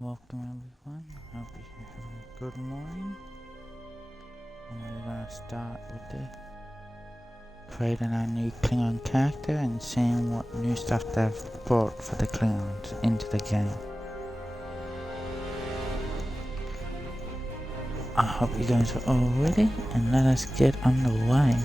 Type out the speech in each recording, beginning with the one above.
Welcome everyone, hope you're having a good morning. And we're gonna start with creating our new Klingon character and seeing what new stuff they've brought for the Klingons into the game. I hope you guys are all ready and let us get underway.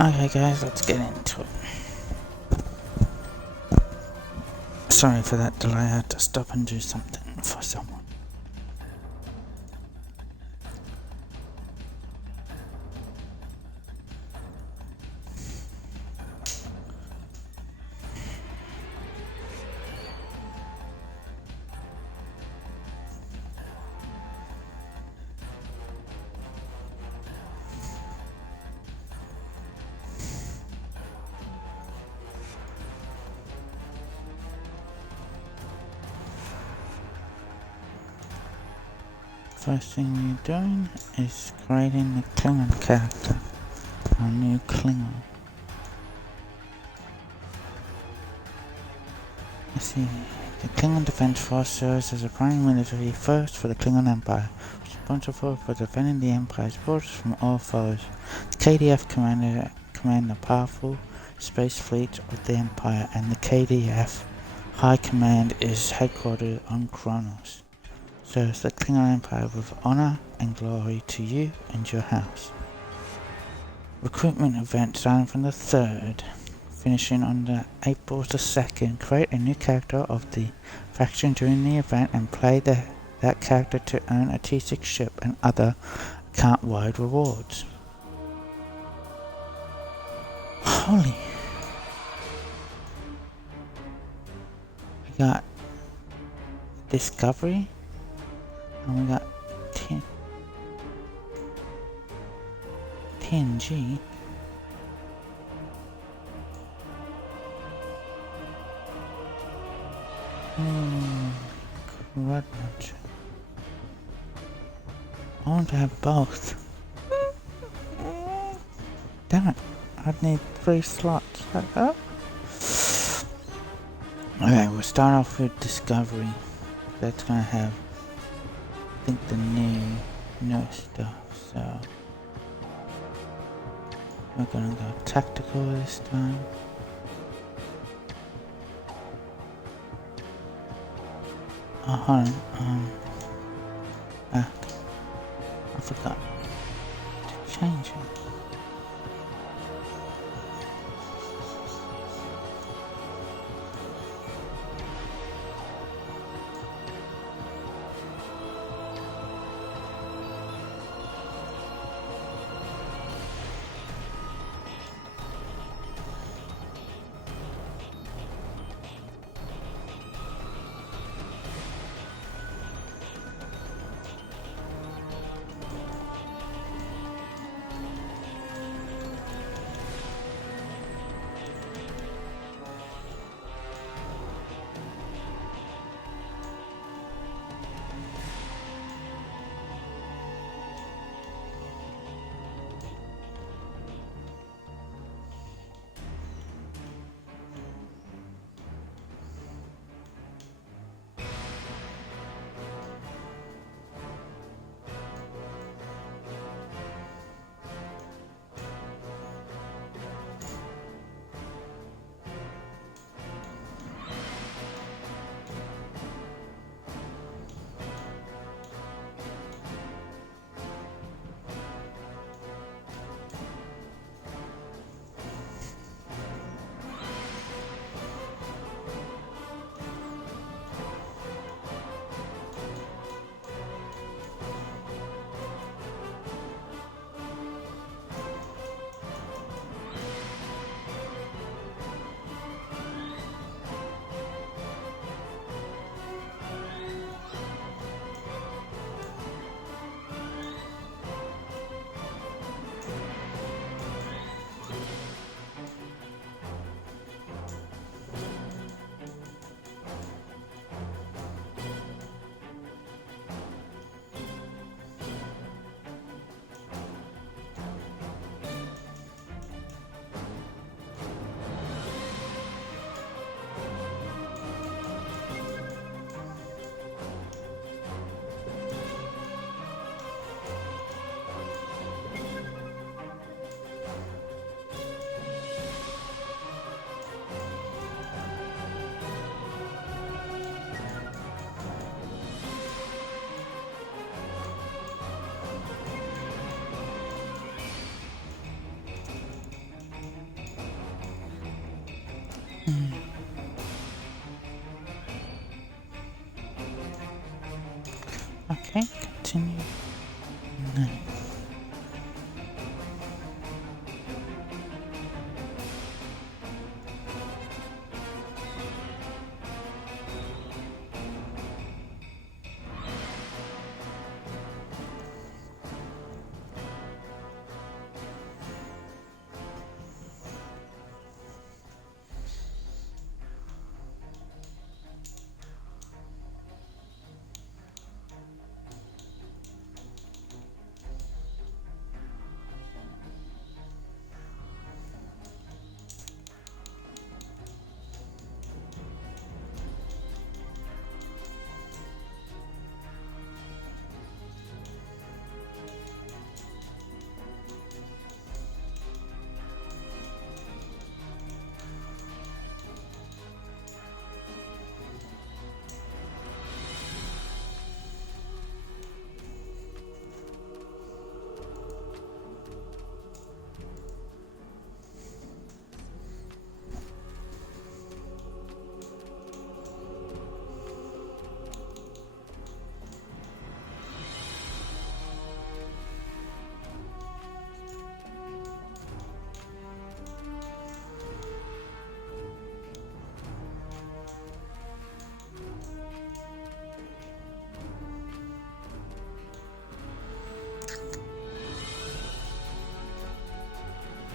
Okay guys, let's get into it. Sorry for that delay, I had to stop and do something for someone. First thing you're doing is creating the Klingon character, our new Klingon. You see, the Klingon Defense Force serves as a primary military force for the Klingon Empire, responsible for defending the Empire's borders from all foes. The KDF command the powerful space fleet of the Empire, and the KDF High Command is headquartered on Kronos. Serves the Klingon Empire with honor and glory to you and your house. Recruitment event starting from the 3rd, finishing on the April the 2nd. Create a new character of the faction during the event and play that character to earn a T6 ship and other account-wide rewards. Holy! We got Discovery. And we got TNG. Quad launcher. I want to have both. Damn it! I'd need 3 slots. Okay, we'll start off with Discovery. That's gonna have, I think, the new stuff, so we're gonna go tactical this time. Hold on, back. I forgot to change it. Okay, continue. Nice.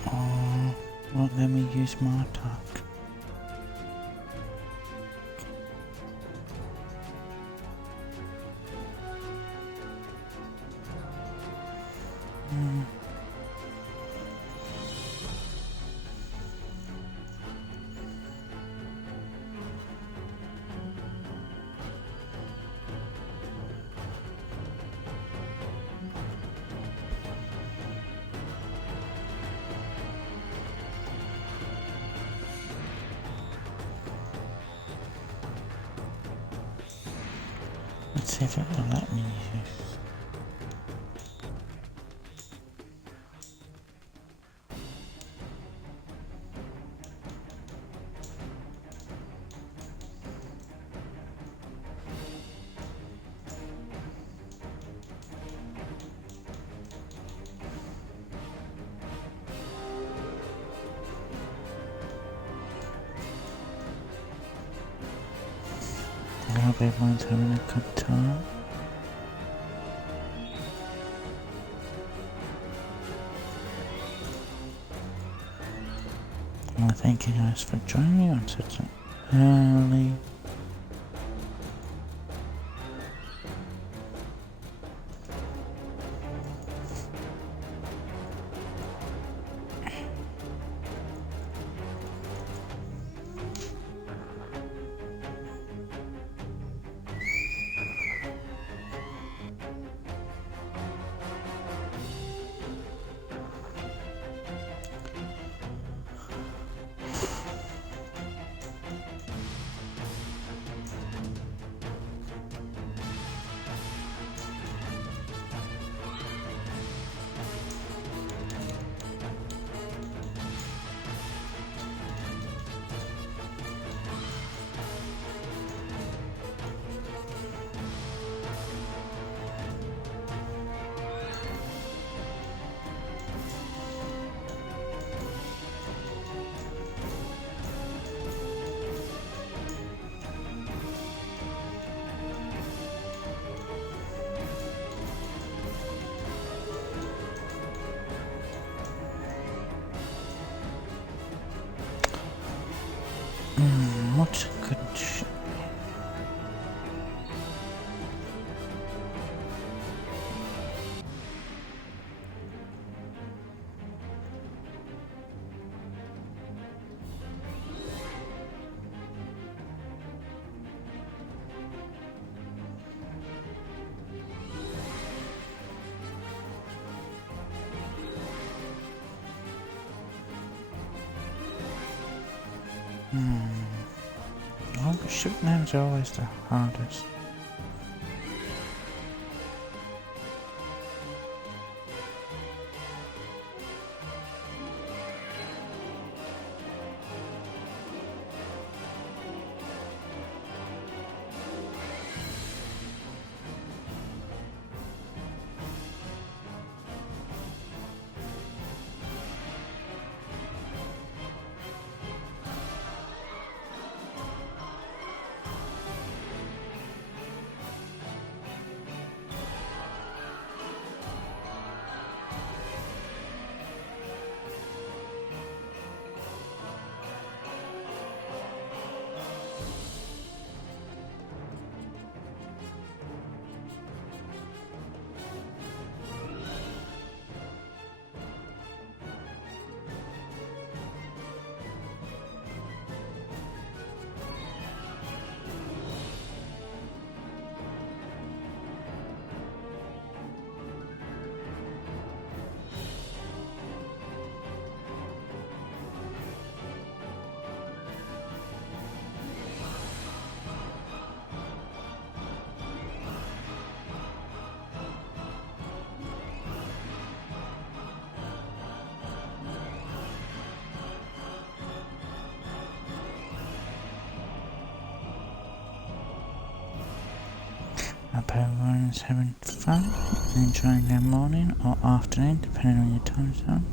Oh, won't let me use my attack. Let's see if it will let me use. I hope everyone's having a good time. Well, thank you guys for joining me on such an early what's a good ship? Oh, the ship names are always the hardest. hope everyone's having fun and enjoying their morning or afternoon, depending on your time zone.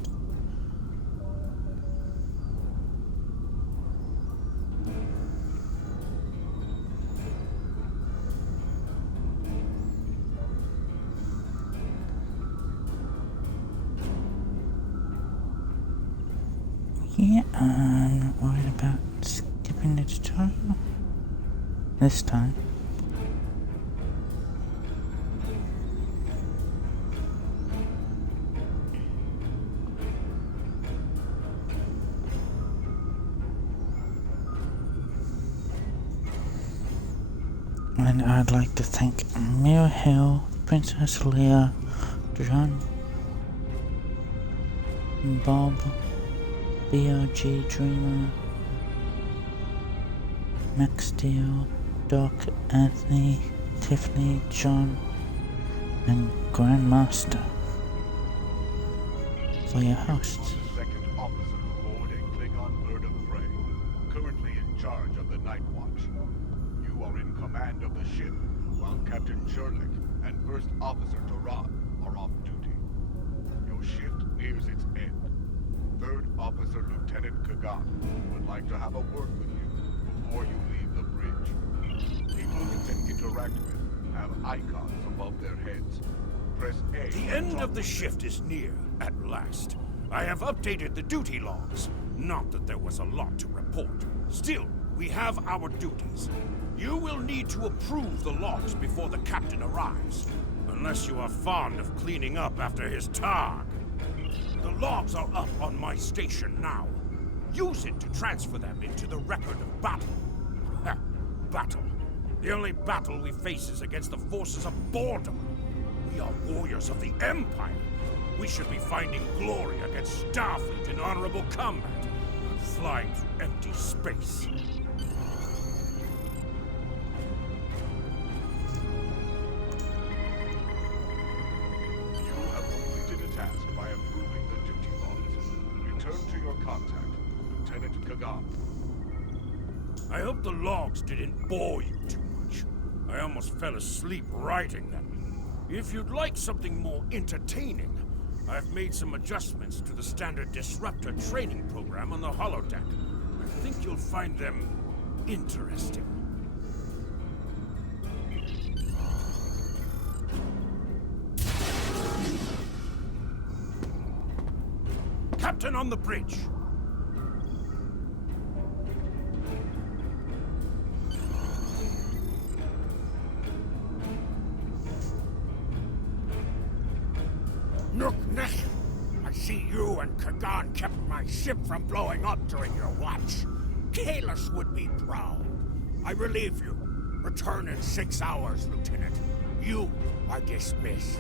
Yeah, I'm not worried about skipping the tutorial this time. And I'd like to thank Mira Hill, Princess Leah, John, Bob, BRG Dreamer, Max Steel, Doc, Anthony, Tiffany, John, and Grandmaster for your hosts. Second officer aboard a Klingon bird of prey, currently in charge of the Night Watch. You are in command of the ship, while Captain Sherlick and First Officer Taran are off duty. Your shift nears its end. Third Officer Lieutenant Kagan would like to have a word with you before you leave the bridge. People you can interact with have icons above their heads. Press A. The end of the shift is near, at last. I have updated the duty logs. Not that there was a lot to report. Still, we have our duties. You will need to approve the logs before the captain arrives. Unless you are fond of cleaning up after his targ. The logs are up on my station now. Use it to transfer them into the record of battle. Ha! Battle. The only battle we face is against the forces of boredom. We are warriors of the Empire. We should be finding glory against Starfleet in honorable combat, not flying through empty space. You have completed a task by approving the duty logs. Return to your contact, Lieutenant Kagan. I hope the logs didn't bore you too much. I almost fell asleep writing them. If you'd like something more entertaining, I've made some adjustments to the standard disruptor training program on the holodeck. I think you'll find them interesting. Captain on the bridge! Nook Neck! I see you and Kagan kept my ship from blowing up during your watch. Kalis would be proud. I relieve you. Return in 6 hours, Lieutenant. You are dismissed.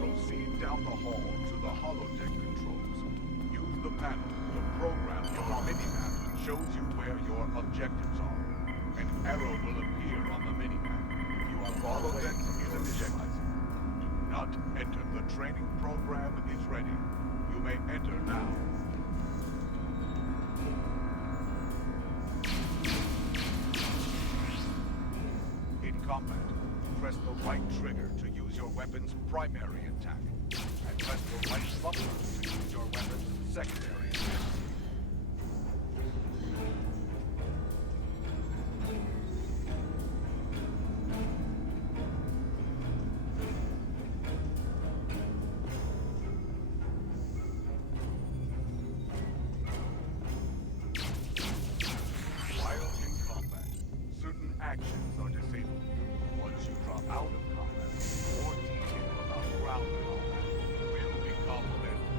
Proceed down the hall to the holodeck controls. Use the panel to program your minimap that shows you where your objectives are. An arrow will appear on the minimap. If you are holodeck is initializing. Do not enter. The training program is ready. You may enter now. In combat, press the right trigger to use your weapon's primary attack, and press the right bumper to use your weapon's secondary attack. While in combat, certain actions are disabled. Once you drop out of combat, more detail about ground combat will become available.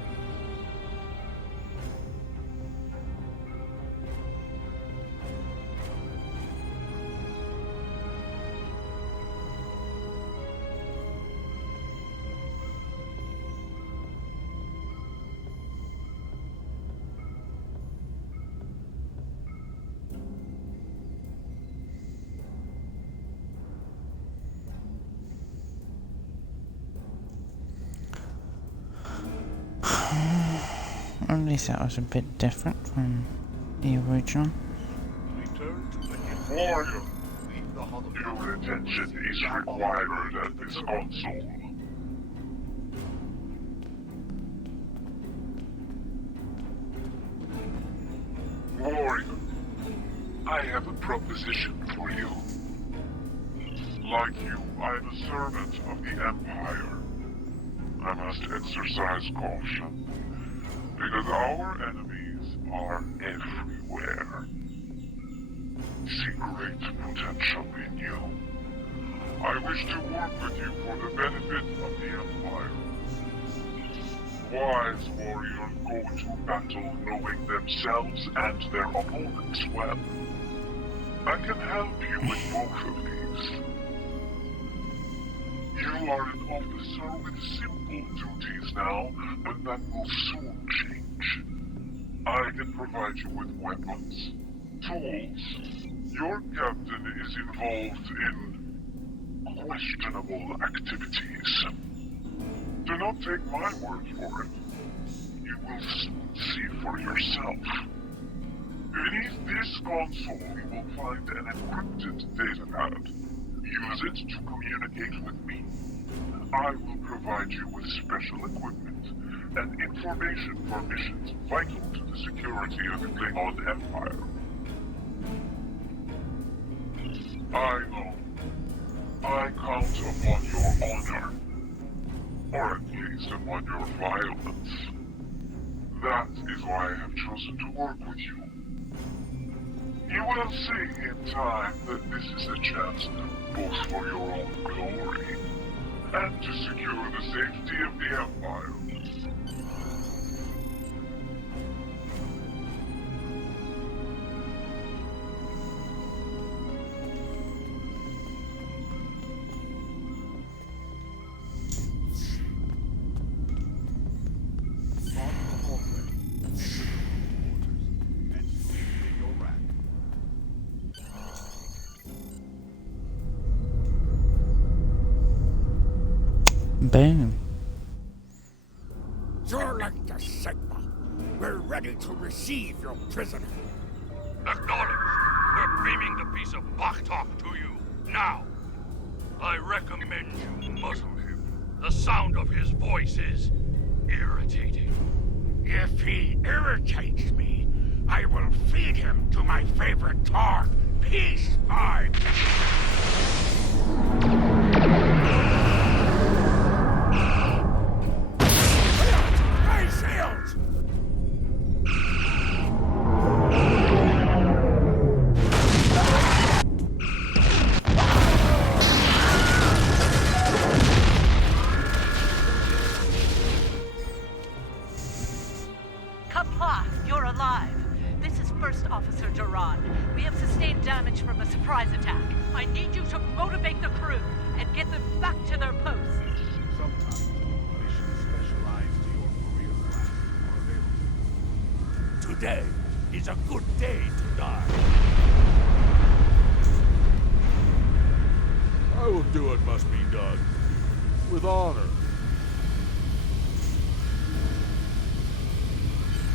At least that was a bit different from the original. Return to the Warrior, Leave the holodeck. your attention is required at this console. Warrior, I have a proposition for you. Like you, I'm a servant of the Empire. I must exercise caution, because our enemies are everywhere. See great potential in you. I wish to work with you for the benefit of the Empire. Wise warriors go to battle knowing themselves and their opponents well. I can help you with both of these. You are an officer with simple duties now, but that will soon change. I can provide you with weapons, tools. Your captain is involved in questionable activities. Do not take my word for it. You will soon see for yourself. Beneath this console, you will find an encrypted datapad. Use it to communicate with me. I will provide you with special equipment and information for missions vital to the security of the Klingon Empire. I know. I count upon your honor. Or at least upon your violence. That is why I have chosen to work with you. You will see in time that this is a chance both for your own glory and to secure the safety of the Empire. Boom. Zerlek to Sigma. We're ready to receive your prisoner. Acknowledged. We're beaming the piece of Bachtok to you, now. I recommend you muzzle him. The sound of his voice is irritating. If he irritates me, I will feed him to my favorite targ, Peace 5. Today is a good day to die. I will do what must be done. With honor.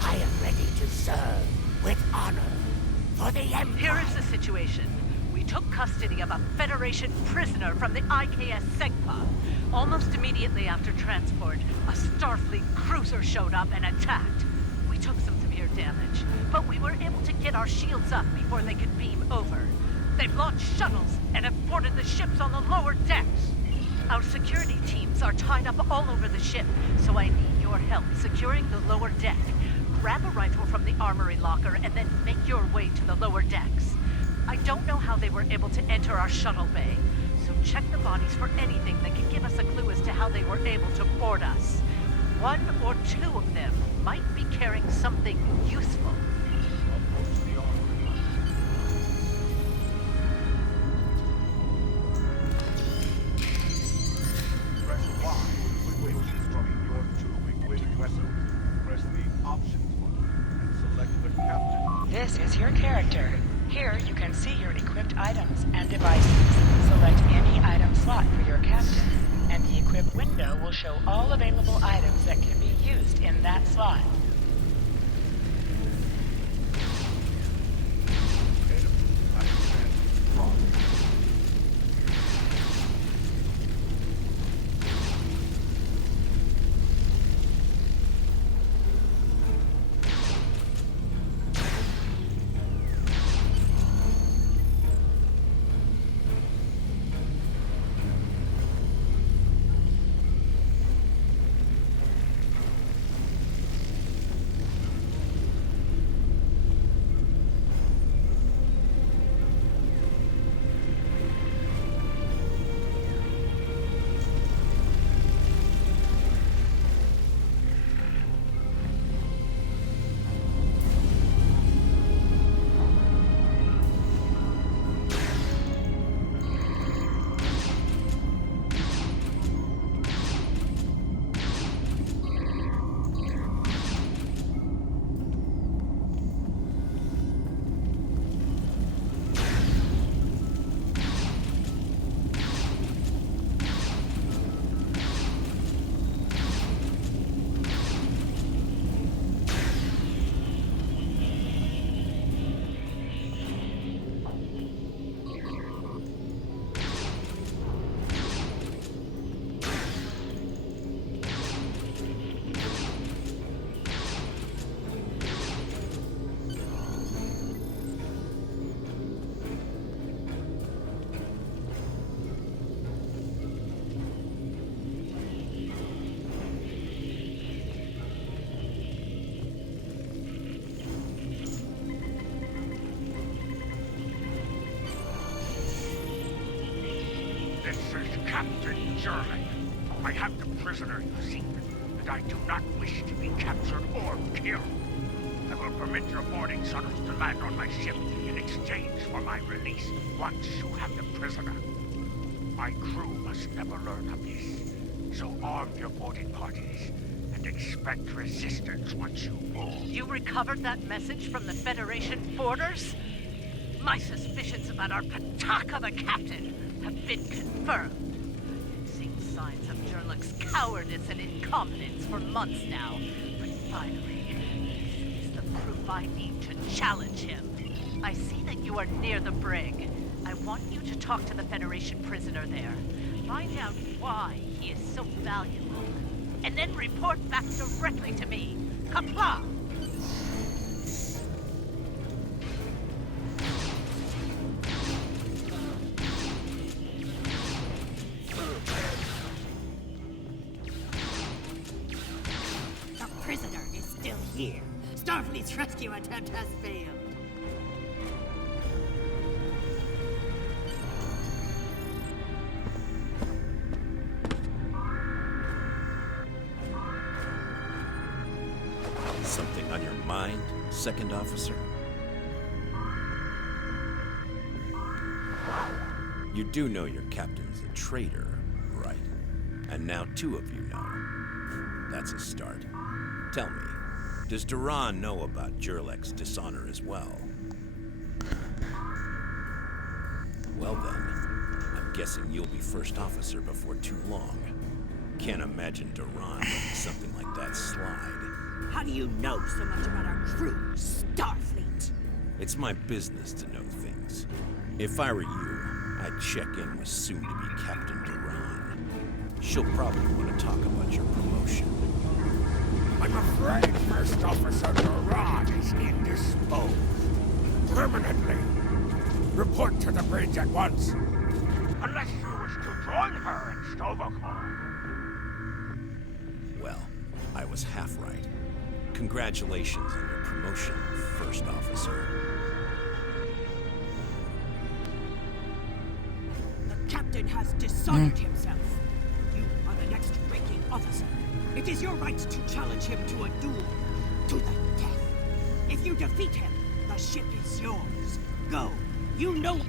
I am ready to serve with honor for the Empire. Here is the situation. We took custody of a Federation prisoner from the IKS Segpa. Almost immediately after transport, a Starfleet cruiser showed up and attacked. We took some severe damage, but we were able to get our shields up before they could beam over. They've launched shuttles and have boarded the ships on the lower decks. Our security teams are tied up all over the ship, so I need your help securing the lower deck. Grab a rifle from the armory locker and then make your way to the lower decks. I don't know how they were able to enter our shuttle bay, so check the bodies for anything that can give us a clue as to how they were able to board us. One or two of them might be carrying something useful. Press Y to switch from your two wing vessels. Press the Options button and select the captain. This is your character. Here you can see your equipped items and devices. Select any item slot for your captain, and the equip window will show all available items that can be used in that slot. Surely. I have the prisoner you seek, and I do not wish to be captured or killed. I will permit your boarding shuttles to land on my ship in exchange for my release once you have the prisoner. My crew must never learn of this, so arm your boarding parties and expect resistance once you board. You recovered that message from the Federation forwarders? My suspicions about our Pataka the captain have been confirmed. I've seen signs of Jerlick's cowardice and incompetence for months now, but finally, this is the proof I need to challenge him. I see that you are near the brig. I want you to talk to the Federation prisoner there. Find out why he is so valuable. And then report back directly to me. Comply! The prisoner is still here. Starfleet's rescue attempt has failed. Something on your mind, second officer? You do know your captain's a traitor, right? And now two of you know. That's a start. Tell me, does Duran know about Jerlick's dishonor as well? Well then, I'm guessing you'll be first officer before too long. Can't imagine Duran letting something like that slide. How do you know so much about our crew, Starfleet? It's my business to know things. If I were you, I'd check in with soon-to-be Captain Duran. She'll probably want to talk about your promotion. I'm afraid First Officer Duran is indisposed. Permanently. Report to the bridge at once. Unless you wish to join her in Stovacol. Well, I was half right. Congratulations on your promotion, First Officer. The captain has dishonored himself. You are the next ranking officer. It is your right to challenge him to a duel, to the death. If you defeat him, the ship is yours. Go. You know...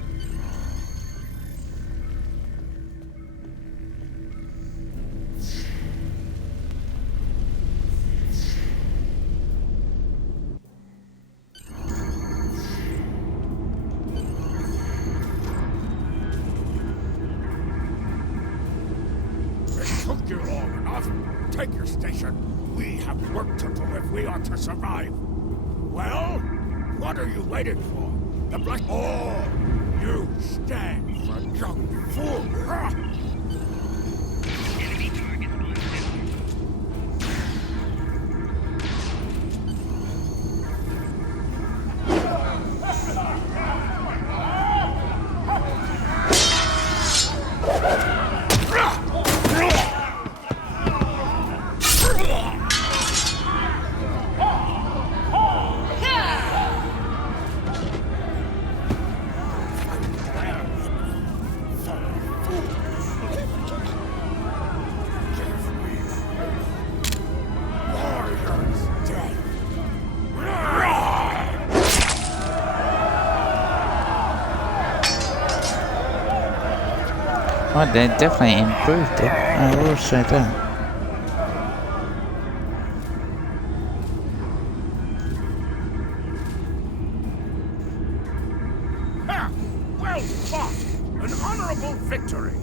Took you long enough. Take your station. We have work to do if we are to survive. Well, what are you waiting for? The black... Oh, you stand for young fool, huh? Enemy target on Oh, they definitely improved it. I will say that. Well fought! An honorable victory!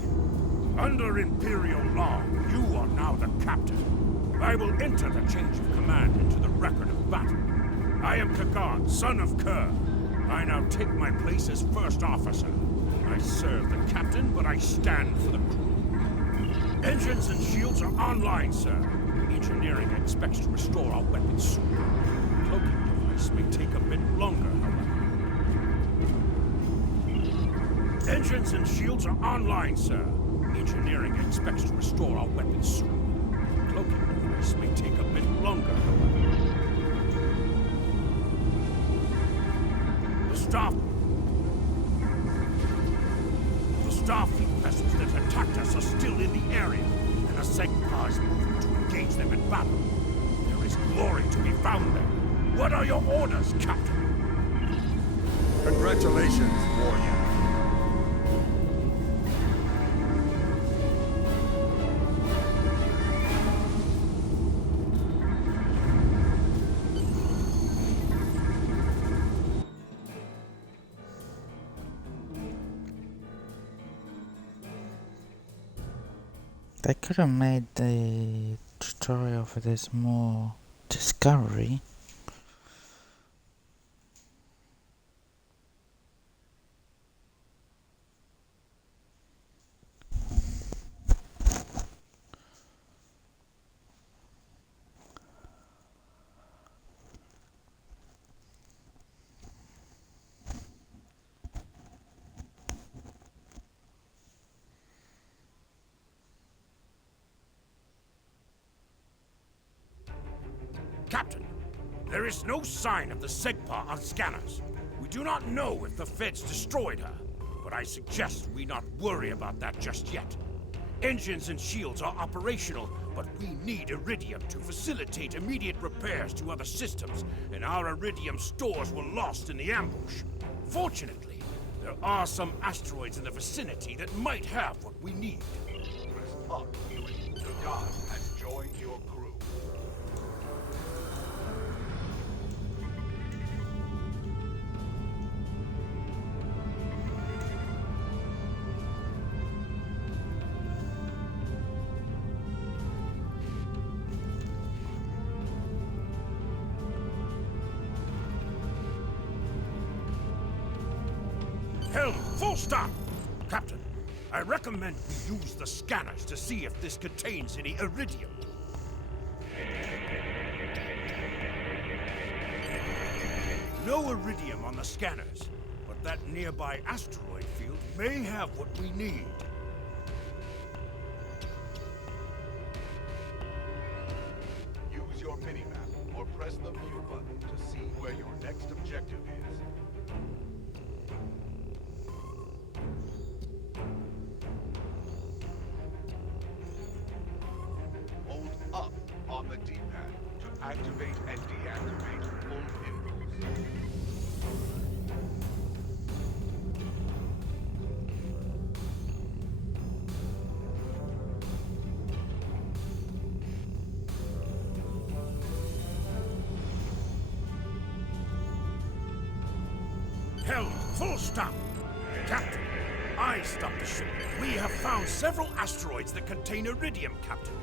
Under Imperial law, you are now the captain. I will enter the change of command into the record of battle. I am Klingon, son of Kerr. I now take my place as first officer. I serve the captain, but I stand for the crew. Engines and shields are online, sir. Engineering expects to restore our weapons soon. Cloaking device may take a bit longer, however. Engines and shields are online, sir. Engineering expects to restore our weapons soon. Cloaking device may take a bit longer, however. The Starfleet vessels that attacked us are still in the air battle. There is glory to be found there. What are your orders, Captain? Congratulations, warrior. They could have made the tutorial for this more discovery. Captain, there is no sign of the Segpa on scanners. We do not know if the Feds destroyed her, but I suggest we not worry about that just yet. Engines and shields are operational, but we need Iridium to facilitate immediate repairs to other systems, and our Iridium stores were lost in the ambush. Fortunately, there are some asteroids in the vicinity that might have what we need. Press up. The god has joined your crew. Helm, full stop! Captain, I recommend we use the scanners to see if this contains any Iridium. No Iridium on the scanners, but that nearby asteroid field may have what we need. Use your minimap or press the view button to see where your next objective is. Hold up on the D-pad to activate and deactivate full inputs. Helm, full stop! Captain, I stopped the ship. We have found several asteroids that contain Iridium, Captain.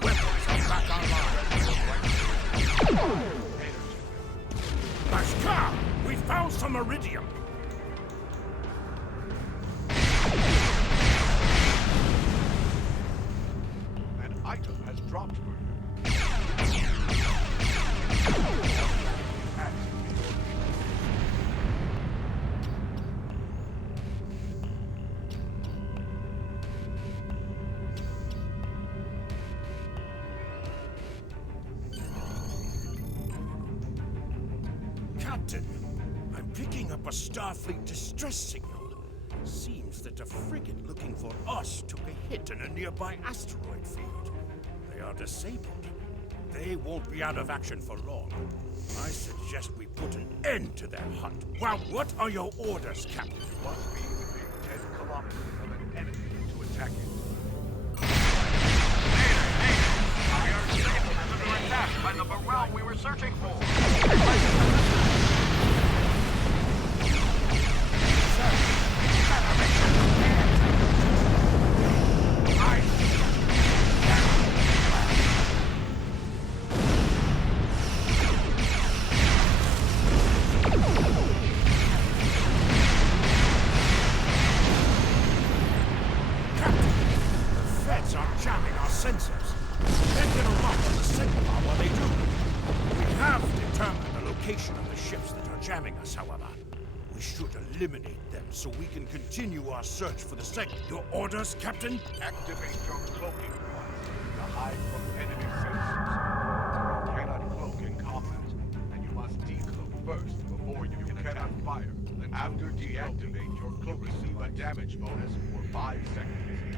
Weapons are back online. Bashkar, we found some Iridium. An item has dropped for you. Captain, I'm picking up a Starfleet distress signal. Seems that a frigate looking for us took a hit in a nearby asteroid field. They are disabled. They won't be out of action for long. I suggest we put an end to their hunt. Well, what are your orders, Captain? Must be within 10 kilometers of an enemy to attack it. We are disabled and under attack by the Varel we were searching for. Eliminate them so we can continue our search for the segment. Your orders, Captain? Activate your cloaking device to hide from enemy sensors. You cannot cloak in combat, and you must decloak first before you cannot fire. After deactivate, your cloak receive a damage bonus for 5 seconds.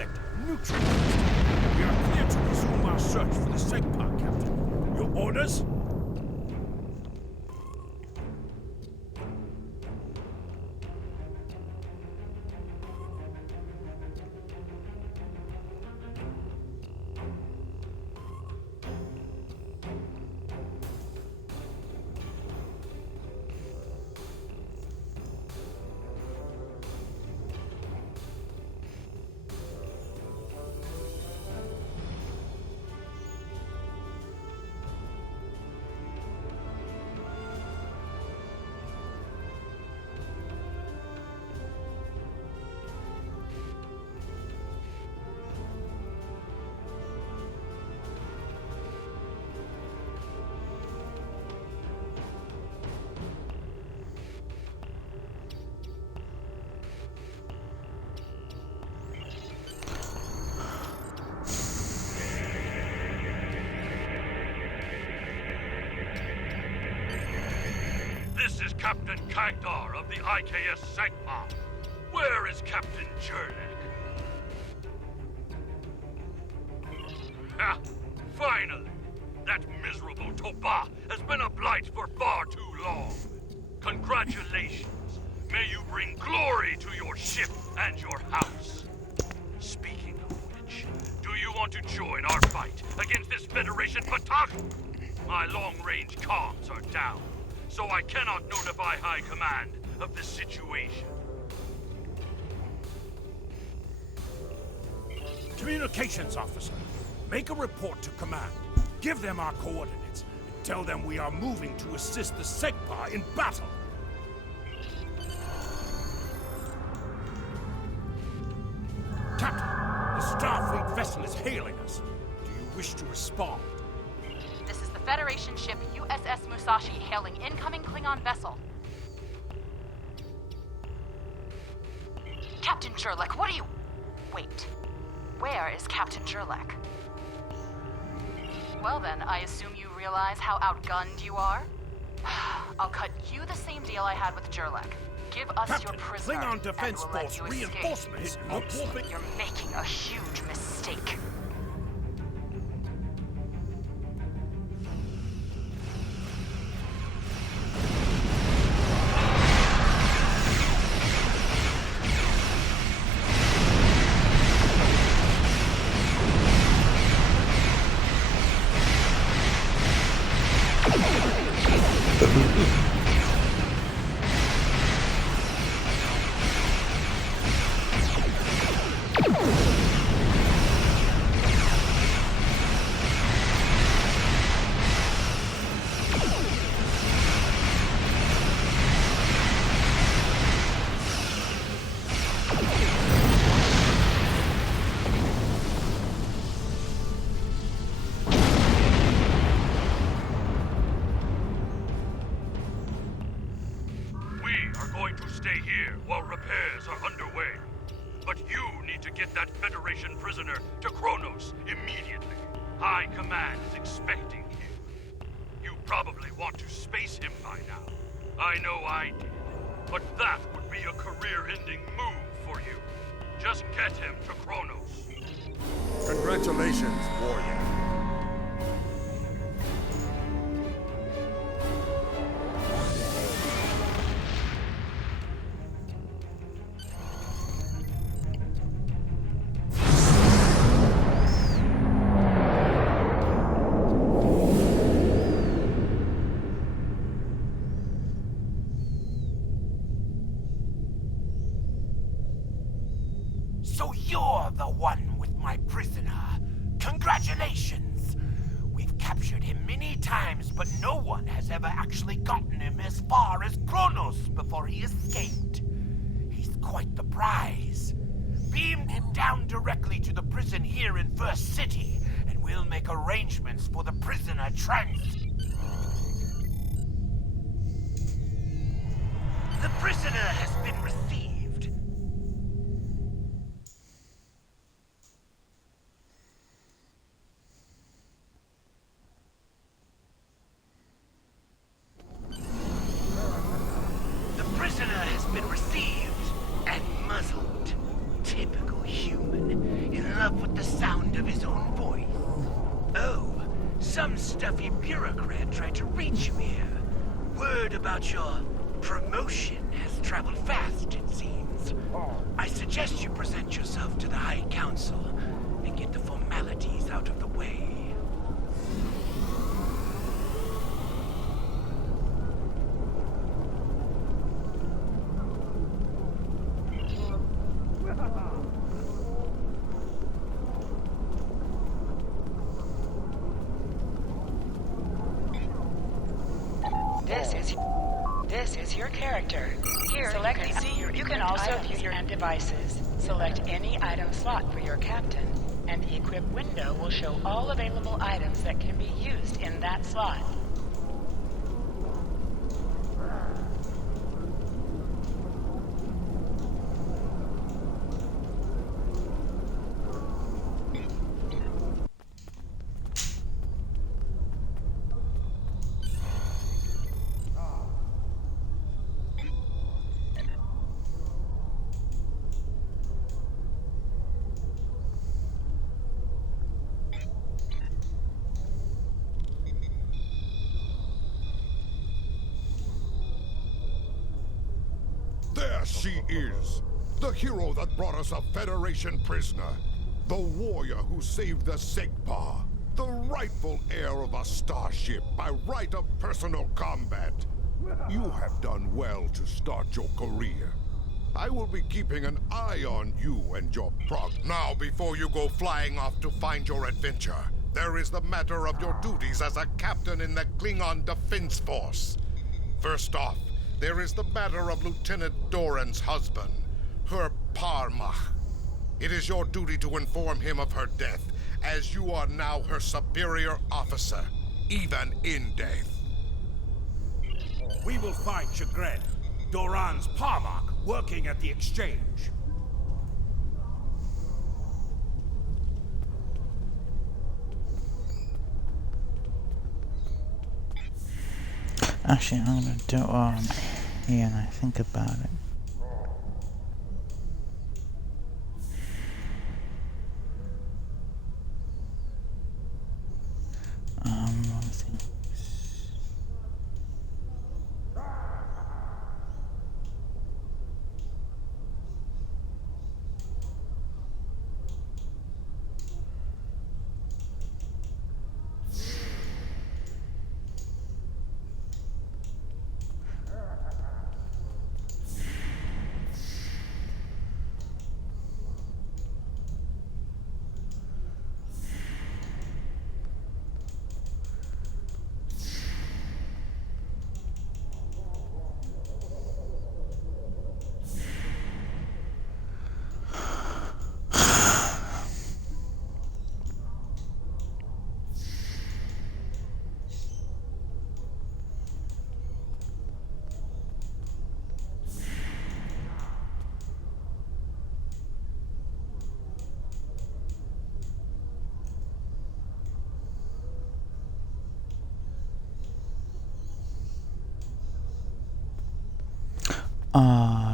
effect neutralized. We are clear to resume our search for the Segpa, Captain. Your orders? This is Captain Kagdar of the IKS Segpa. Where is Captain Jurnek? Ah, finally! That miserable Toba has been a blight for far too long. Congratulations. May you bring glory to your ship and your house. Speaking of which, do you want to join our fight against this Federation Patak? My long-range comms are down, so I cannot notify High Command of the situation. Communications officer, make a report to command. Give them our coordinates, and tell them we are moving to assist the Segpa in battle. Captain, the Starfleet vessel is hailing us. Do you wish to respond? This is the Federation ship USS Musashi hailing incoming Klingon vessel. Captain Jurlek, what are you... Wait. Where is Captain Jurlek? Well then, I assume you realize how outgunned you are? I'll cut you the same deal I had with Jurlek. Give us Captain, your prisoner, Klingon Defense and we'll let Force you escape. reinforcements are warping. You're making a huge mistake. Stay here while repairs are underway. But you need to get that Federation prisoner to Kronos immediately. High Command is expecting him. You probably want to space him by now. I know I did. But that would be a career-ending move for you. Just get him to Kronos. Congratulations, warrior. So you're the one with my prisoner. Congratulations! We've captured him many times, but no one has ever actually gotten him as far as Kronos before he escaped. He's quite the prize. Beam him down directly to the prison here in First City, and we'll make arrangements for the prisoner The prisoner has been received. The prisoner has been received and muzzled. Typical human. enough with the sound of his own voice? Oh, some stuffy bureaucrat tried to reach you here. Word about your promotion has traveled fast, it seems. I suggest you present yourself to the High Council and get the formalities out of the way. This is your character. Here, you can also view your devices. Select any item slot for your captain, and the equip window will show all available items that can be used in that slot. There she is! The hero that brought us a Federation prisoner. The warrior who saved the Segpa. The rightful heir of a starship by right of personal combat. You have done well to start your career. I will be keeping an eye on you and your prog. Now, before you go flying off to find your adventure, there is the matter of your duties as a captain in the Klingon Defense Force. First off, there is the matter of Lieutenant Doran's husband, her Parmach. It is your duty to inform him of her death, as you are now her superior officer, even in death. We will find Chagrin, Doran's Parmach, working at the exchange. Actually, I'm gonna do it while I'm here and I think about it. One thing.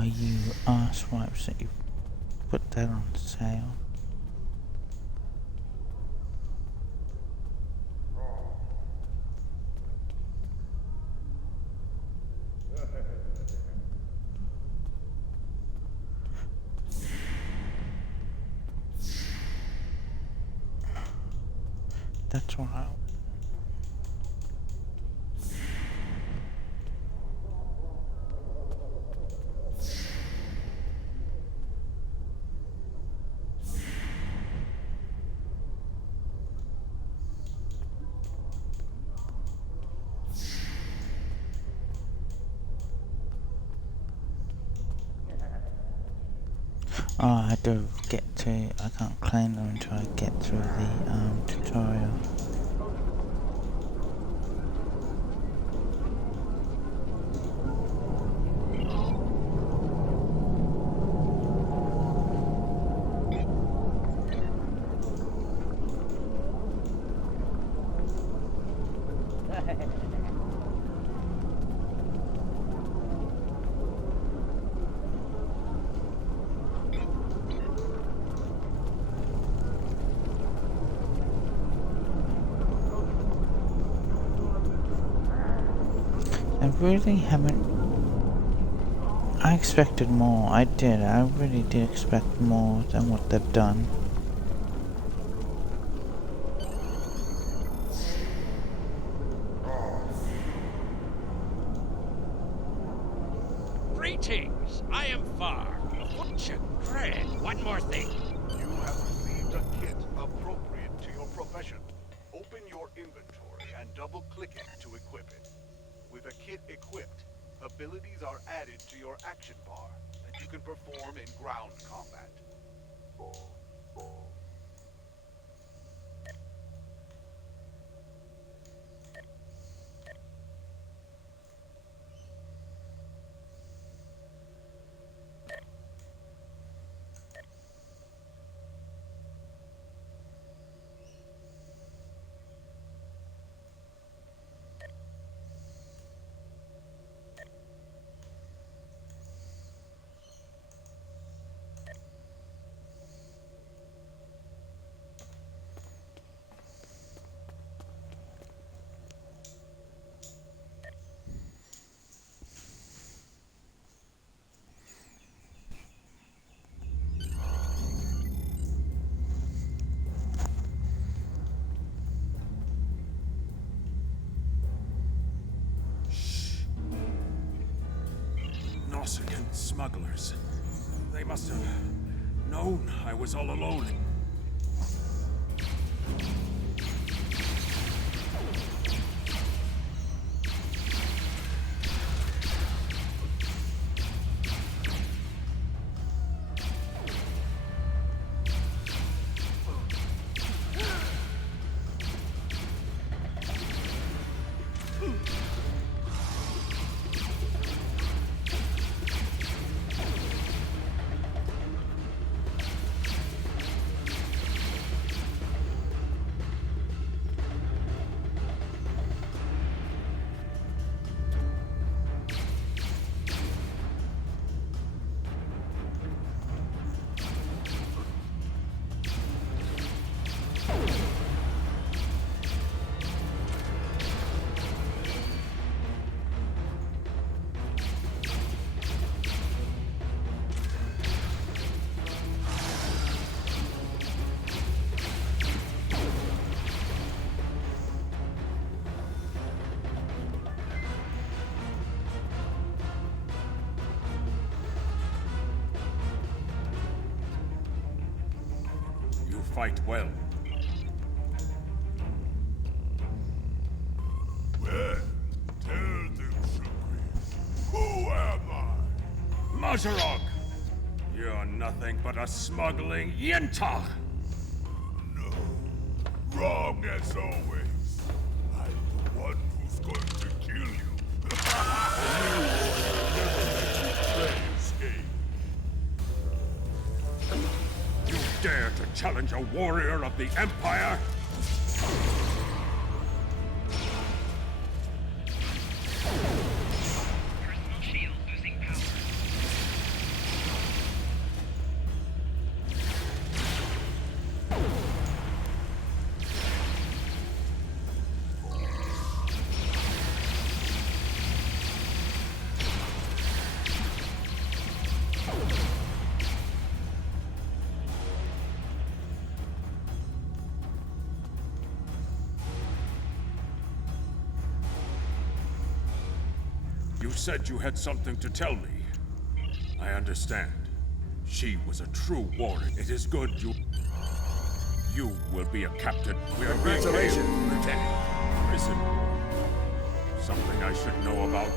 You arse-wipes that you put that on sale. That's right. I had to get to, I can't claim them until I get through the tutorial. really haven't... I expected more. I did. I really did expect more than what they've done. Greetings. I am Far. Cred. One more thing. You have received a kit appropriate to your profession. Open your inventory and double-click it to equip it. With a kit equipped, abilities are added to your action bar that you can perform in ground combat. Nausicaan smugglers. They must have known I was all alone. Fight well. Well, tell them, Shukri. Who am I? Mazarog! You're nothing but a smuggling yintach! No. Wrong as always. I'm the one who's going to kill you. You dare to challenge a warrior of the Empire? Personal shield losing power. You said you had something to tell me. I understand. She was a true warrior. It is good you will be a captain. We are Congratulations, Lieutenant. Prison. Something I should know about.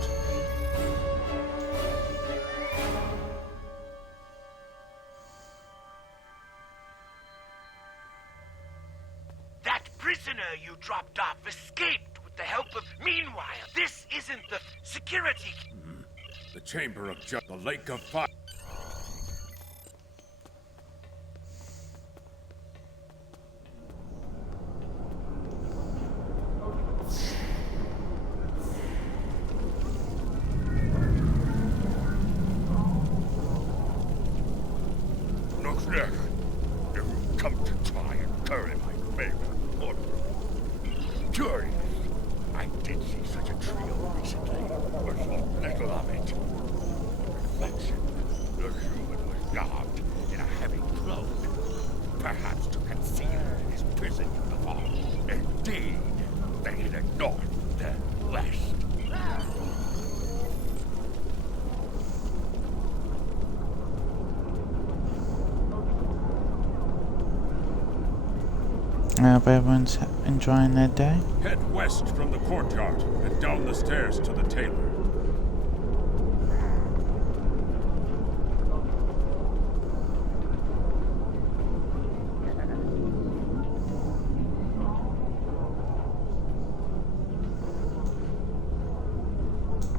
That prisoner you dropped off escaped with the help of... Meanwhile, this isn't the security... The Chamber of the Lake of Fire. Looks like you've come to try and curry my favor. Curious. I did see such a trio recently. Were perhaps to conceal his prison uniform. Indeed, they headed north, then west. I hope everyone's enjoying their day. Head west from the courtyard and down the stairs to the tailor.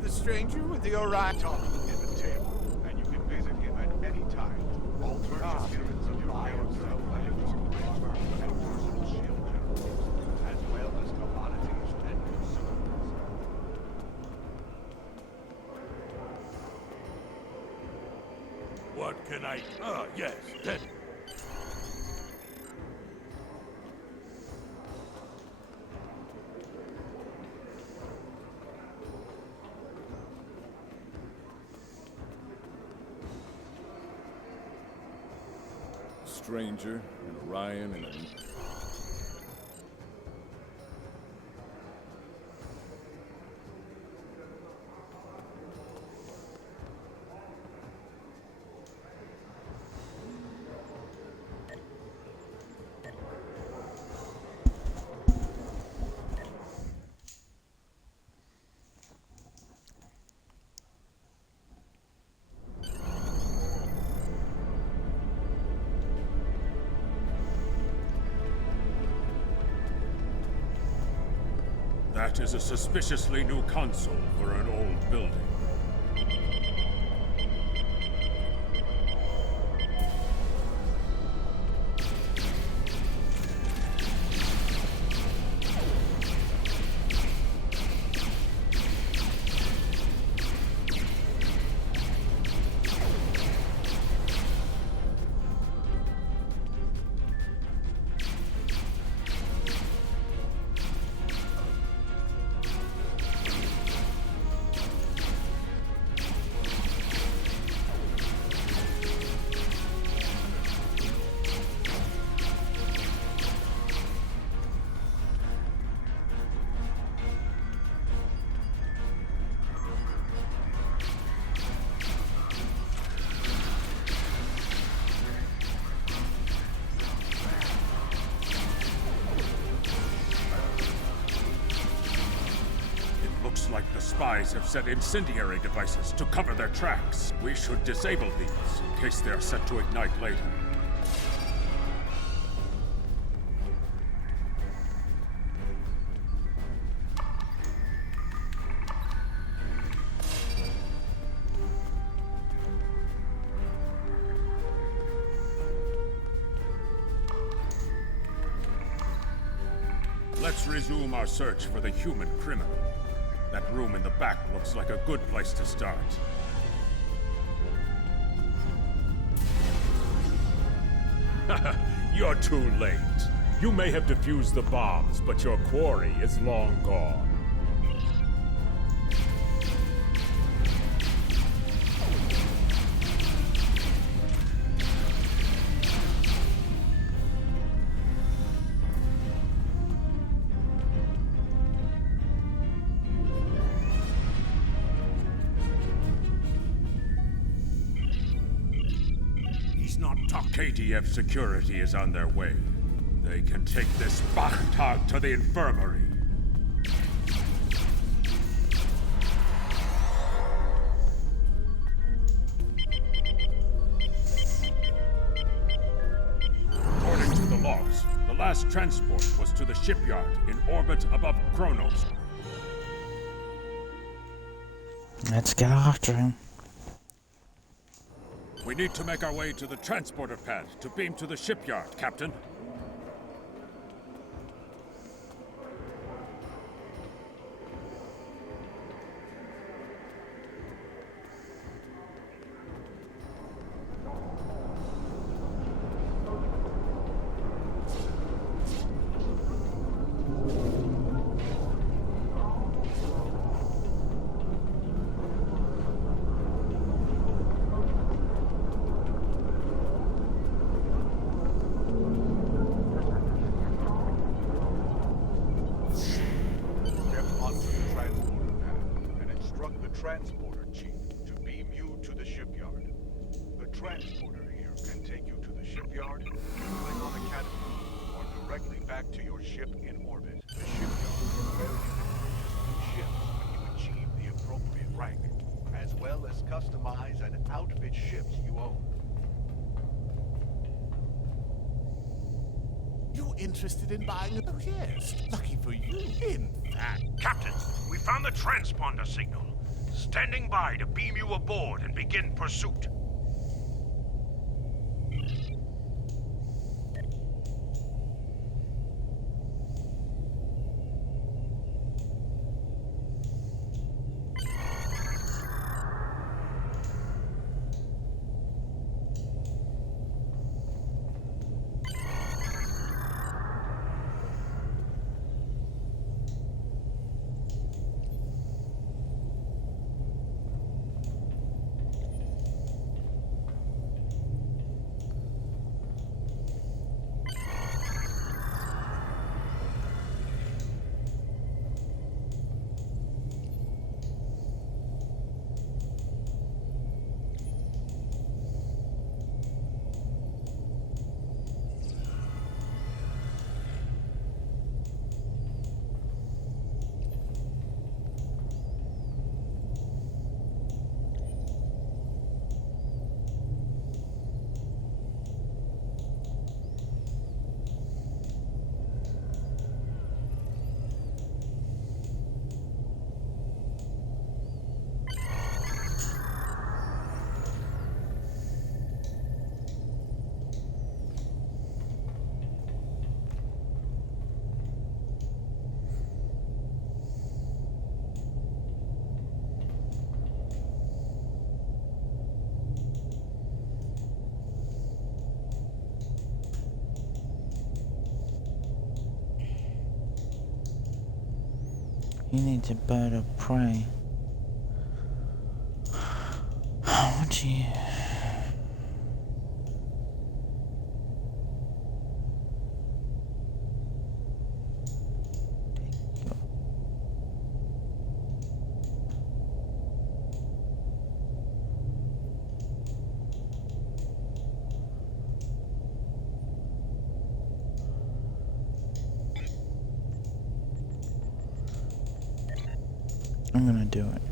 The stranger with the Orion talk in the table, and you can visit him at any time. Alternative appearance of your higher self and personal shield generals, as well as commodities and consumables. What can I... Ah, yes, then. Stranger, and Orion, and a... That is a suspiciously new console for an old building. Like the spies have set incendiary devices to cover their tracks. We should disable these in case they are set to ignite later. Let's resume our search for the human criminal. That room in the back looks like a good place to start. You're too late. You may have defused the bombs, but your quarry is long gone. KDF security is on their way. They can take this Bachtag to the infirmary. According to the logs, the last transport was to the shipyard in orbit above Kronos. Let's get after him. We need to make our way to the transporter pad to beam to the shipyard, Captain. transporter here can take you to the shipyard, Klingon Academy, or directly back to your ship in orbit. The shipyard is where you can purchase new ships when you achieve the appropriate rank, as well as customize and outfit ships you own. You interested in buying? Oh, yes. Lucky for you. In fact. Captain, we found the transponder signal. Standing by to beam you aboard and begin pursuit. He needs a bird of prey. Oh, gee. I'm gonna do it.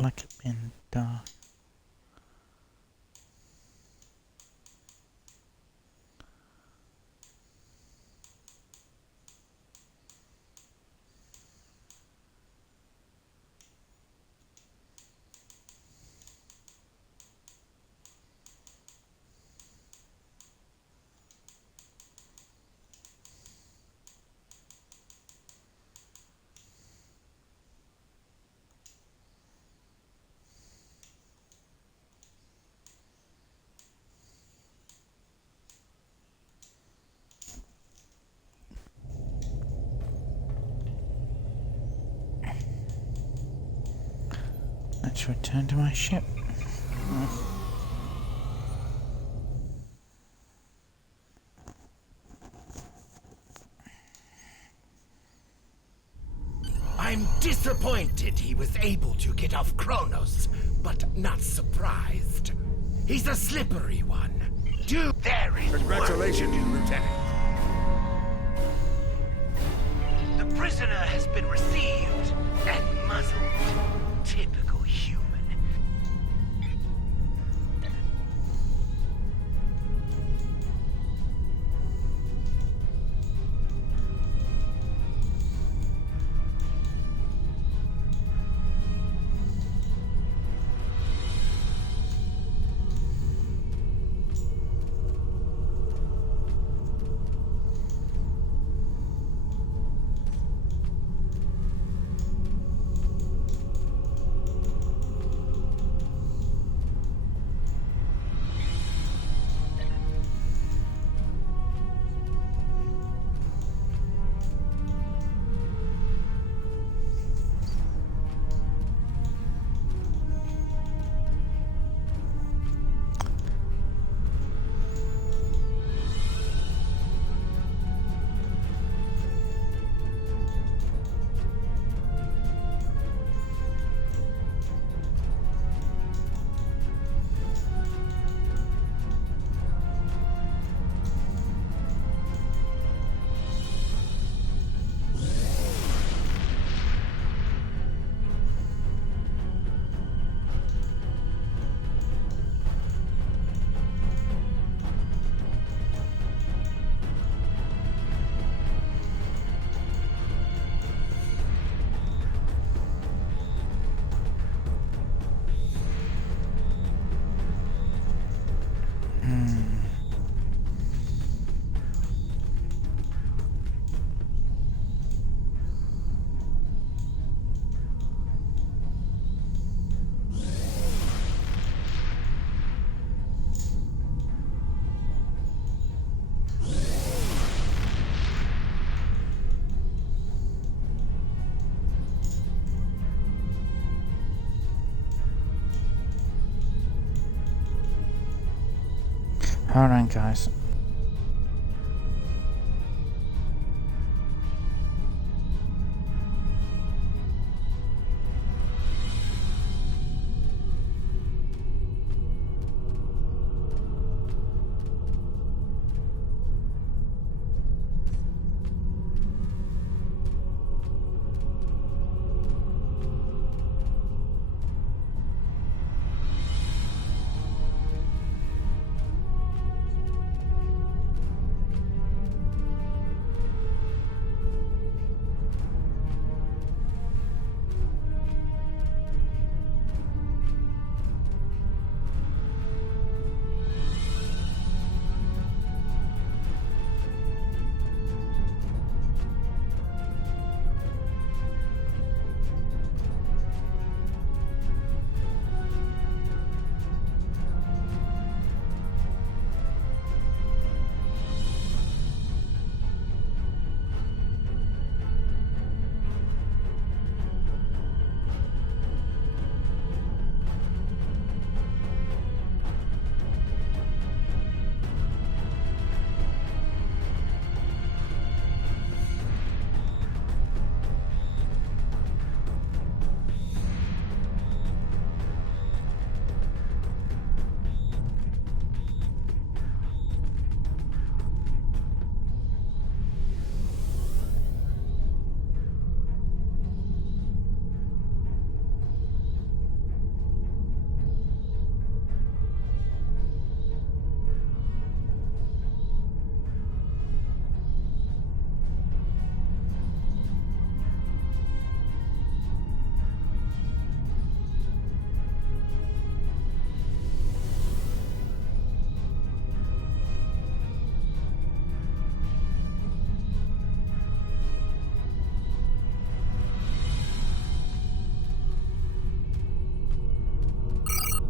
like it being dark. Let's return to my ship. I'm disappointed he was able to get off Kronos, but not surprised. He's a slippery one. There is Congratulations, Lieutenant. The prisoner has been received and muzzled. Typical human. Hold on, guys.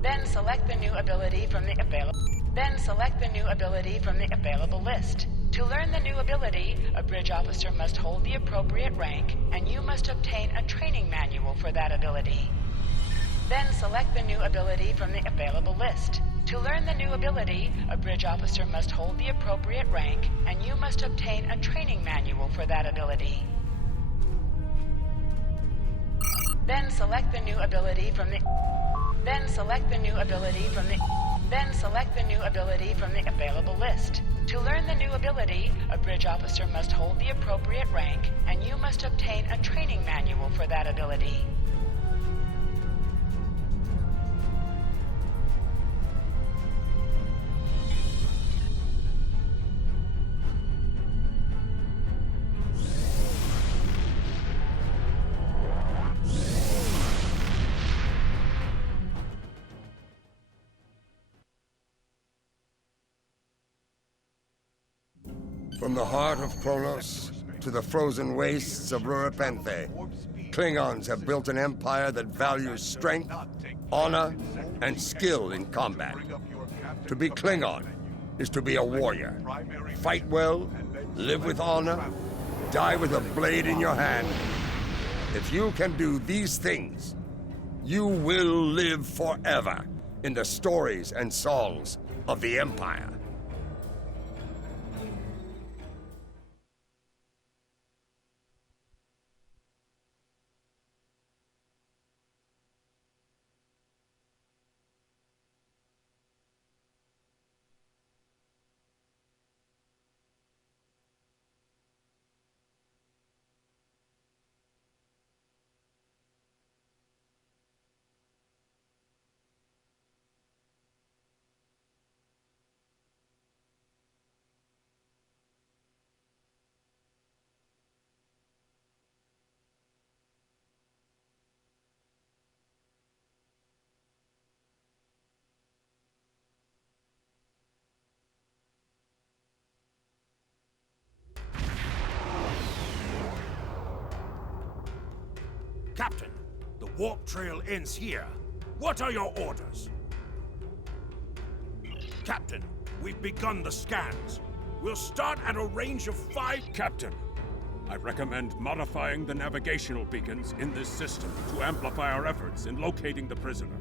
Then select the new ability from the available list. To learn the new ability, a bridge officer must hold the appropriate rank, and you must obtain a training manual for that ability. Then select the new ability from the available list. To learn the new ability, a bridge officer must hold the appropriate rank, and you must obtain a training manual for that ability. Then select the new ability from the available list. To learn the new ability, a bridge officer must hold the appropriate rank, and you must obtain a training manual for that ability. From the heart of Kronos to the frozen wastes of Rurapenthe, Klingons have built an empire that values strength, honor, and skill in combat. To be Klingon is to be a warrior. Fight well, live with honor, die with a blade in your hand. If you can do these things, you will live forever in the stories and songs of the Empire. Captain, the warp trail ends here. What are your orders? Captain, we've begun the scans. We'll start at a range of 5... Captain, I recommend modifying the navigational beacons in this system to amplify our efforts in locating the prisoner.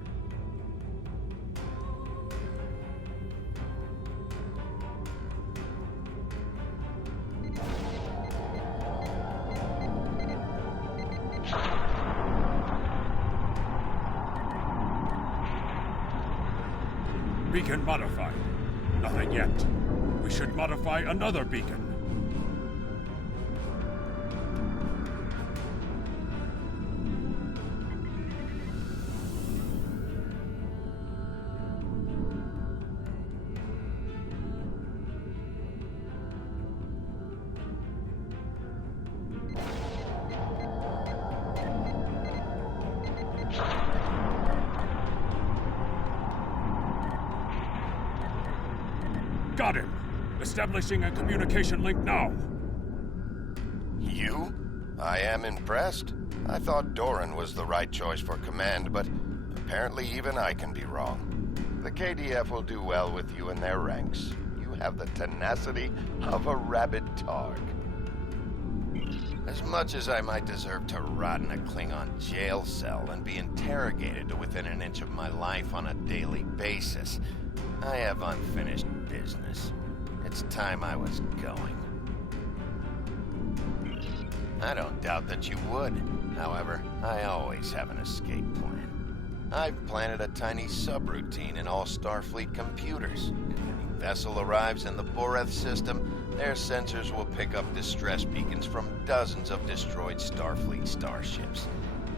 Beacon modified. Nothing yet. We should modify another beacon. Got him! Establishing a communication link now. You? I am impressed. I thought Doran was the right choice for command, but apparently even I can be wrong. The KDF will do well with you in their ranks. You have the tenacity of a rabid targ. As much as I might deserve to rot in a Klingon jail cell and be interrogated to within an inch of my life on a daily basis, I have unfinished business. It's time I was going. I don't doubt that you would. However, I always have an escape plan. I've planted a tiny subroutine in all Starfleet computers. If any vessel arrives in the Boreth system, their sensors will pick up distress beacons from dozens of destroyed Starfleet starships.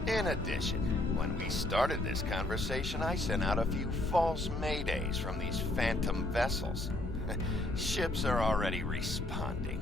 In addition, when we started this conversation, I sent out a few false maydays from these phantom vessels. Ships are already responding.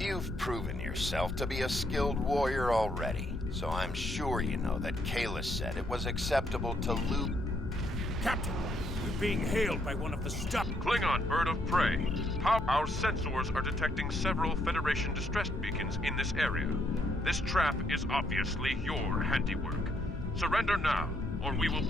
You've proven yourself to be a skilled warrior already, so I'm sure you know that Kalis said it was acceptable to loot. Captain, we're being hailed by one of the Klingon bird of prey. Our sensors are detecting several Federation distress beacons in this area. This trap is obviously your handiwork. Surrender now, or we will...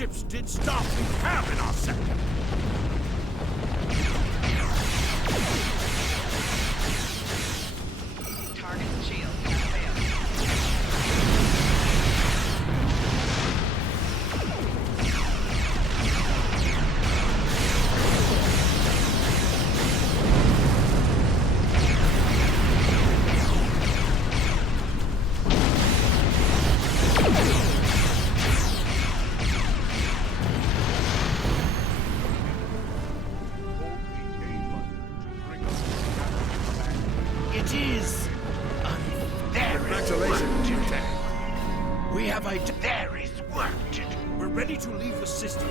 ships did Starfleet have in our sector? Target shield has failed. It is. Congratulations, Lieutenant. We have There is work to do. We're ready to leave the system.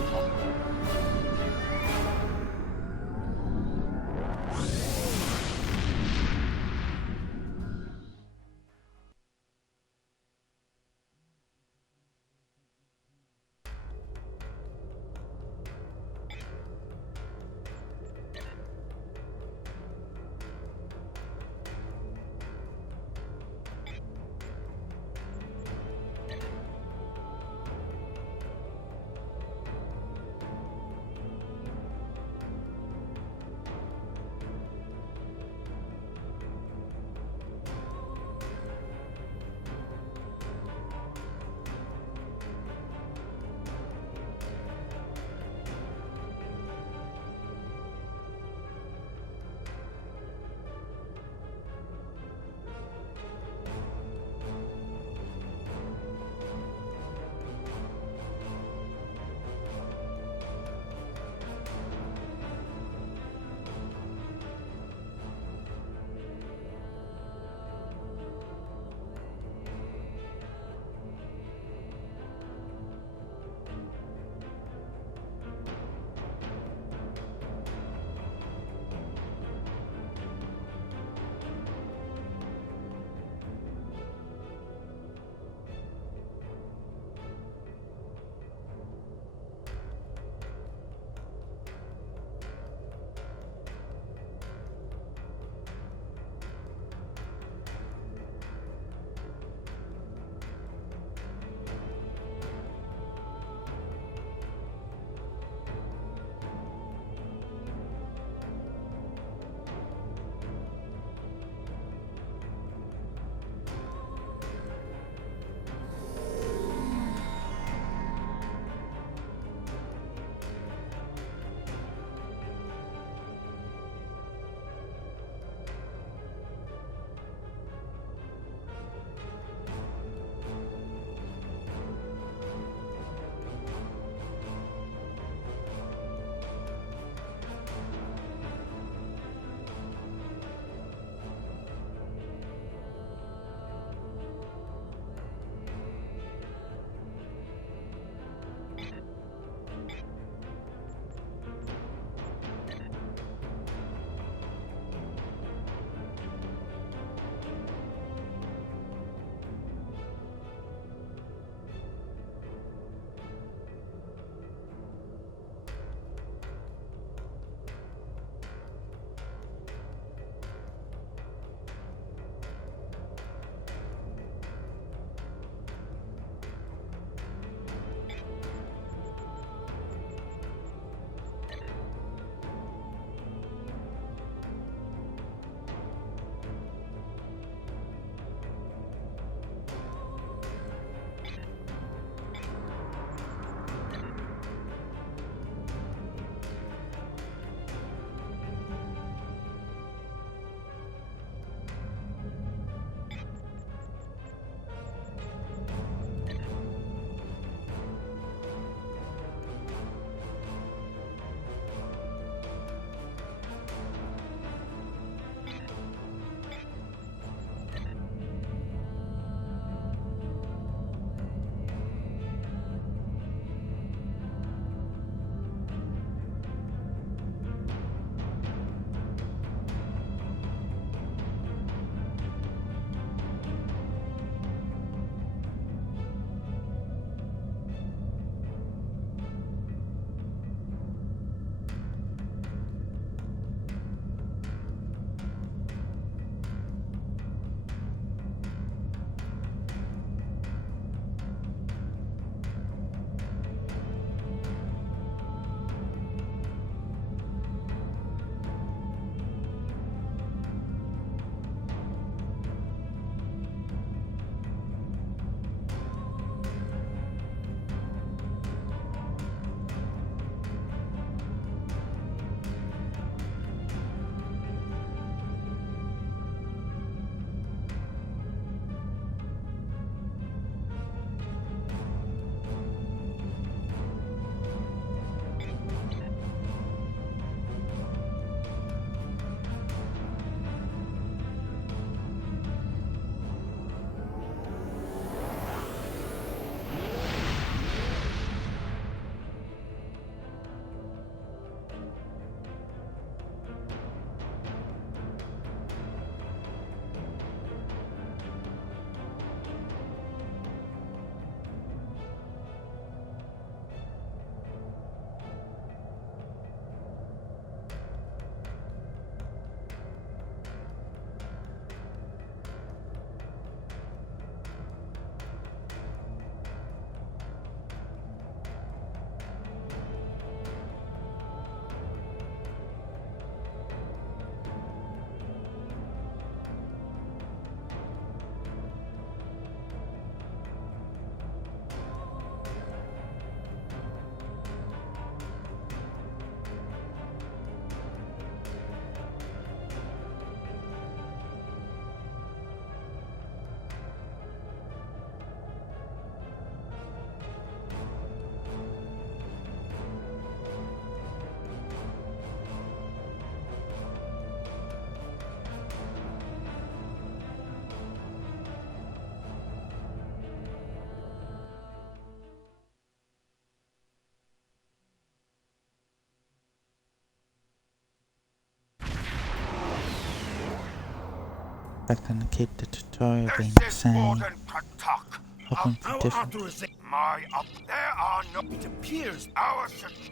That's gonna keep the tutorial being the same. Hoping for different. There are no. It appears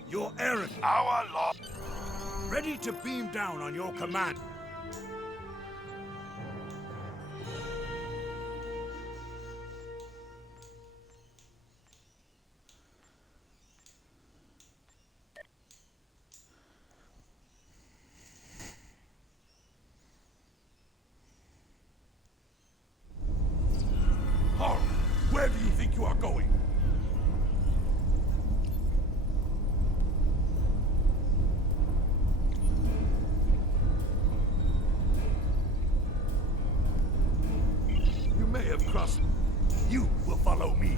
your errand, our law, ready to beam down on your command. Where do you think you are going? You may have crossed. You will follow me.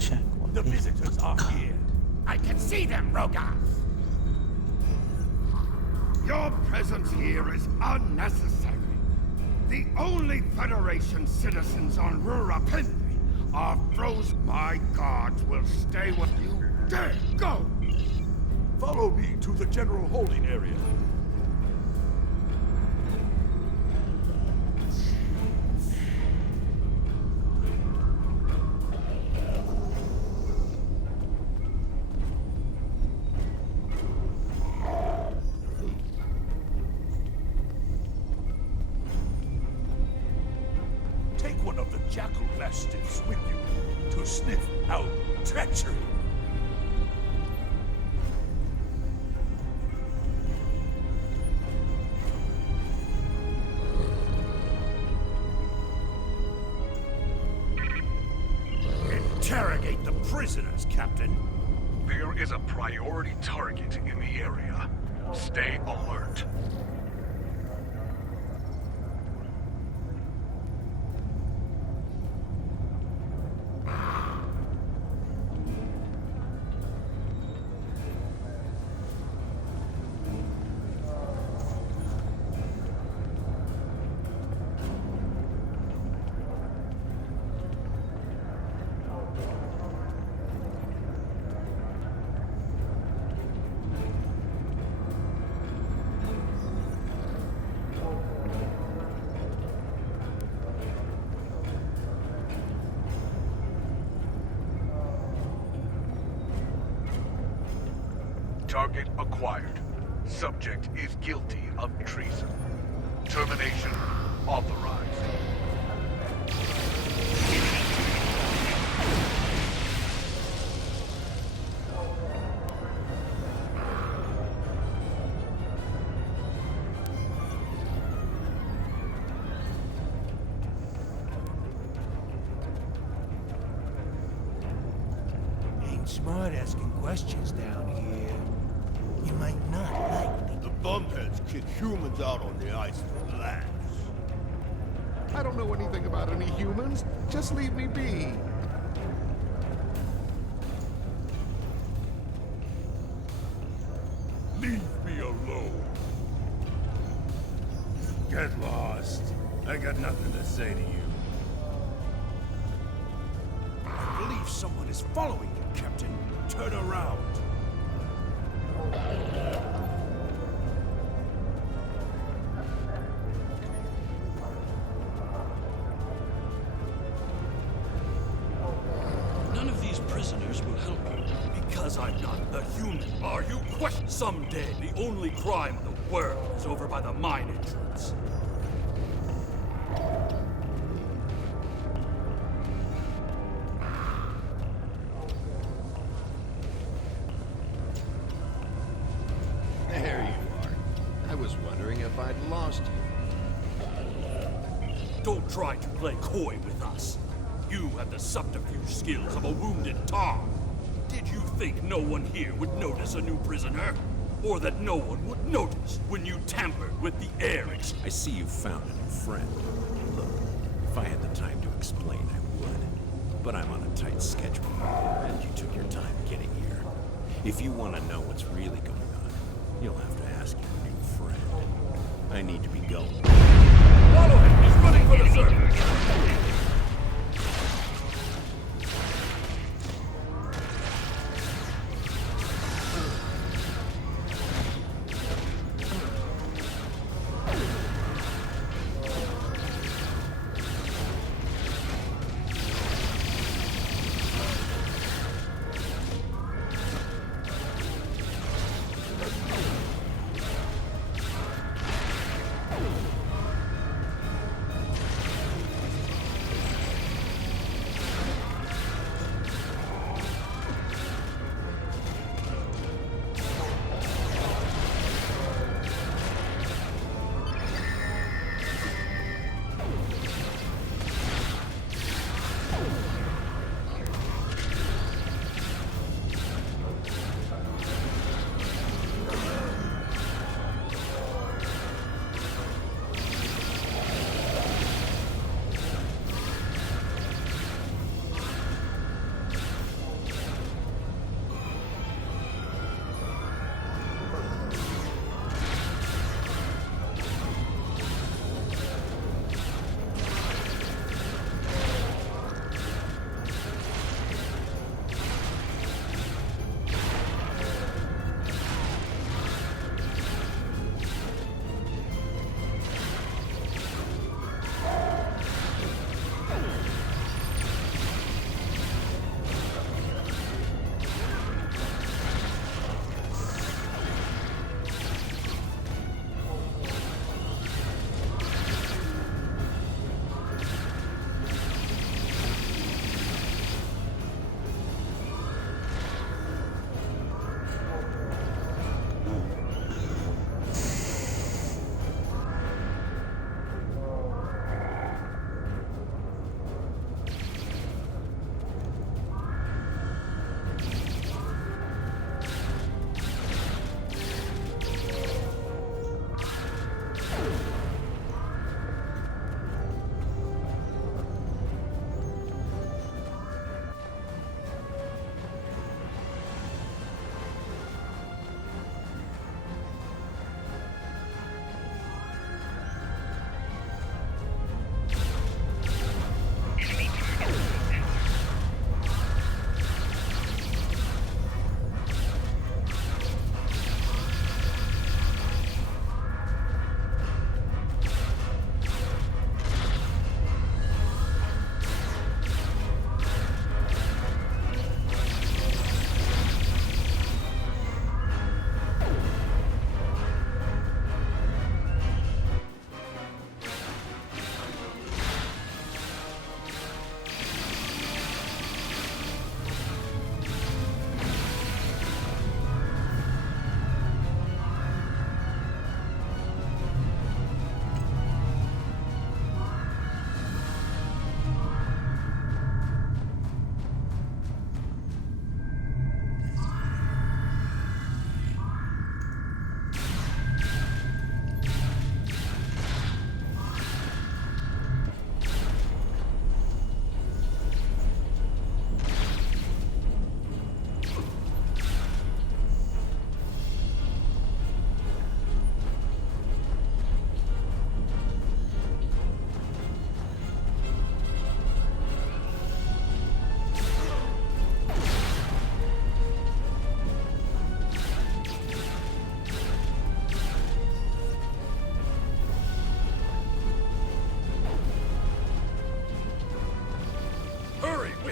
Check what the visitors are here. I can see them, Rogas. Your presence here is unnecessary. The only Federation citizens on Rurapendi are frozen. My guards will stay with you. There, go! Follow me to the general holding area. Mastiffs with you to sniff out treachery. Interrogate the prisoners, Captain. There is a priority target in the area. Stay alert. Target acquired. Subject is guilty of treason. Termination authorized. Ain't smart asking questions down here. You might not like me. The bumpheads kick humans out on the ice for laughs. I don't know anything about any humans. Just leave me be. Leave me alone. Get lost. I got nothing to say to you. I believe someone is following you, Captain. Turn around. None of these prisoners will help you. because I'm not a human, are you questioning? Someday, the only crime in the world is over by the mine entrance. There you are. I was wondering if I'd lost you. Don't try to play coy with us. You have the subterfuge skills of a wounded Tar. Did you think no one here would notice a new prisoner? Or that no one would notice when you tampered with the air I see you found a new friend. Look, if I had the time to explain, I would. But I'm on a tight schedule, and you took your time getting here. If you want to know what's really going on, you'll have to ask your new friend. I need to be going. Follow him! He's running for the surface!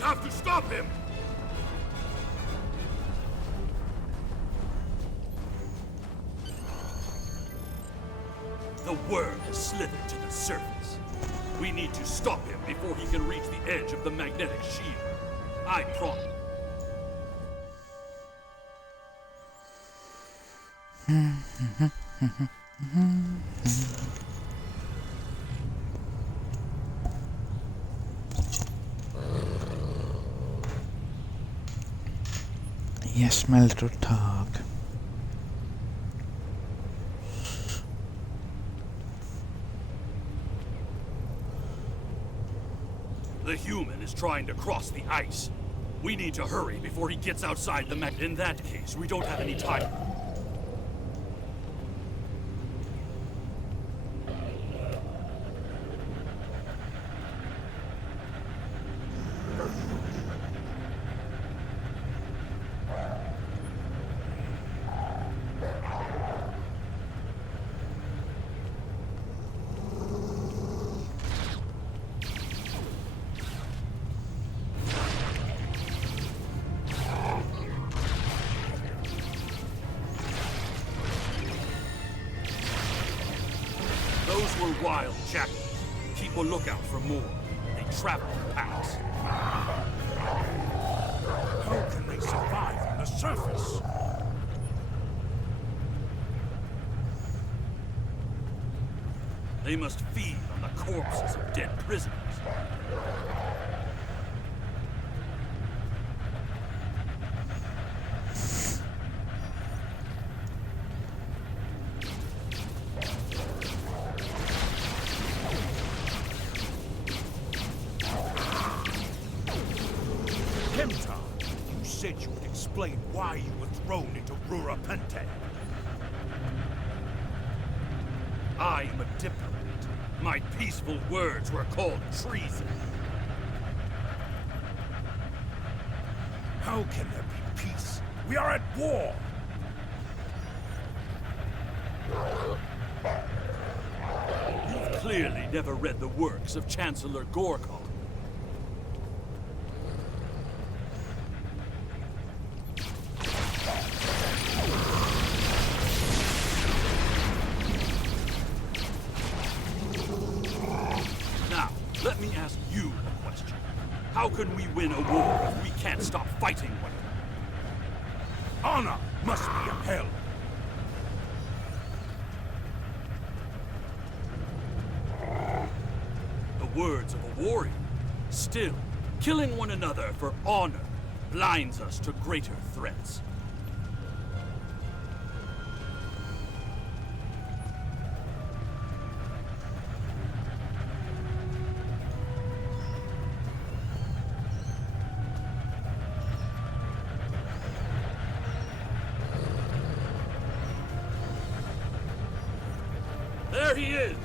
have to stop him! The worm has slithered to the surface. We need to stop him before he can reach the edge of the magnetic shield. I promise. Yes, my little dog. The human is trying to cross the ice. We need to hurry before he gets outside the mag. In that case, we don't have any time. Those were wild jackals. Keep a lookout for more. They travel in packs. How can they survive on the surface? They must feed on the corpses of dead prisoners. Kemtar, you said you would explain why you were thrown into Rurapente. I am a diplomat. My peaceful words were called treason. How can there be peace? We are at war! You've clearly never read the works of Chancellor Gorkon. Now, let me ask you a question. How can we win a war if we can't stop fighting one another? Honor must be upheld. The words of a warrior. Still, killing one another for honor blinds us to greater threats. There he is!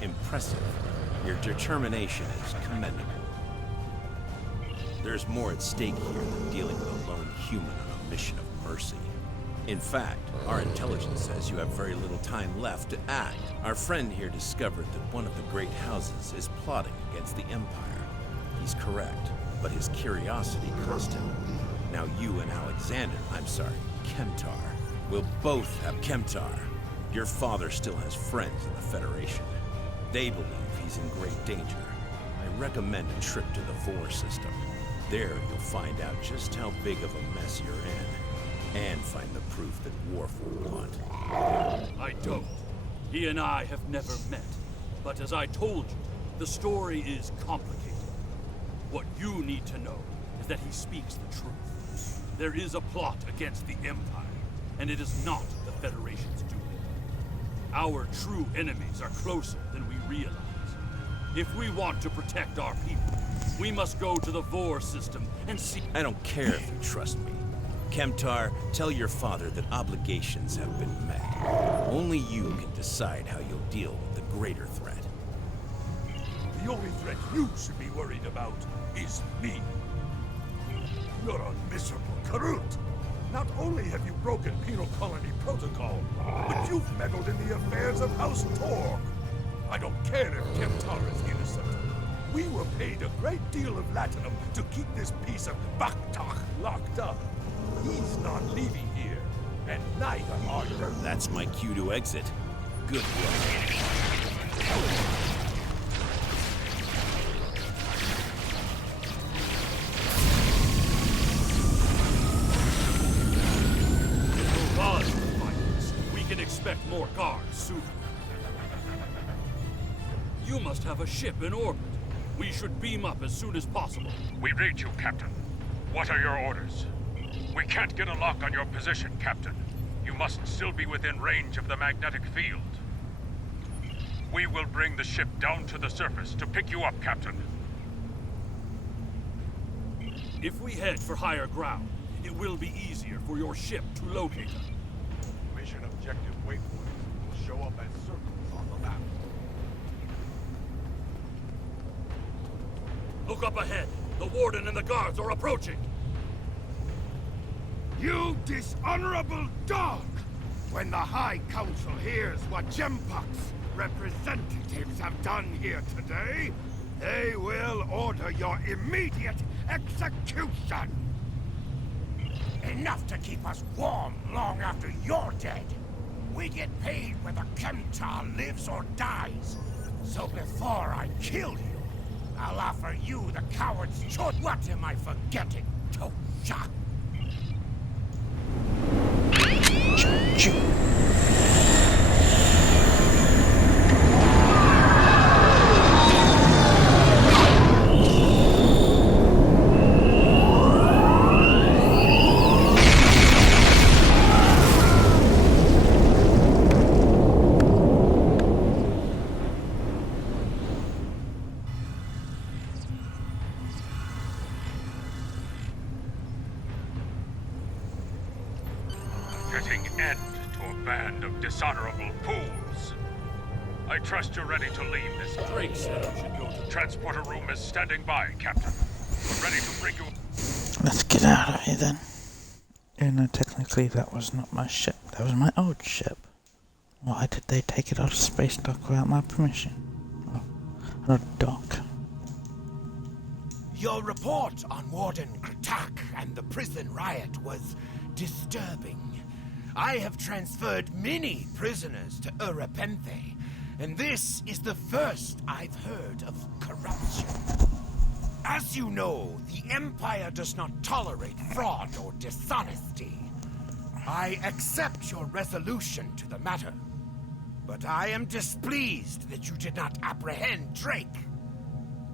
Impressive. Your determination is commendable. There's more at stake here than dealing with a lone human on a mission of mercy. In fact, our intelligence says you have very little time left to act. Our friend here discovered that one of the great houses is plotting against the Empire. He's correct, but his curiosity cursed him. Now you and Kemtar, will both have Kemtar. Your father still has friends in the Federation. They believe he's in great danger. I recommend a trip to the Vor system. There you'll find out just how big of a mess you're in, and find the proof that Worf will want. I don't. He and I have never met. But as I told you, the story is complicated. What you need to know is that he speaks the truth. There is a plot against the Empire, and it is not the Federation's doing. Our true enemies are closer than we realize. If we want to protect our people, we must go to the Vor system and see— I don't care if you trust me. Kemtar, tell your father that obligations have been met. Only you can decide how you'll deal with the greater threat. The only threat you should be worried about is me. You're a miserable Karut. Not only have you broken penal colony protocol, but you've meddled in the affairs of House Torg. I don't care if Kemtar is innocent. We were paid a great deal of latinum to keep this piece of Baktak locked up. He's not leaving here. and neither are you. That's my cue to exit. Good work. We can expect more guards soon. You must have a ship in orbit. We should beam up as soon as possible. We read you, Captain. What are your orders? We can't get a lock on your position, Captain. You must still be within range of the magnetic field. We will bring the ship down to the surface to pick you up, Captain. If we head for higher ground, it will be easier for your ship to locate us. Mission objective waypoints will show up as circles on the map. Look up ahead. The Warden and the guards are approaching. You dishonorable dog! When the High Council hears what Gempok's representatives have done here today, they will order your immediate execution! Enough to keep us warm long after you're dead. We get paid whether Kemtar lives or dies. So before I kill you, I'll offer you the coward's choice. What am I forgetting, Tosha? Putting end to a band of dishonorable fools. I trust you're ready to leave this. Drake said you should go to... Transporter room is standing by, Captain. We're ready to bring you... Let's get out of here then. Even though technically that was not my ship. That was my old ship. Why did they take it out of space dock without my permission? Oh, not dock. Your report on Warden Kratak and the prison riot was disturbing. I have transferred many prisoners to Urapenthe, and this is the first I've heard of corruption. As you know, the Empire does not tolerate fraud or dishonesty. I accept your resolution to the matter, but I am displeased that you did not apprehend Drake.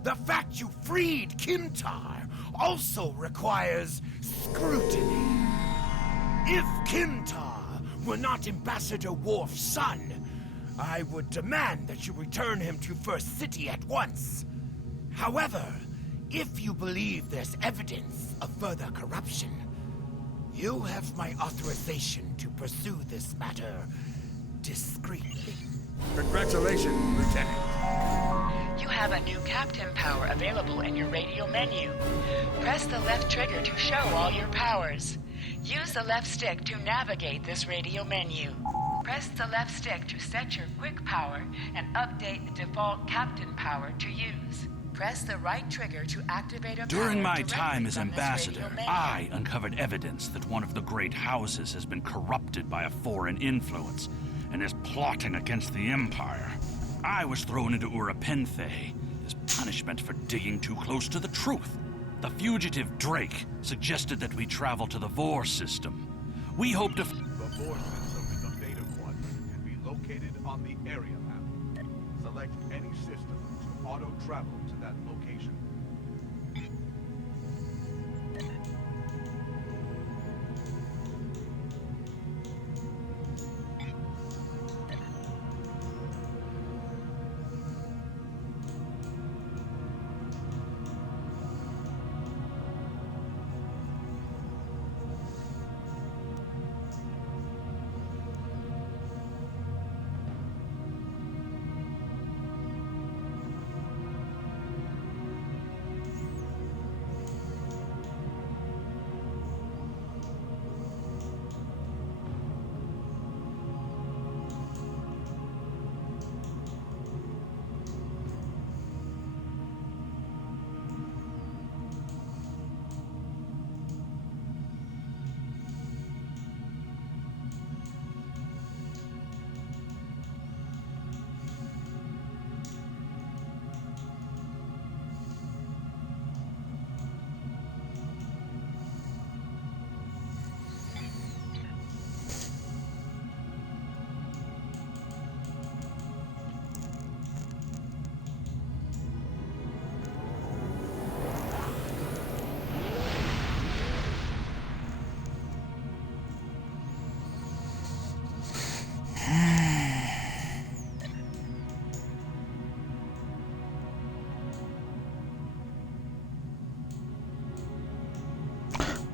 The fact you freed Kimtar also requires scrutiny. If Kimtar were not Ambassador Worf's son, I would demand that you return him to First City at once. However, if you believe there's evidence of further corruption, you have my authorization to pursue this matter discreetly. Congratulations, Lieutenant. You have a new captain power available in your radio menu. Press the left trigger to show all your powers. Use the left stick to navigate this radio menu. Press the left stick to set your quick power and update the default captain power to use. Press the right trigger to activate a During power my time as directly from this ambassador, radio menu. I uncovered evidence that one of the great houses has been corrupted by a foreign influence and is plotting against the Empire. I was thrown into Urapenthe as punishment for digging too close to the truth. The fugitive Drake suggested that we travel to the Vor system. We hope to... The Vor system is a data point and can be located on the area map. Select any system to auto-travel to that location.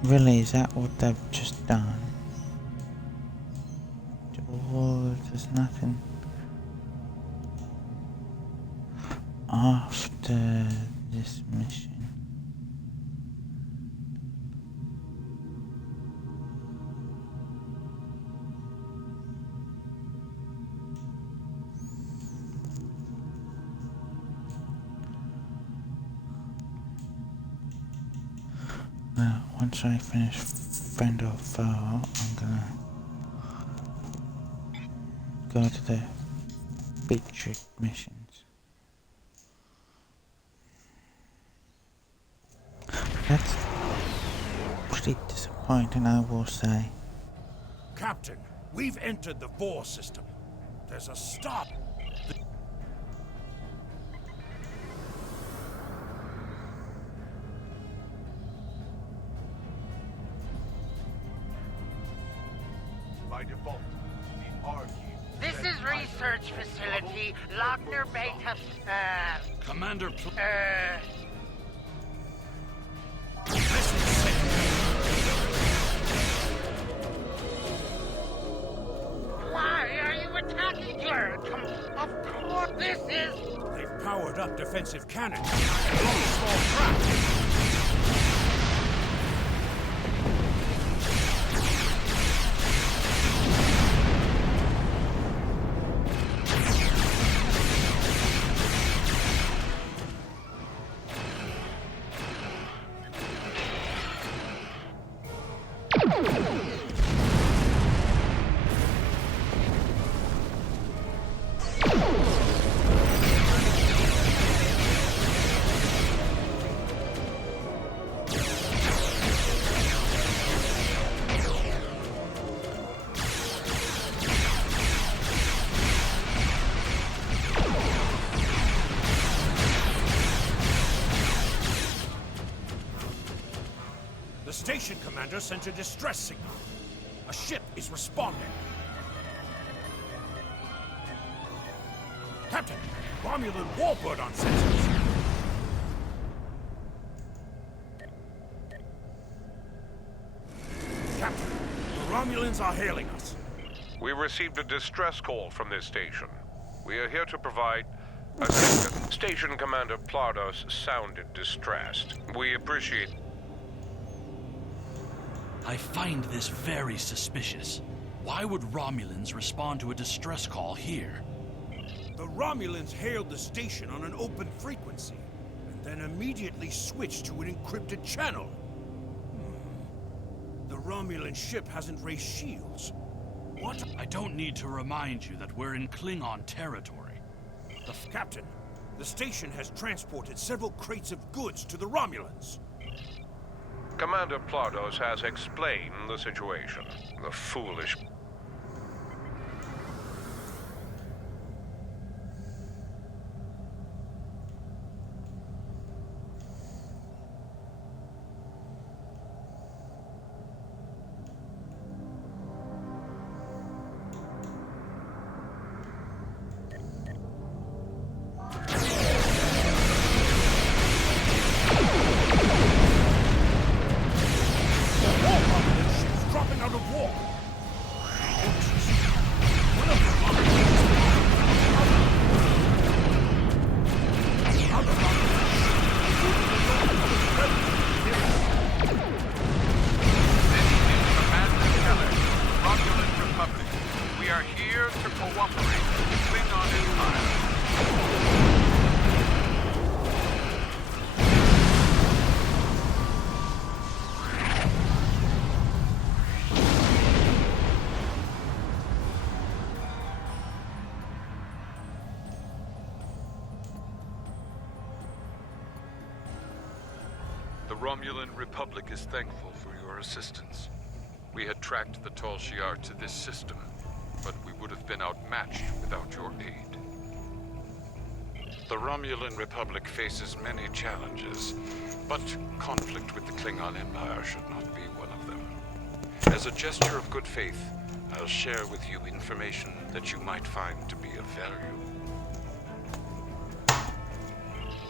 Really, is that what they've just done? Or there's nothing after this mission? Well, once I finish friend or foe, I'm gonna go to the featured missions. That's pretty disappointing, I will say. Captain, we've entered the Vor system. There's a stop. By default, the R key. This is research facility, Lochner Beta. Commander. Why are you attacking her? Of course, this is. They've powered up defensive cannons. Small trap. The station commander sent a distress signal. A ship is responding. Captain, Romulan warbird on sensors. Captain, the Romulans are hailing us. We received a distress call from this station. We are here to provide assistance. Station Commander Plardos sounded distressed. We appreciate... I find this very suspicious. Why would Romulans respond to a distress call here? The Romulans hailed the station on an open frequency, and then immediately switched to an encrypted channel. The Romulan ship hasn't raised shields. What? I don't need to remind you that we're in Klingon territory. Captain, the station has transported several crates of goods to the Romulans. Commander Plardos has explained the situation. The foolish... The Romulan Republic is thankful for your assistance. We had tracked the Tal Shiar to this system, but we would have been outmatched without your aid. The Romulan Republic faces many challenges, but conflict with the Klingon Empire should not be one of them. As a gesture of good faith, I'll share with you information that you might find to be of value.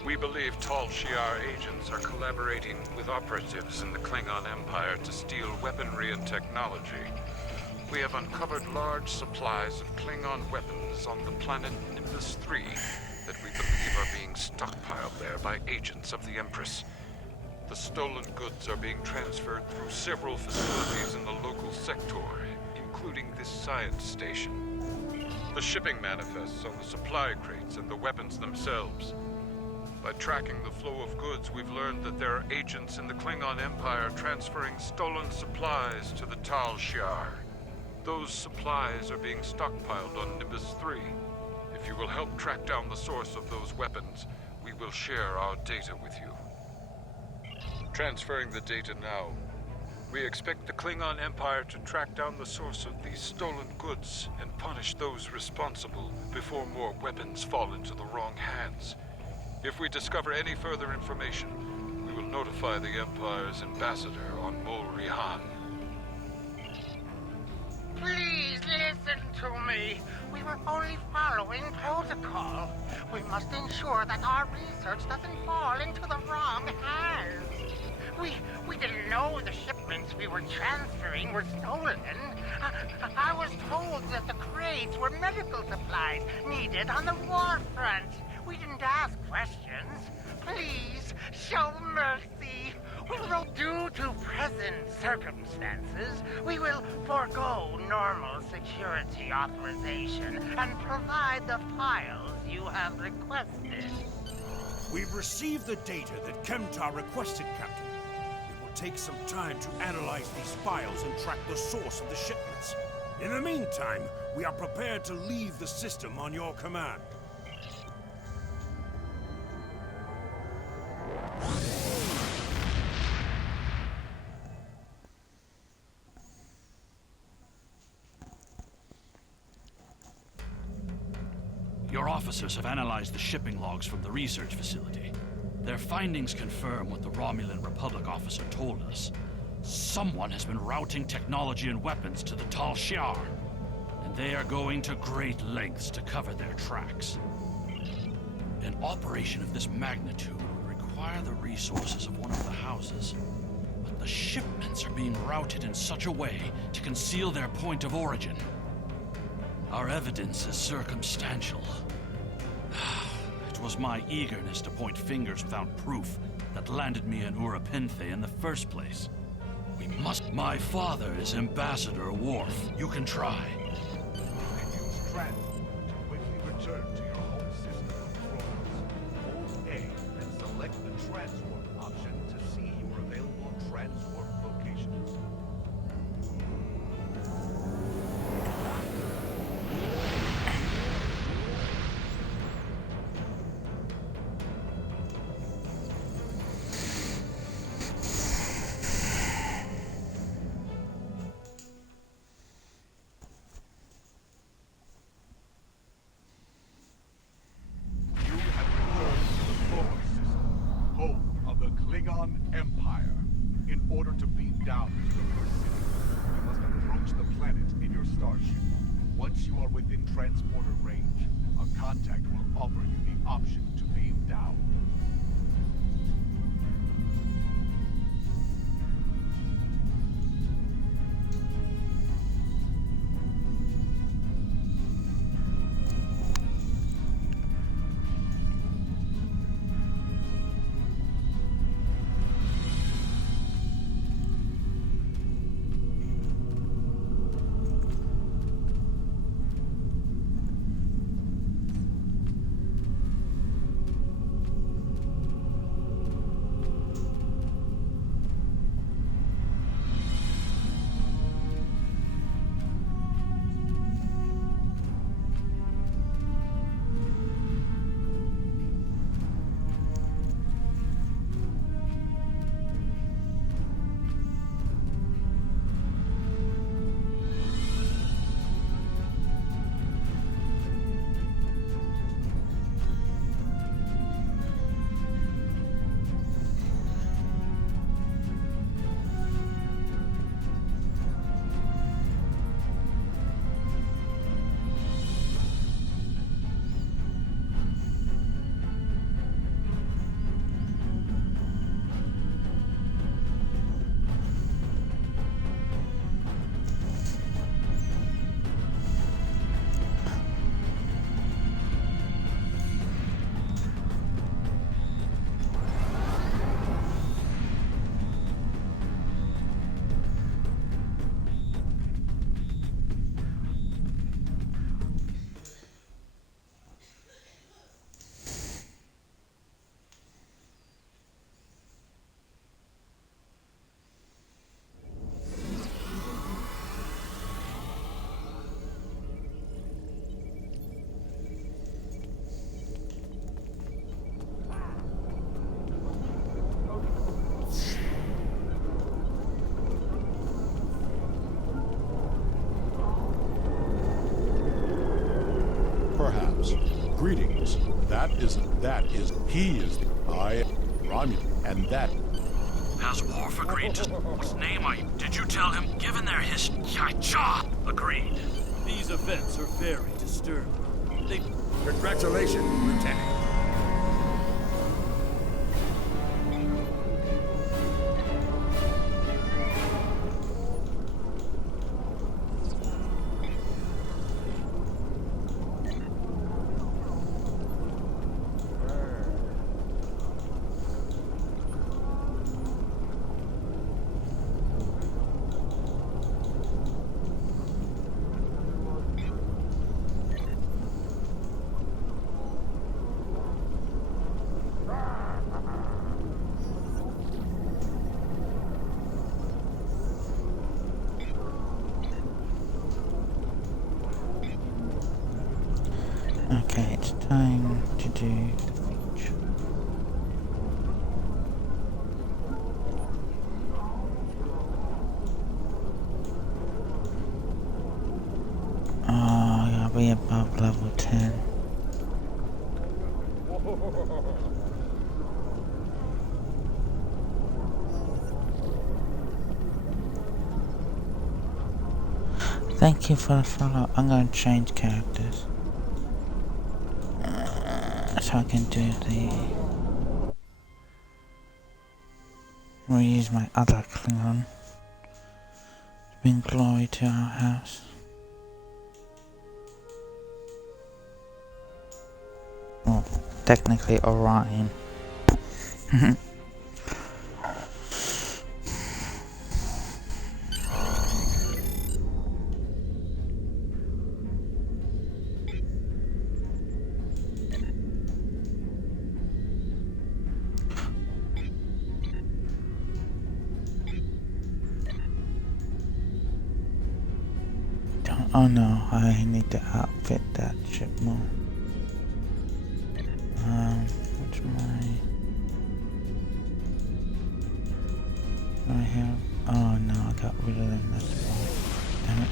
We We believe Tal Shiar agents are collaborating with operatives in the Klingon Empire to steal weaponry and technology. We have uncovered large supplies of Klingon weapons on the planet Nimbus 3 that we believe are being stockpiled there by agents of the Empress. The stolen goods are being transferred through several facilities in the local sector, including this science station. The shipping manifests on the supply crates and the weapons themselves. By tracking the flow of goods, we've learned that there are agents in the Klingon Empire transferring stolen supplies to the Tal Shiar. Those supplies are being stockpiled on Nimbus 3. If you will help track down the source of those weapons, we will share our data with you. Transferring the data now. We expect the Klingon Empire to track down the source of these stolen goods and punish those responsible before more weapons fall into the wrong hands. If we discover any further information, we will notify the Empire's ambassador on Mol Rihan. Please listen to me. We were only following protocol. We must ensure that our research doesn't fall into the wrong hands. We didn't know the shipments we were transferring were stolen. I was told that the crates were medical supplies needed on the war front. We didn't ask questions. Please, show mercy. Due to present circumstances, we will forego normal security authorization and provide the files you have requested. We've received the data that Kemtar requested, Captain. It will take some time to analyze these files and track the source of the shipments. In the meantime, we are prepared to leave the system on your command. Your officers have analyzed the shipping logs from the research facility. Their findings confirm what the Romulan Republic officer told us. Someone has been routing technology and weapons to the Tal Shiar, and they are going to great lengths to cover their tracks. An operation of this magnitude would require the resources of one of the houses, but the shipments are being routed in such a way to conceal their point of origin. Our evidence is circumstantial. It was my eagerness to point fingers without proof that landed me in Urapinthe in the first place. We must... My father is Ambassador Worf. You can try. Use transport to quickly return to your home system controls. Hold A and select the transport option to see your available transport locations. Klingon Empire. In order to beam down to the first city, you must approach the planet in your starship. Once you are within transporter range, a contact will offer you the option to beam down. beings. He is I, Romulan, and that. Has Worf agreed to... What name are you? Did you tell him? Given their history... Agreed. These events are very disturbing. Congratulations, Lieutenant. Okay, it's time to do the feature. Oh, I gotta be above level 10. Thank you for the follow. I'm gonna change characters. So I can do the... reuse my other Klingon. Bring glory to our house. Well, technically Orion. Oh no, I need to outfit that ship more. What's my... I have... Oh no, I got rid of them, that's why. Damn it.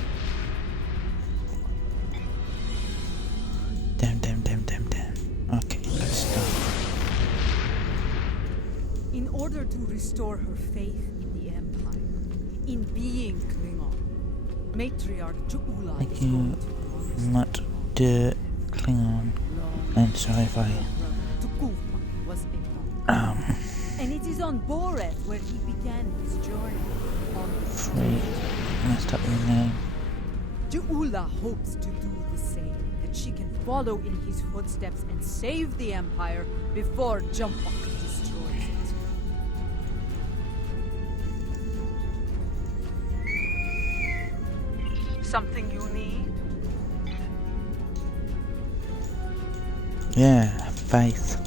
Damn. Okay, let's start. In order to restore her faith in the Empire, in being Klingon, Matriarch Ju'ula Thank is you, going to not the Klingon. And sorry if I... And it is on Boreth where he began his journey on the Free. Messed up your name. Ju'ula hopes to do the same, that she can follow in his footsteps and save the Empire before Jumpok destroys it. Something you need? Yeah, faith.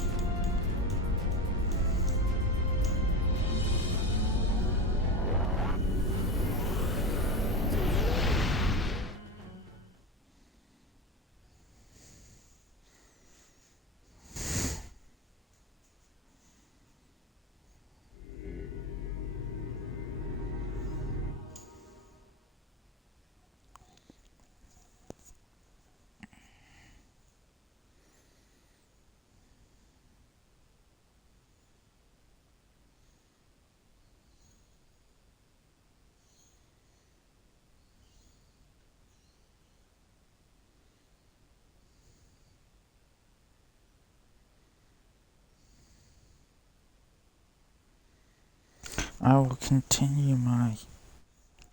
I will continue my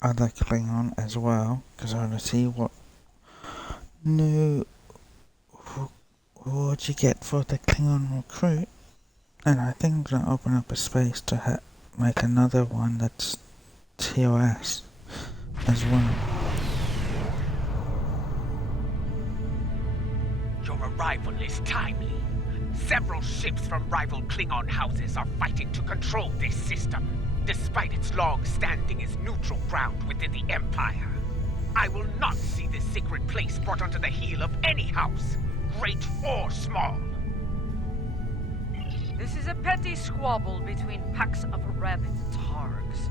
other Klingon as well, because I want to see what new what you get for the Klingon recruit, and I think I'm going to open up a space to make another one that's TOS as well. Your arrival is timely. Several ships from rival Klingon houses are fighting to control this system, despite its long standing as neutral ground within the Empire. I will not see this sacred place brought under the heel of any house, great or small. This is a petty squabble between packs of rabid targs.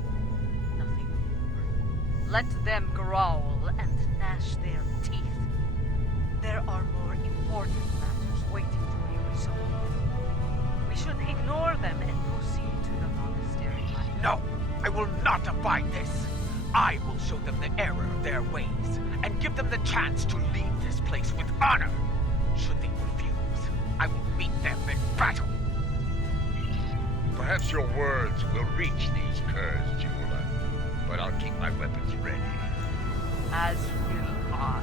Nothing more. Let them growl and gnash their teeth. There are more important matters waiting so. We should ignore them and proceed to the monastery. No, I will not abide this. I will show them the error of their ways and give them the chance to leave this place with honor. Should they refuse, I will meet them in battle. Perhaps your words will reach these curs, jeweler, but I'll keep my weapons ready. As will I.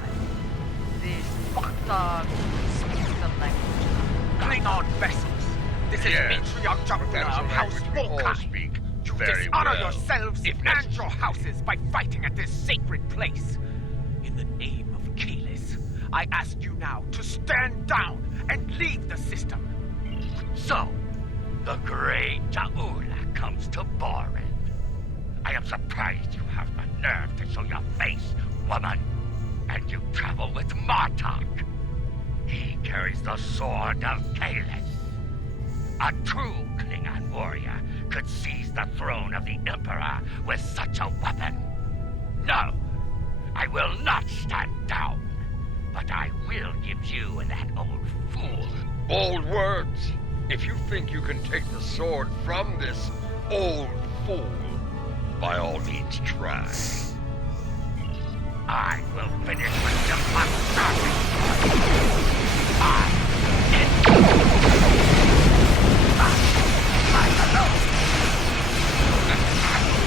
This fuckdog speaks the language of Klingon vessels. This is Matriarch Jabula of House Volkai. You dishonor yourselves and your houses by fighting at this sacred place. In the name of Kalis, I ask you now to stand down and leave the system. So, the great Jaula comes to Borin. I am surprised you have the nerve to show your face, woman. And you travel with Martok. He carries the sword of Kalis. A true Klingon warrior could seize the throne of the Emperor with such a weapon. No, I will not stand down. But I will give you and that old fool. Bold words. If you think you can take the sword from this old fool, by all means try. I will finish with the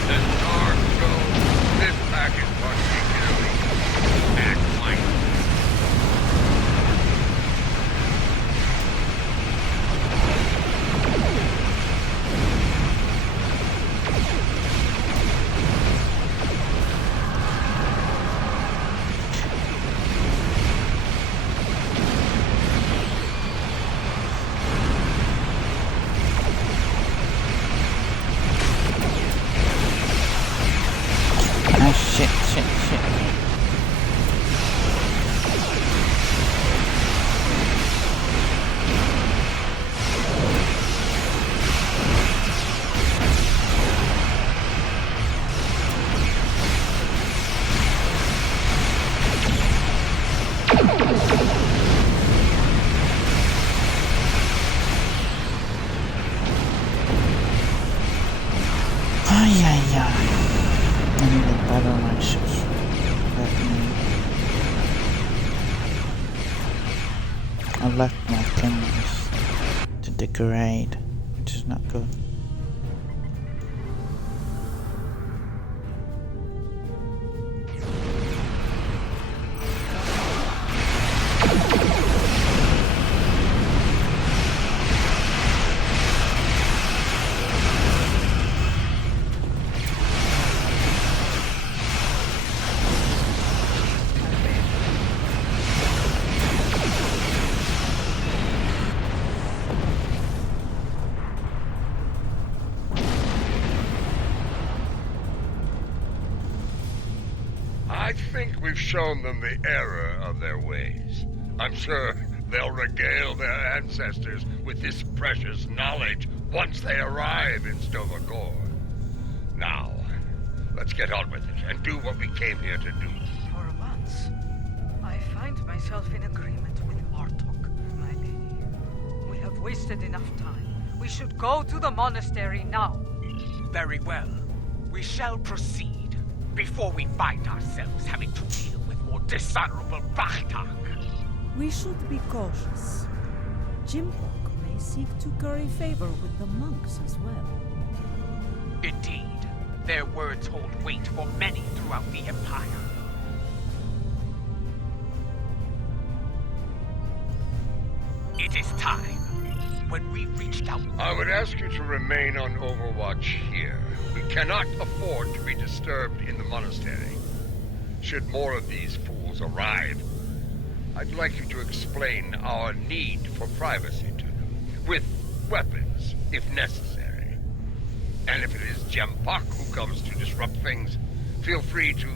This dark show, this pack is particularly and mighty. I left my things to degrade, which is not good. We've shown them the error of their ways. I'm sure they'll regale their ancestors with this precious knowledge once they arrive in Stovagor. Now, let's get on with it and do what we came here to do. For once, I find myself in agreement with Martok, my lady. We have wasted enough time. We should go to the monastery now. Very well. We shall proceed. Before we find ourselves having to deal with more dishonorable Bachtak. We should be cautious. Jimpok may seek to curry favor with the monks as well. Indeed. Their words hold weight for many throughout the Empire. It is time. When we reached out... I would ask you to remain on Overwatch here. We cannot afford to be disturbed in the monastery. Should more of these fools arrive, I'd like you to explain our need for privacy to them, with weapons, if necessary. And if it is Jempak who comes to disrupt things, feel free to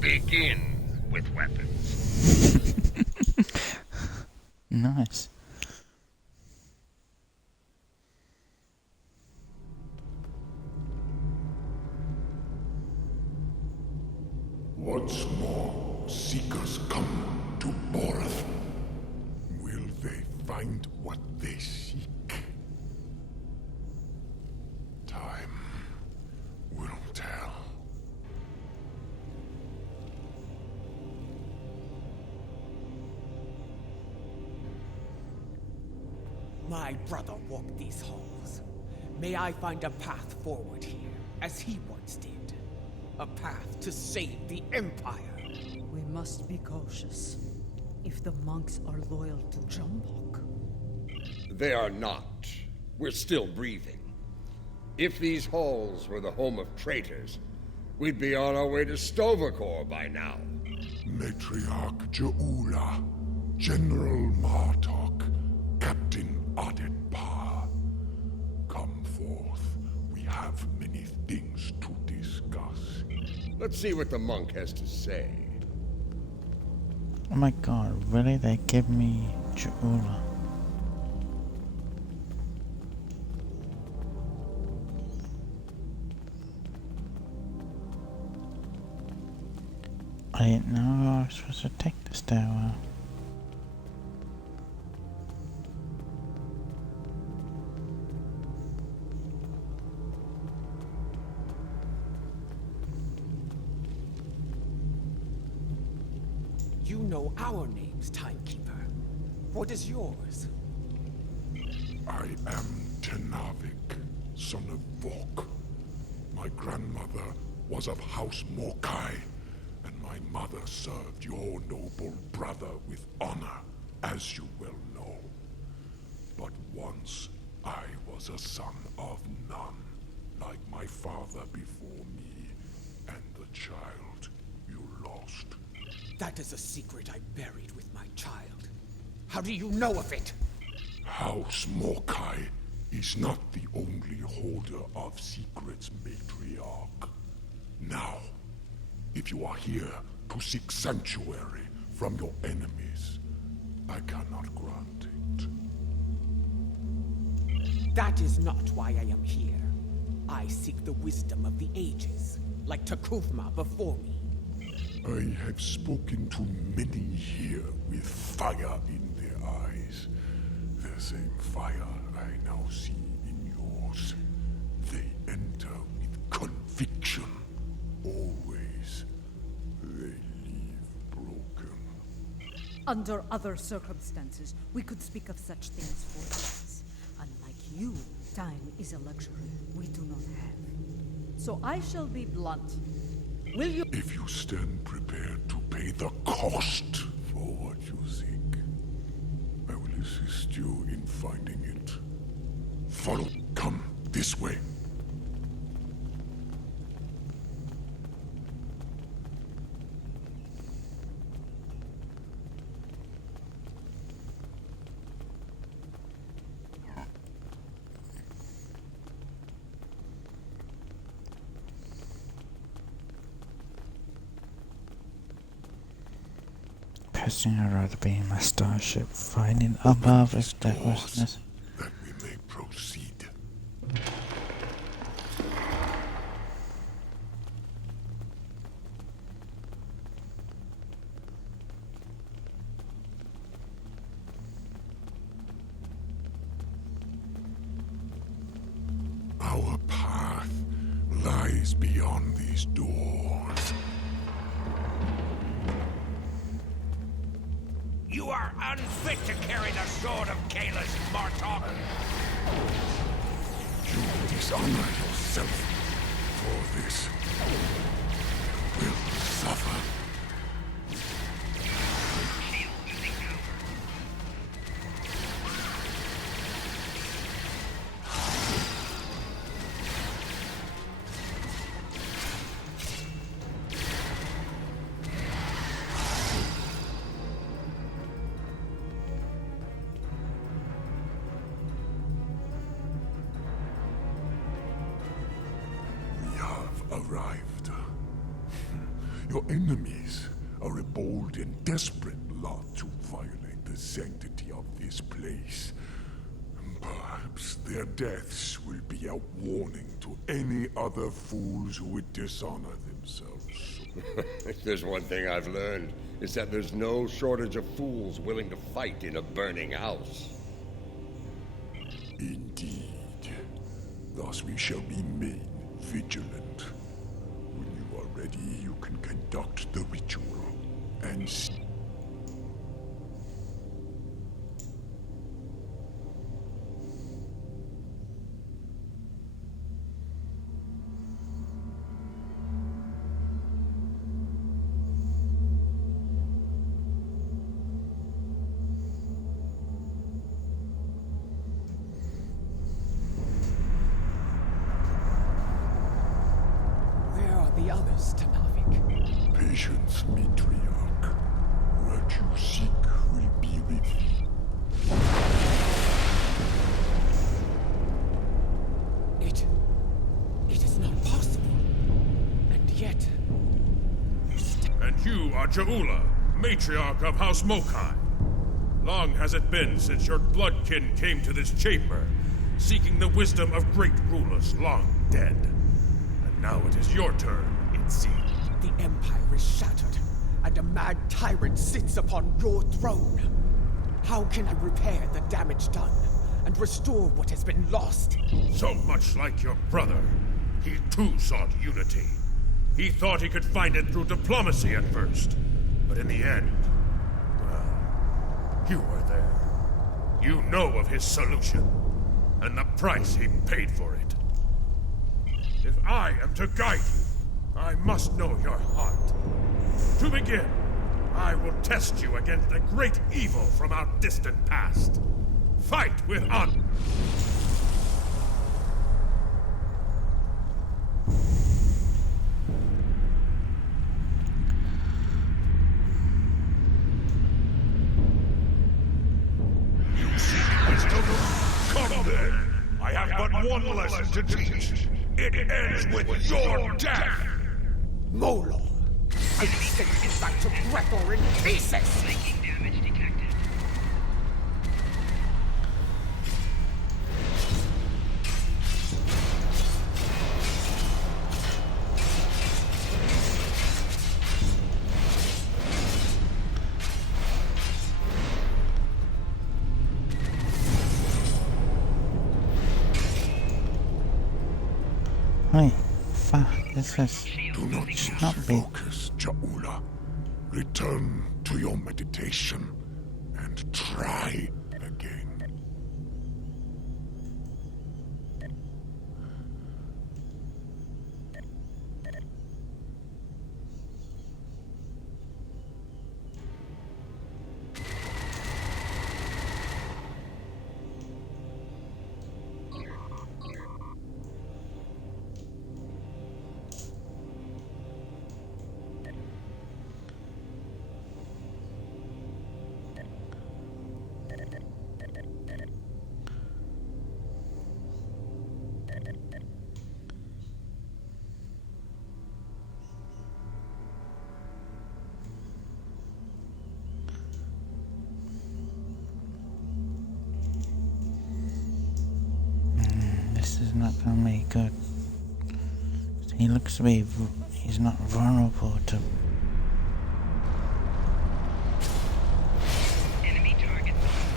begin with weapons. Nice. Once more, seekers come to Borth. Will they find find what they seek. Time will tell. My brother walked these halls. May I find a path forward here, as he once did. A path to save the Empire. We must be cautious. If the monks are loyal to Jumbok. They are not. We're still breathing. If these halls were the home of traitors, we'd be on our way to Tovakor by now. Matriarch Jaula, General Martok, Captain Adetpa. Come forth. We have many things to discuss. Let's see what the monk has to say. Oh my god, really? They give me Jaula. I didn't know I was supposed to take the stairwell. You know our names, Timekeeper. What is yours? I am Tenavik, son of Vok. My grandmother was of House Morkai, and my mother served your noble brother with honor, as you well know. But once I was a son of none, like my father before me, and the child you lost. That is a secret I buried with my child. How do you know of it? House Morkai is not the only holder of secrets, Matriarch. Now, if you are here to seek sanctuary from your enemies, I cannot grant it. That is not why I am here. I seek the wisdom of the ages, like Takufma before me. I have spoken to many here with fire in their eyes. The same fire I now see in yours. They enter with conviction. Always. They leave broken. Under other circumstances, we could speak of such things for days. Unlike you, time is a luxury we do not have. So I shall be blunt. Will you— If you stand prepared to pay the cost for what you seek, I will assist you in finding it. Follow. Come this way. Personally, I'd rather be in my starship fighting above if that was necessary. That we may proceed. Our path lies beyond these doors. You are unfit to carry the sword of Kalis, Martok. You dishonor yourself for this. You will suffer. Arrived. Your enemies are a bold and desperate lot to violate the sanctity of this place. Perhaps their deaths will be a warning to any other fools who would dishonor themselves. If there's one thing I've learned, it's that there's no shortage of fools willing to fight in a burning house. Indeed. Thus we shall remain vigilant. When you are ready, you can conduct the ritual and see. The others, Tanavik. Patience, Matriarch. What you seek will be revealed. It is not possible. And yet... And you are Jaula, Matriarch of House Mokai. Long has it been since your bloodkin came to this chamber, seeking the wisdom of great rulers long dead. Now it is your turn, it seems. The Empire is shattered, and a mad tyrant sits upon your throne. How can I repair the damage done, and restore what has been lost? So much like your brother, he too sought unity. He thought he could find it through diplomacy at first, but in the end, well, you were there. You know of his solution, and the price he paid for it. If I am to guide you, I must know your heart. To begin, I will test you against the great evil from our distant past. Fight with honor. You seek wisdom? Come then. I have but one lesson to teach. It ends with your death! Molo! I will send you back to Breathor in pieces! Making damage detected. Hey, fuck, this is Do not lose focus, Jaula. Return to your meditation and try again. This is not gonna be good. He looks to be, he's not vulnerable to... Enemy target locked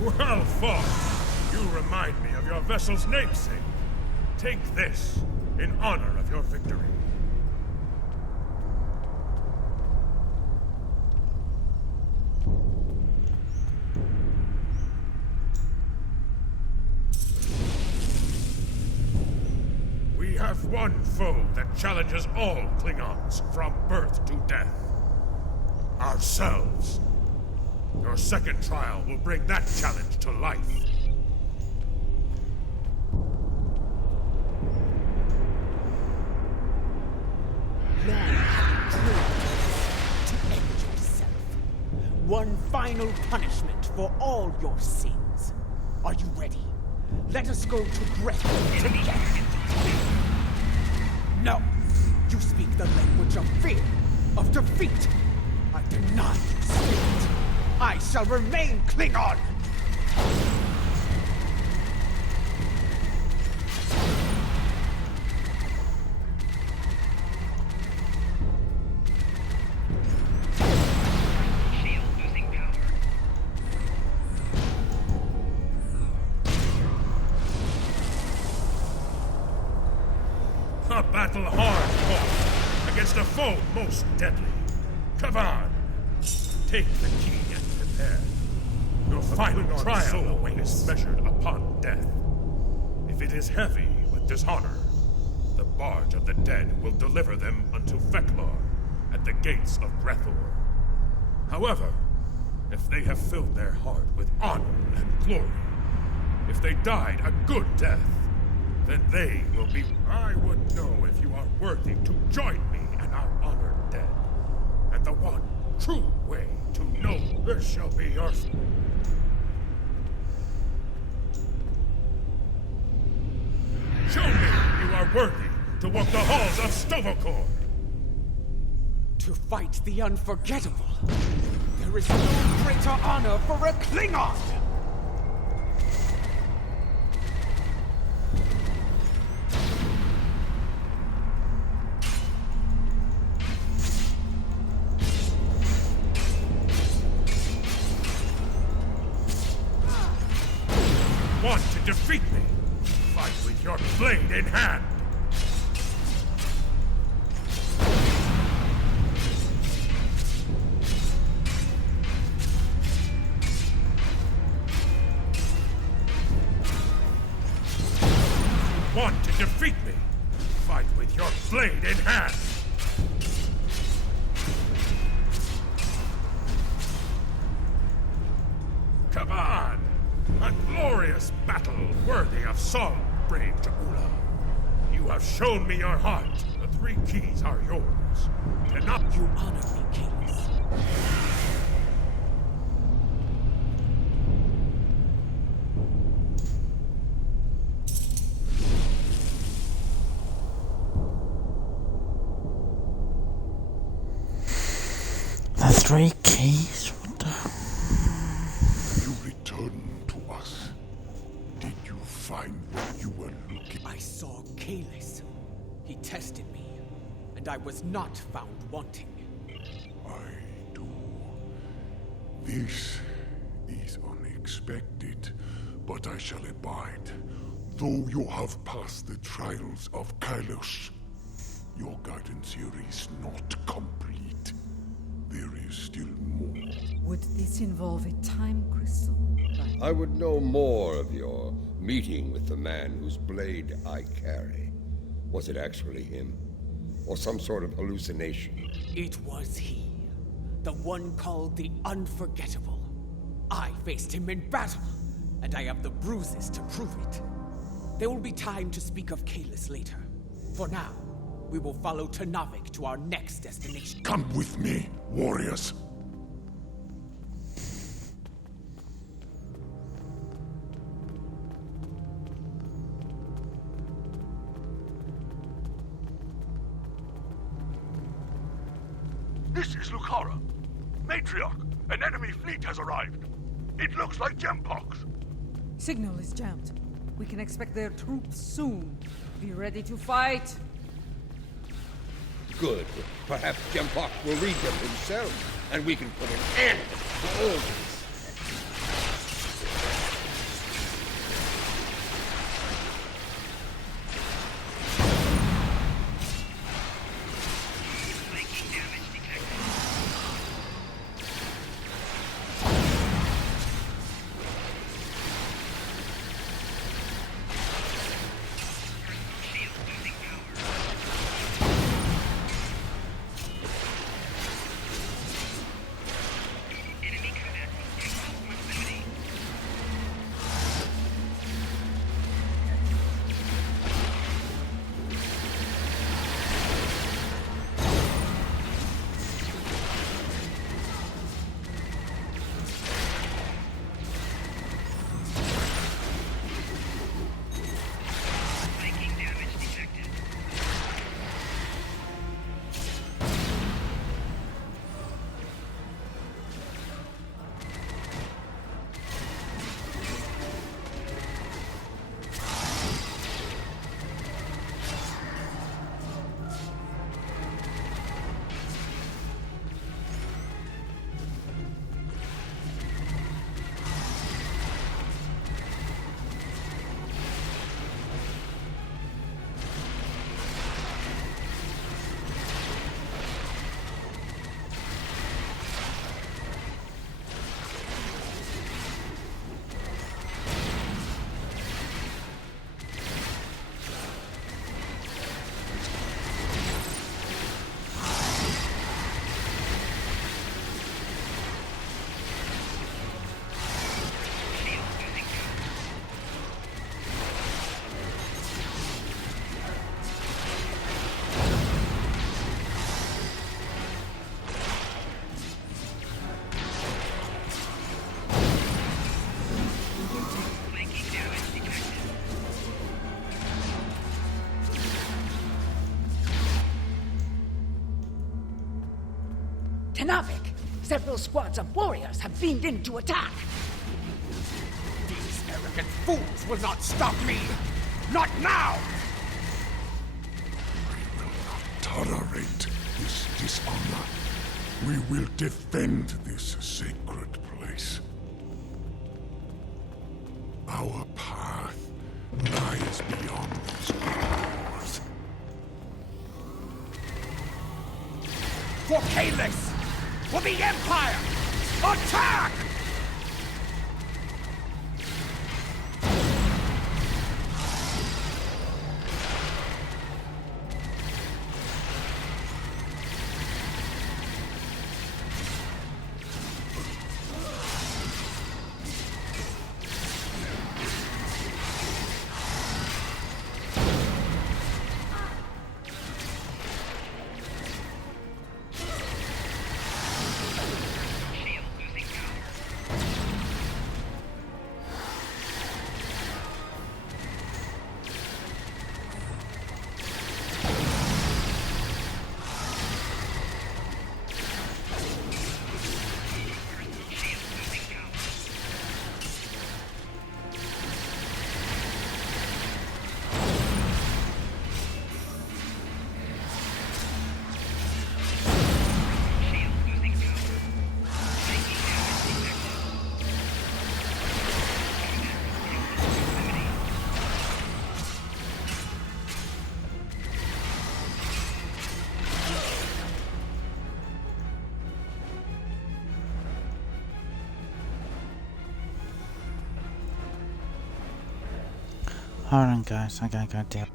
Well fought! You remind me of your vessel's namesake. Take this in honor of your victory. We have one foe that challenges all Klingons from birth to death. Ourselves. Your second trial will bring that challenge to life. Long have you dreamed to end yourself. One final punishment for all your sins. Are you ready? Let us go to Grethel together. No! You speak the language of fear, of defeat. I deny your spirit. I shall remain Klingon! A battle hard fought against a foe most deadly. Come on, take the key and prepare. Your final trial is measured upon death. If it is heavy with dishonor, the barge of the dead will deliver them unto Feklar at the gates of Grethor. However, if they have filled their heart with honor and glory, if they died a good death, then they will be... I would know if you are worthy to join me and our honored dead. And the one true way to know this shall be your... Show me you are worthy to walk the halls of Stovokor. To fight the unforgettable, there is no greater honor for a Klingon! Want to defeat me? Fight with your blade in hand! Want to defeat me? Fight with your blade in hand! Come on! A glorious battle worthy of song, brave Ja'ula. You have shown me your heart. The 3 keys are yours. Cannot you honor me, kings? The 3 keys? What the... You returned to us. Did you find what you were looking? I saw Kalis. He tested me, and I was not found wanting. I do. This is unexpected, but I shall abide. Though you have passed the trials of Kalos, your guidance here is not complete. There is still more. Would this involve a time crystal? I would know more of your meeting with the man whose blade I carry. Was it actually him? Or some sort of hallucination? It was he. The one called the Unforgettable. I faced him in battle, and I have the bruises to prove it. There will be time to speak of Kalis later. For now, we will follow Tanavik to our next destination. Come with me, warriors. This is Lucara. Matriarch, an enemy fleet has arrived. It looks like Gempox. Signal is jammed. We can expect their troops soon. Be ready to fight. Good. Perhaps Gempox will read them himself, and we can put an end to all this. Tenavik, several squads of warriors have beamed in to attack. These arrogant fools will not stop me! Not now! Tolerate this dishonor. We will defend this sacred place. Our path lies beyond these walls. For Kalis! For the Empire! Attack! Hold on guys, I gotta go down.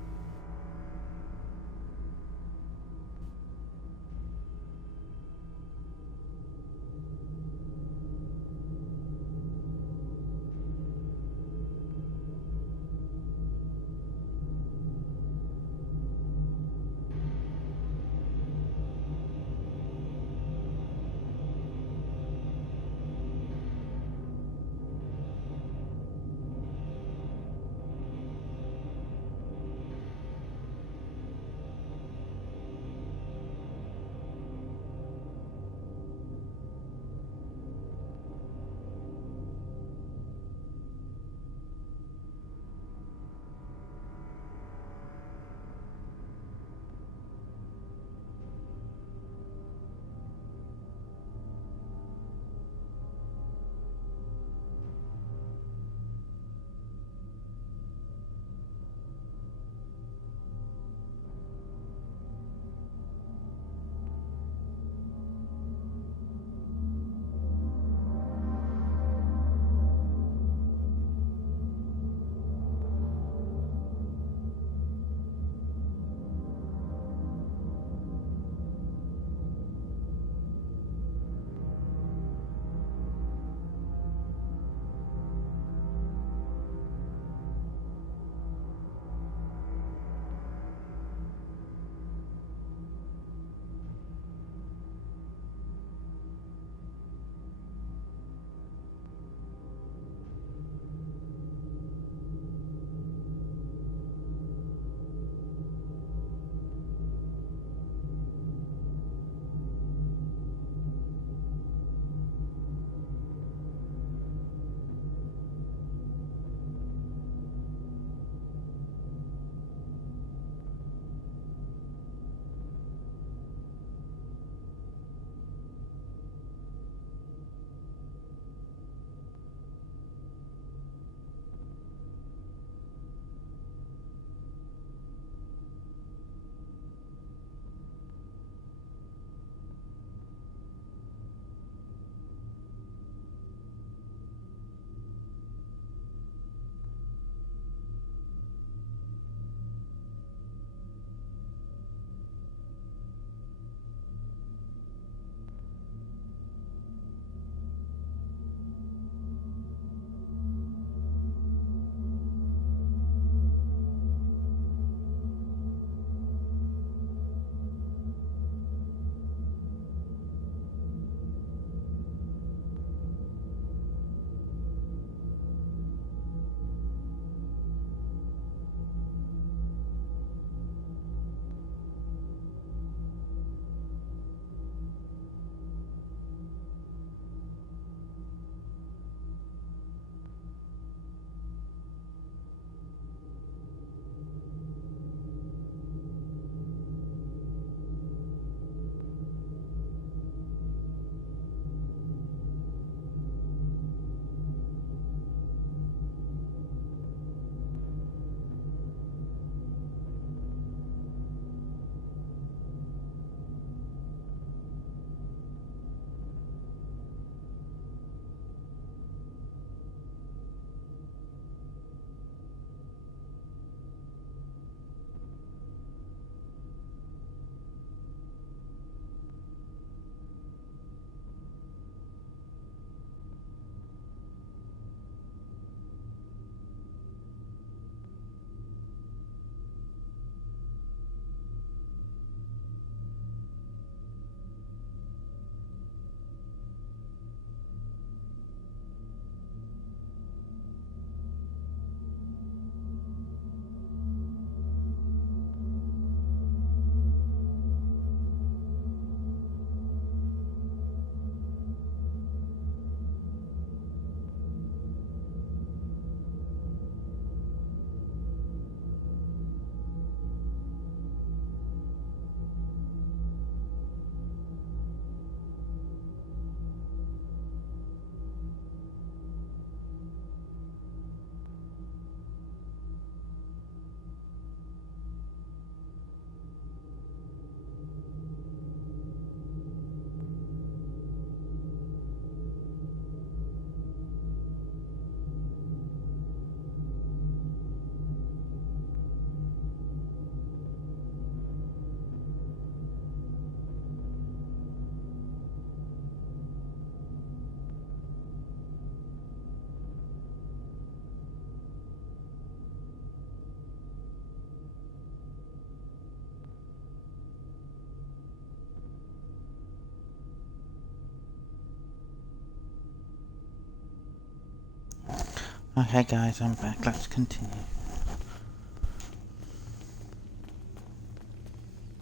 Okay guys, I'm back. Let's continue.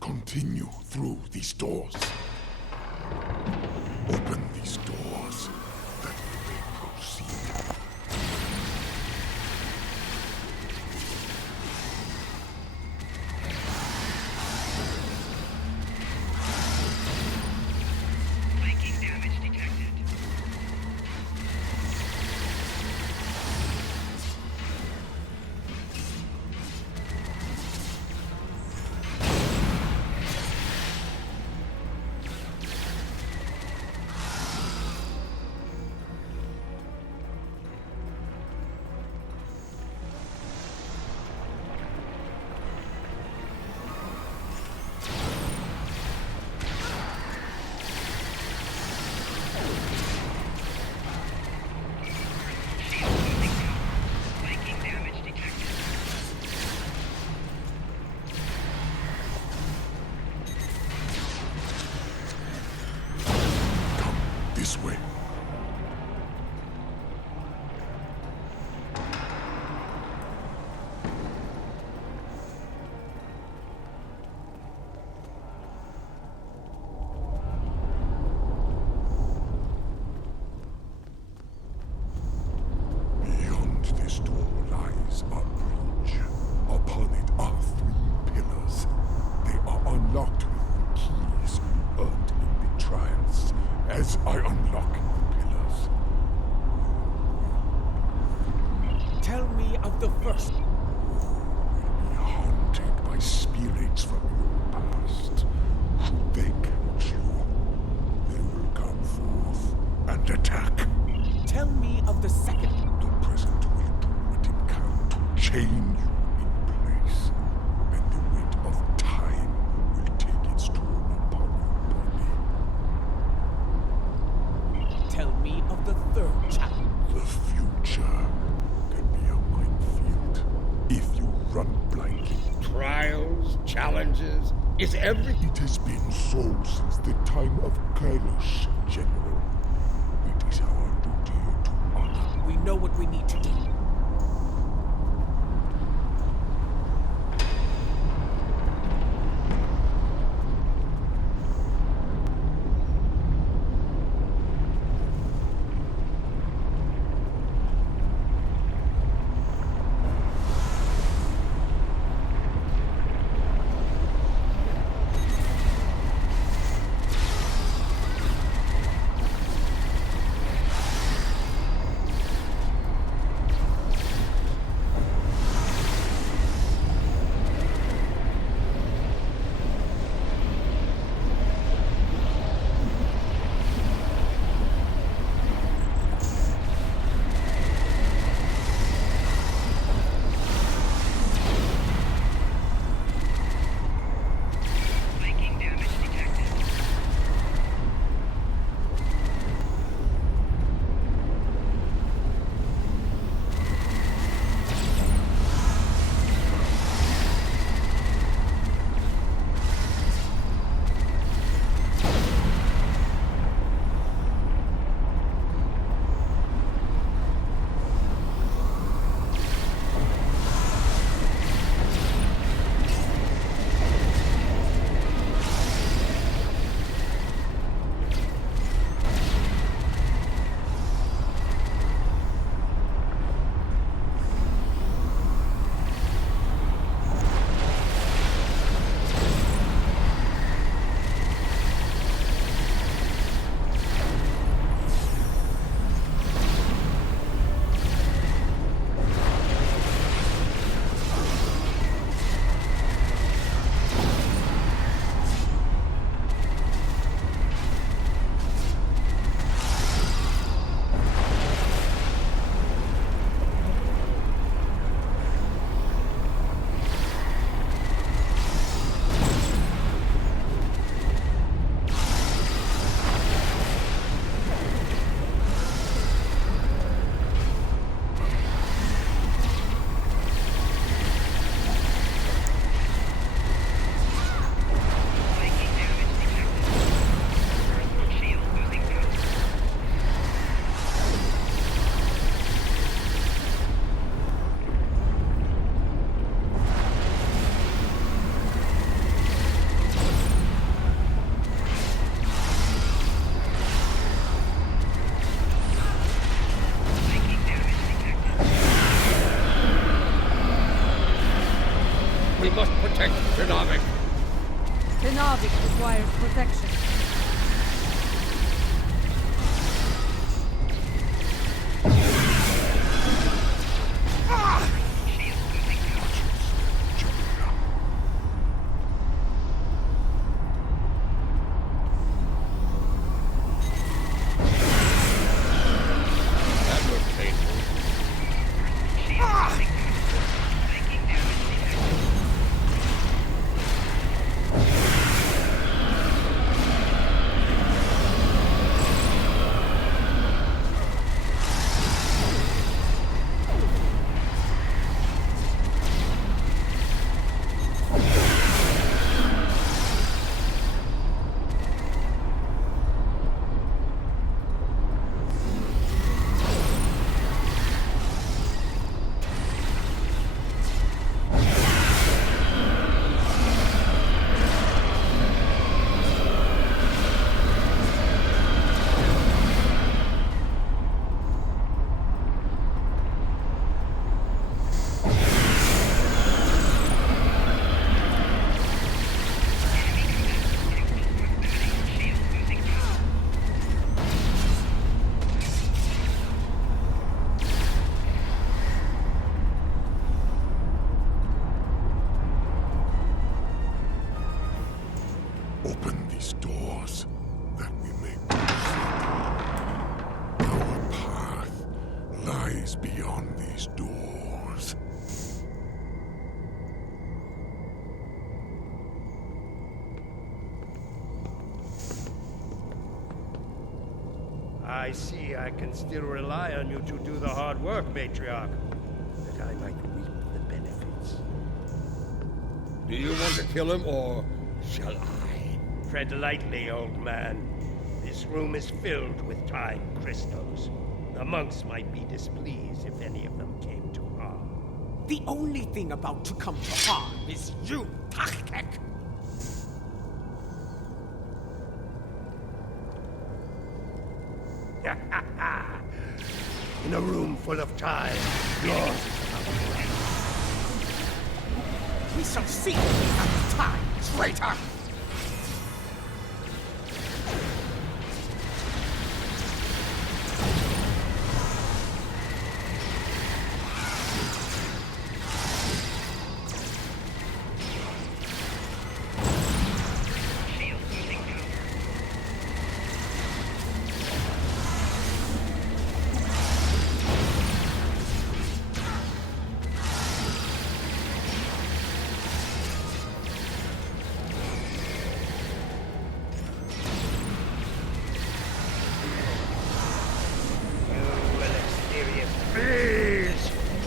Continue through these doors. Open these doors that we may proceed. Flanking damage detected. This way. Beyond this door lies a bridge. Upon it are 3 pillars. They are unlocked with keys we earned in the trials. As I unlock the pillars, Tell me of the first. be haunted by spirits from your past. Should they catch you, they will come forth and attack. Tell me of the second. The present will do what it can to chain you in place, and the weight of time will take its toll upon your body. Tell me of the third chapter. The future can be a minefield if you run blindly. Trials, challenges, is everything. It has been so since the time of Kailash, General. It is our duty to honor. We know what we need to do. Tenavik! Tenavik requires protection. Open these doors, that we may proceed. Our path lies beyond these doors. I see I can still rely on you to do the hard work, Matriarch. That I might reap the benefits. Do you want to kill him, or shall I? Tread lightly, old man. This room is filled with time crystals. The monks might be displeased if any of them came to harm. The only thing about to come to harm is you, Taktek! In a room full of time, yours is our right. We shall see at time, traitor!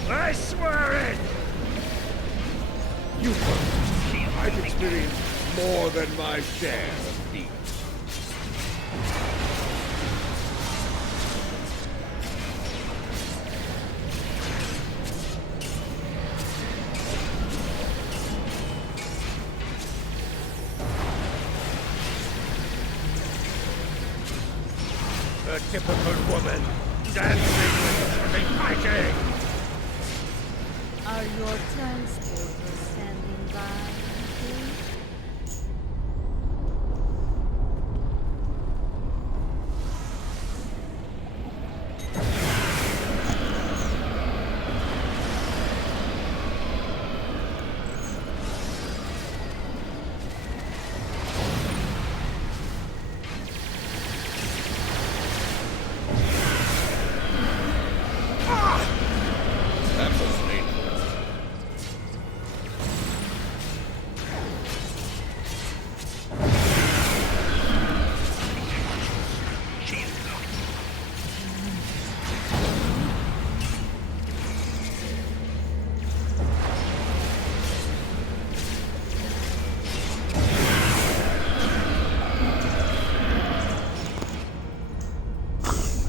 I swear it! You won't. I've experienced more than my share of peace. A typical woman, dancing when she should be fighting! Are your transporters standing by, please?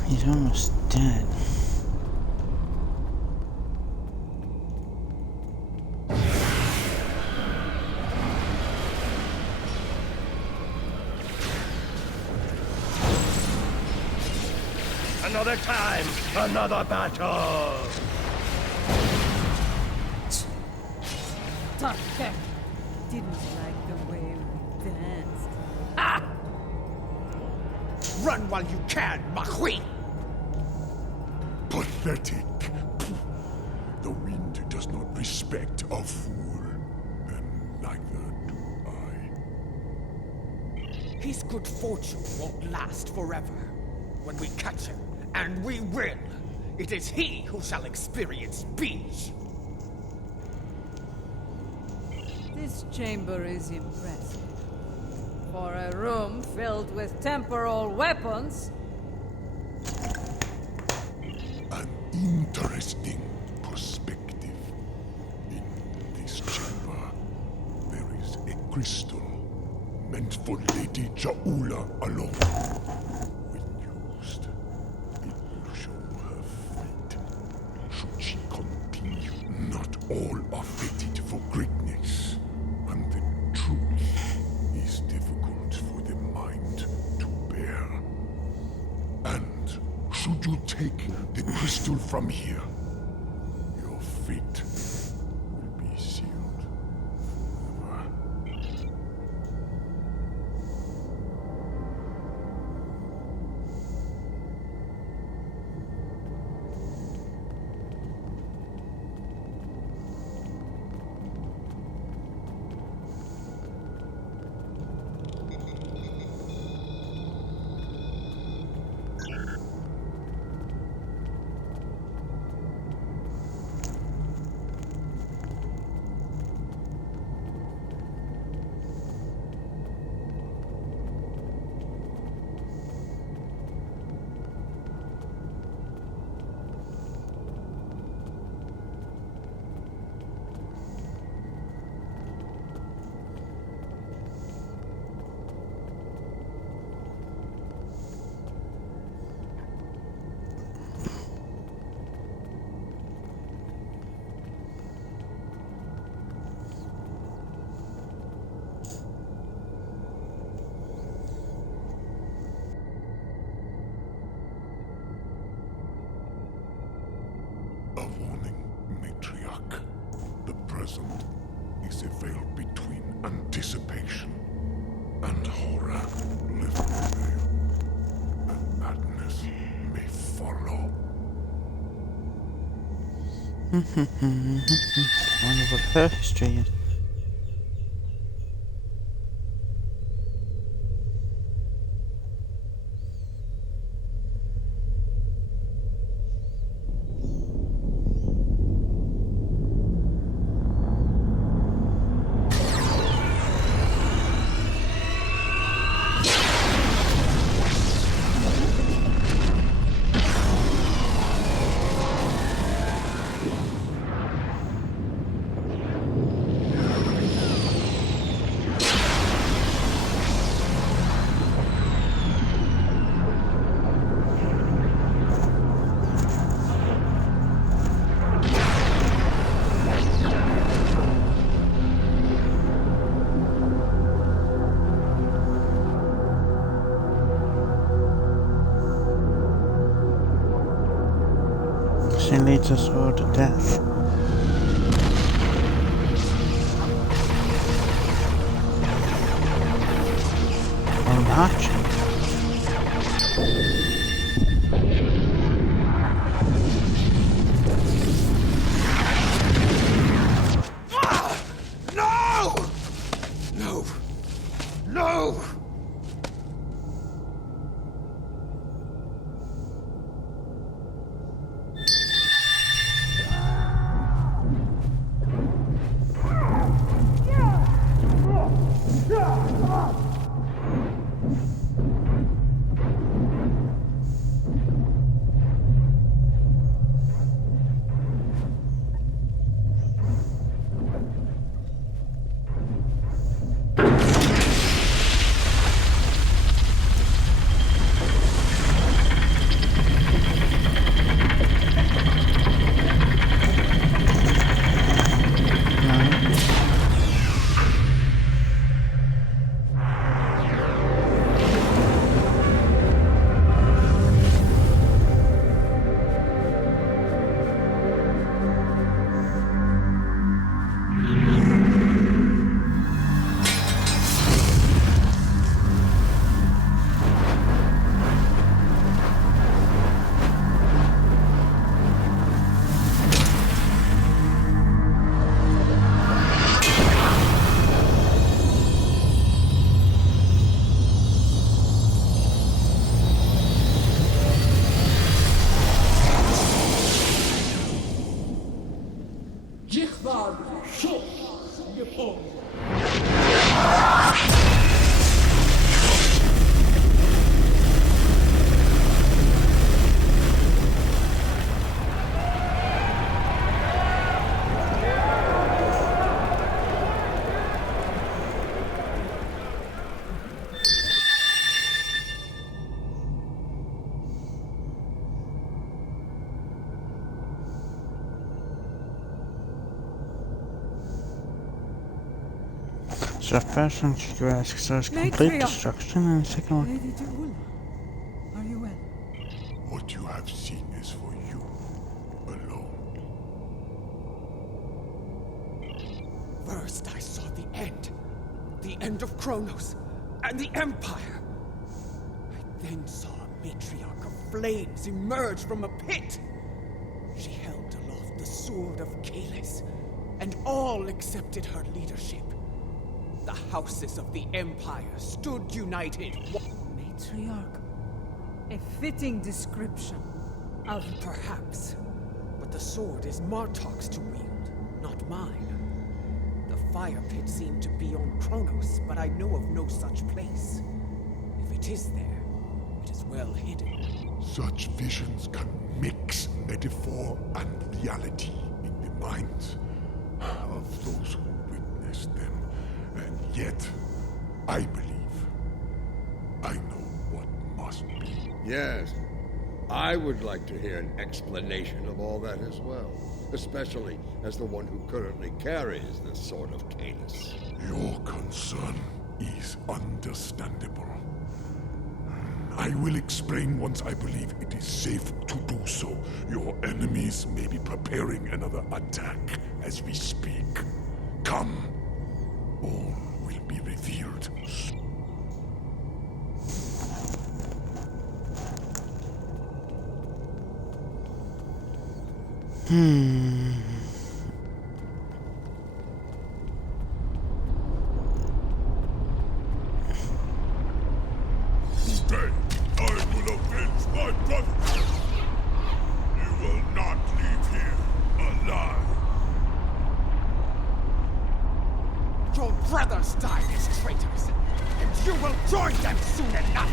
He's almost dead. Another time, another battle! Tonkius, didn't like the way we danced. Ah! Run while you can, Makhui! Pathetic. The wind does not respect a fool, and neither do I. His good fortune won't last forever. When we catch him, and we win, it is he who shall experience peace. This chamber is impressive. For a room filled with temporal weapons. An interesting perspective. In this chamber, there is a crystal meant for Lady Jaula alone. When used, it will show her fate. Should she continue, not all are fated for greatness, and the truth is difficult for the mind to bear. And should you take the crystal from here, your fate will be sealed forever. A warning, matriarch. The present is a veil between anticipation and horror. Lift the veil, and madness may follow. Wonder what her history is. She leads us all to death. Or not. No! No! No! So first one she asks us complete Matriarch. destruction, and the second one. Lady Duula, are you well? What you have seen is for you alone. First I saw the end. The end of Kronos and the Empire. I then saw a matriarch of flames emerge from a pit. She held aloft the sword of Kalis, and all accepted her leadership. The houses of the Empire stood united. Matriarch. A fitting description of... Perhaps. But the sword is Martok's to wield, not mine. The fire pit seemed to be on Kronos, but I know of no such place. If it is there, it is well hidden. Such visions can mix metaphor and reality in the minds of those who witness them. And yet, I believe I know what must be. Yes. I would like to hear an explanation of all that as well. Especially as the one who currently carries the Sword of Canis. Your concern is understandable. I will explain once I believe it is safe to do so. Your enemies may be preparing another attack as we speak. Come. All will be revealed soon. Today, I will avenge my brother. You will not leave here alive. Your brothers died as traitors, and you will join them soon enough!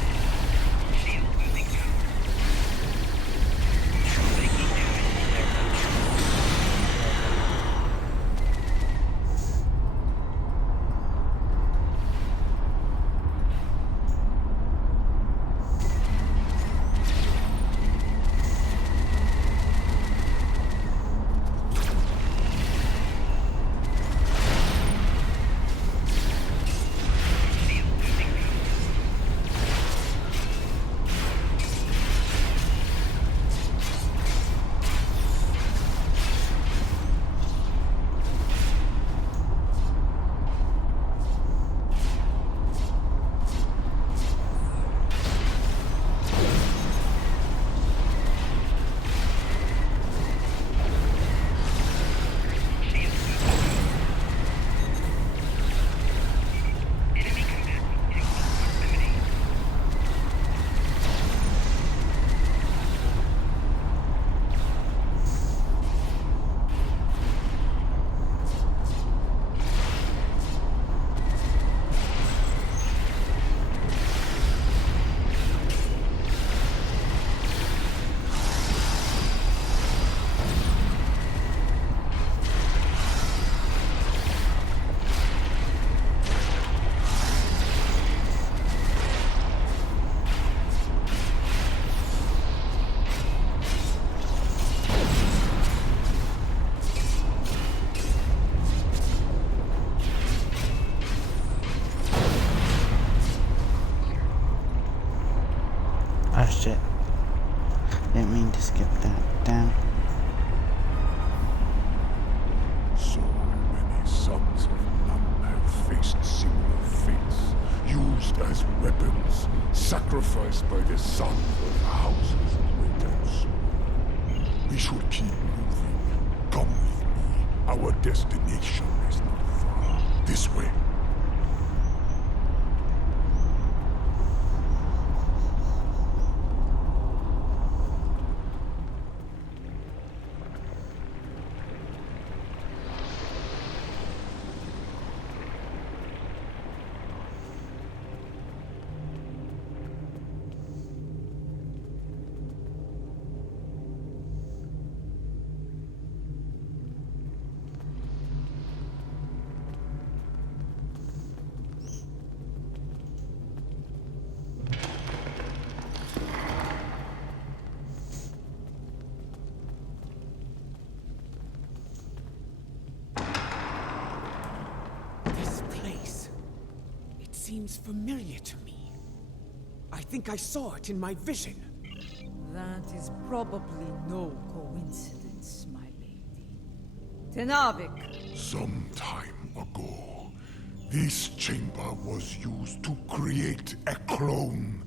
Oh shit. Didn't mean to skip that. Damn. So many sons of none have faced similar fates, used as weapons, sacrificed by the sons of houses without soul. We should keep moving. Come with me. Our destination is not far. This way. seems familiar to me. I think I saw it in my vision. That is probably no coincidence, my lady. Tenavik! Some time ago, this chamber was used to create a clone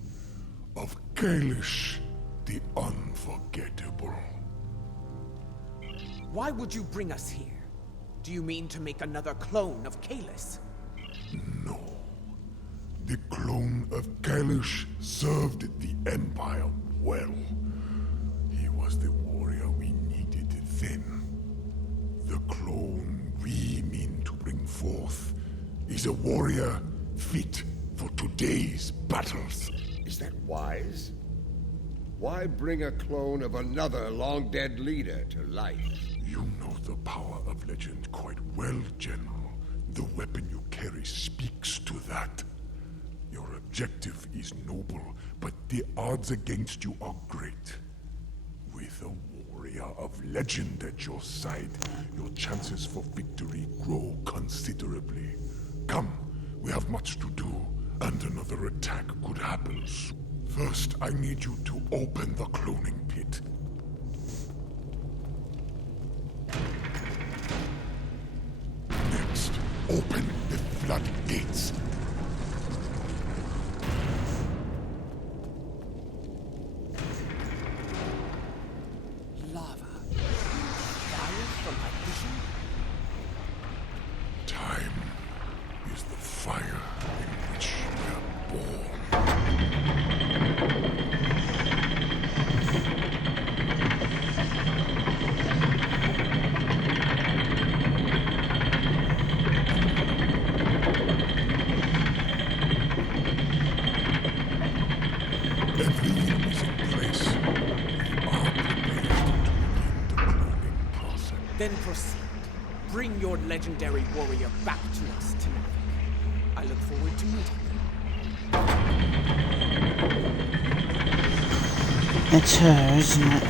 of Kalish the Unforgettable. Why would you bring us here? Do you mean to make another clone of Kalis? No. The clone of Kalish served the Empire well. He was the warrior we needed then. The clone we mean to bring forth is a warrior fit for today's battles. Is that wise? Why bring a clone of another long-dead leader to life? You know the power of legend quite well, General. The weapon you carry speaks to that. Your objective is noble, but the odds against you are great. With a warrior of legend at your side, your chances for victory grow considerably. Come, we have much to do, and another attack could happen soon. First, I need you to open the cloning pit. Next, open the floodgates. Lava. Fire from my vision? Time is the fire in which we're born. Everything is in place. You are prepared to begin the cloning process. Then proceed. Bring your legendary warrior back to us tonight. I look forward to meeting you. It's her, isn't it?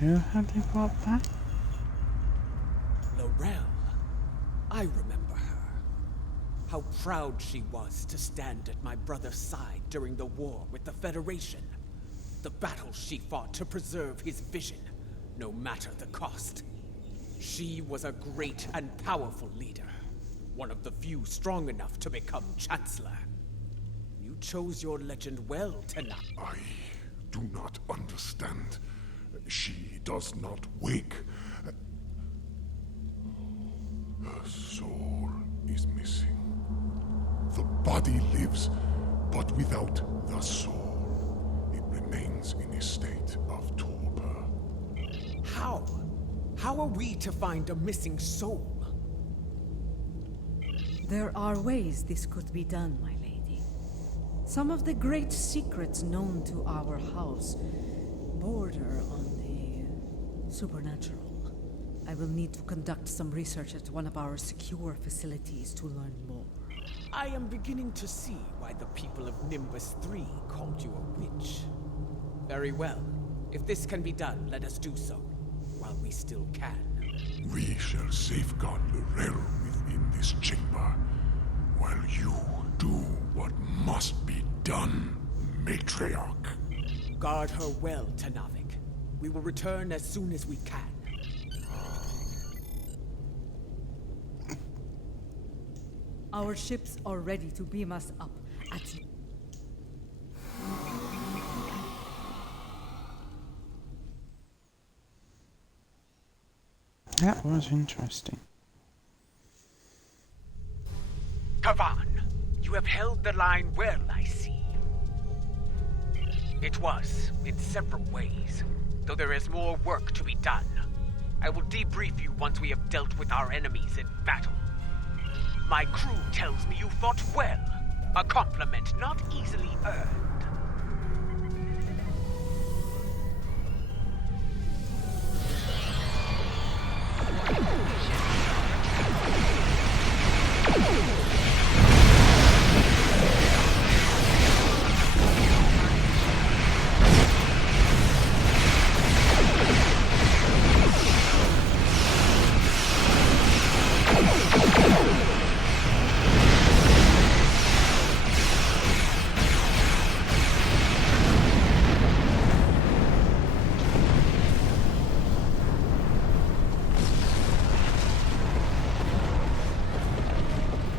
Who had they brought back? Laurel. I remember her. How proud she was to stand at my brother's side during the war with the Federation. The battles she fought to preserve his vision, no matter the cost. She was a great and powerful leader. One of the few strong enough to become Chancellor. You chose your legend well, Tenavik. I do not understand. She does not wake. Her soul is missing. The body lives, but without the soul, it remains in a state of torpor. How? How are we to find a missing soul? There are ways this could be done, my lady. Some of the great secrets known to our house border on the supernatural. I will need to conduct some research at one of our secure facilities to learn more. I am beginning to see why the people of Nimbus 3 called you a witch. Very well. If this can be done, let us do so, while we still can. We shall safeguard Laurel within this chamber, while you do what must be done, Matriarch. Guard her well, Tenavik. We will return as soon as we can. Our ships are ready to beam us up at... That was interesting. Kavan, you have held the line well, I see. It was, in several ways, though there is more work to be done. I will debrief you once we have dealt with our enemies in battle. My crew tells me you fought well, a compliment not easily earned.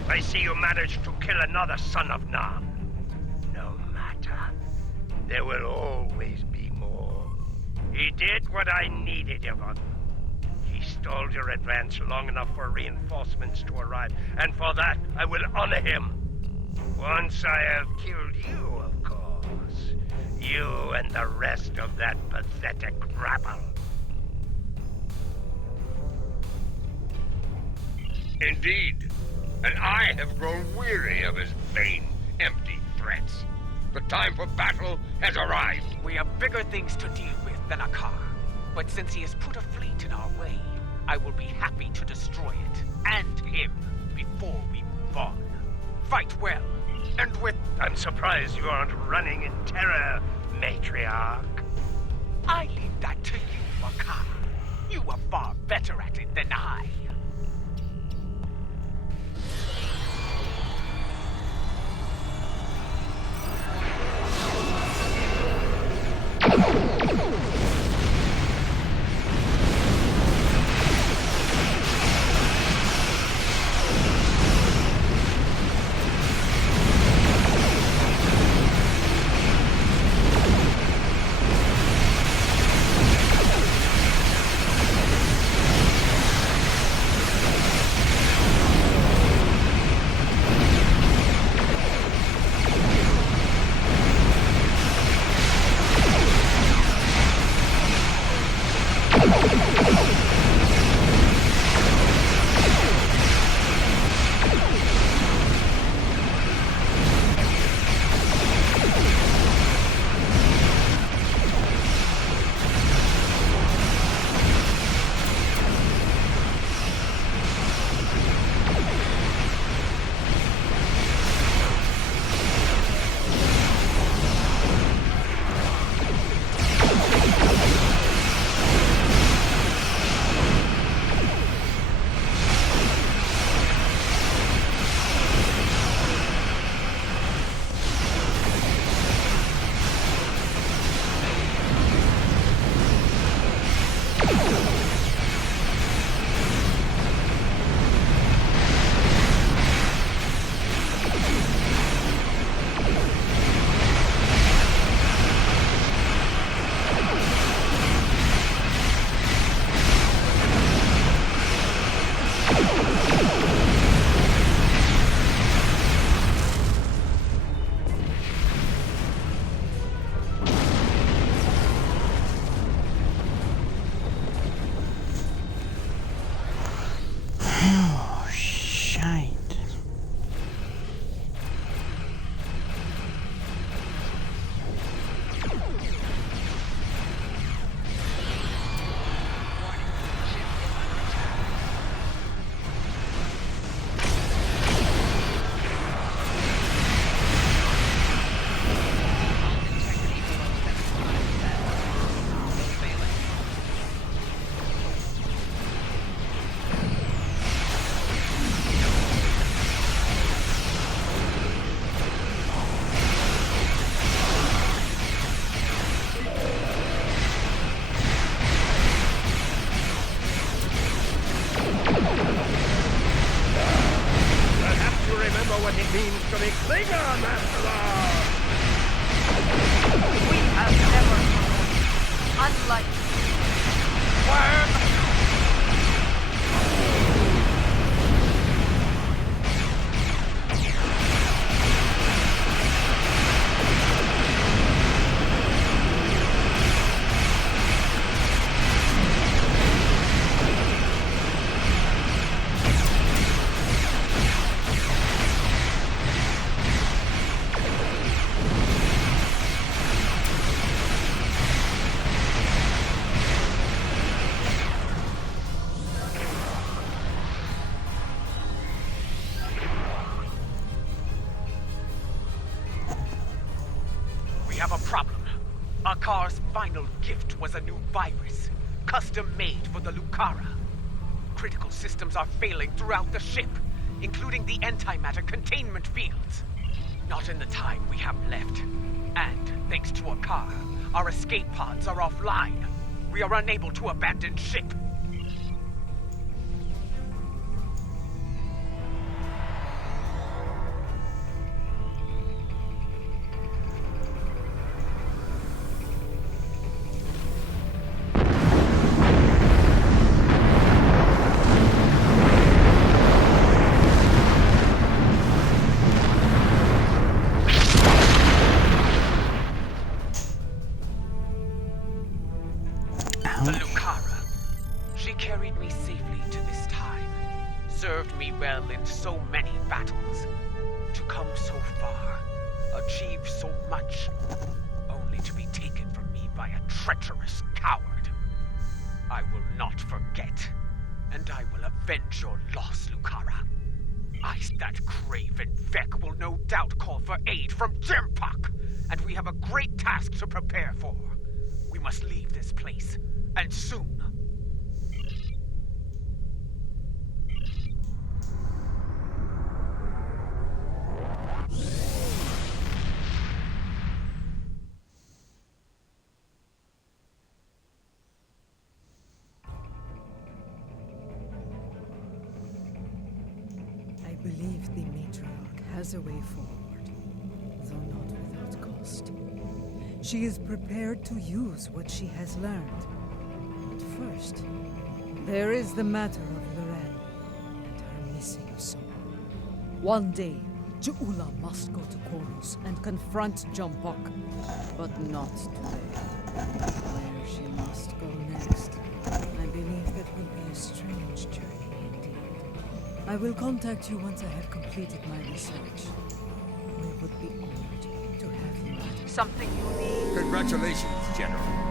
I see you managed to kill another son of Nam. No matter. There will always be more. He did what I needed of him. He stalled your advance long enough for reinforcements to arrive, and for that, I will honor him. Once I have killed you, of course. You and the rest of that pathetic rabble. Indeed. And I have grown weary of his vain, empty threats. The time for battle has arrived. We have bigger things to deal with than a car. But since he has put a fleet in our way, I will be happy to destroy it, and him, before we move on. Fight well, and with... I'm surprised you aren't running in terror, matriarch. I leave that to you, Makar. You are far better at it than I. What it means to be Klingon, after all! We have never known, unlike worm, Kar's final gift was a new virus, custom-made for the Lucara. Critical systems are failing throughout the ship, including the antimatter containment fields. Not in the time we have left. And, thanks to Akar, our escape pods are offline. We are unable to abandon ship. The Lucara. She carried me safely to this time. Served me well in so many battles. To come so far. Achieve so much. Only to be taken from me by a treacherous coward. I will not forget. And I will avenge your loss, Lucara. That craven Vec will no doubt call for aid from Jimpak. And we have a great task to prepare for. We must leave this place. And soon. I believe the matriarch has a way forward, though not without cost. She is prepared to use what she has learned. But first, there is the matter of Lorel and her missing soul. One day, Ju'ula must go to Korus and confront Jumpok, but not today. Where she must go next, I believe that will be a strange journey indeed. I will contact you once I have completed my research. We would be honored to have you. Something you need? Congratulations, General.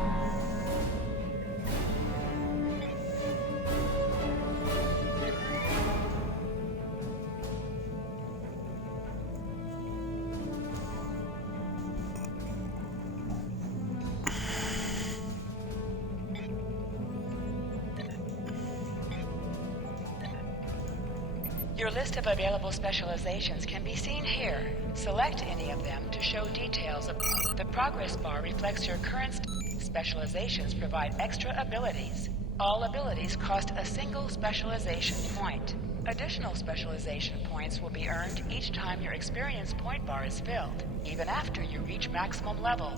Your list of available specializations can be seen here. Select any of them to show details of the progress bar reflects your current specializations provide extra abilities. All abilities cost a single specialization point. Additional specialization points will be earned each time your experience point bar is filled, even after you reach maximum level.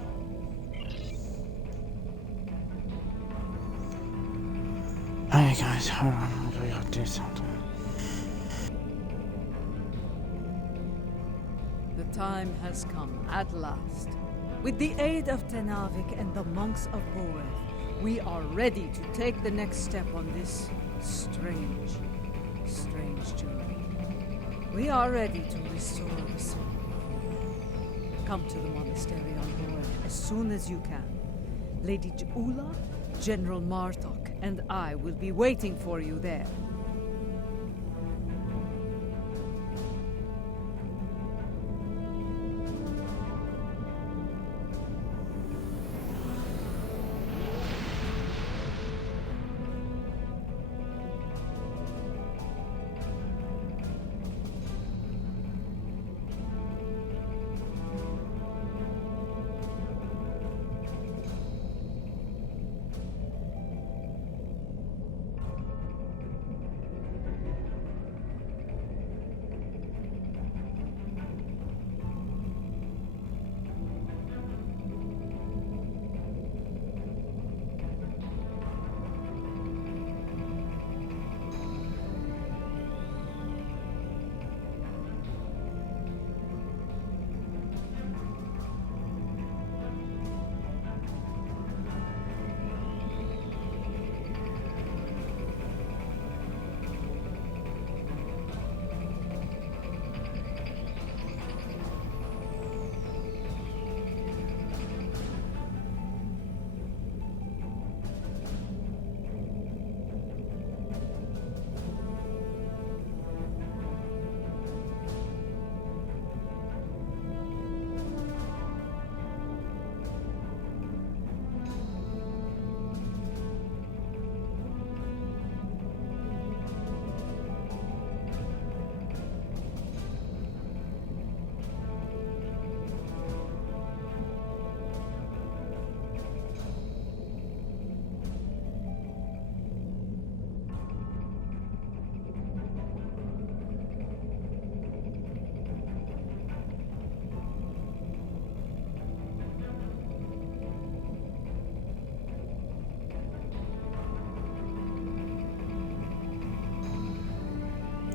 Hey guys, hold on, we gotta do something. The time has come, at last. With the aid of Tenavik and the monks of Boreth, we are ready to take the next step on this strange journey. We are ready to restore the soul. Come to the monastery on Boreth as soon as you can. Lady Ju'ula, General Martok, and I will be waiting for you there.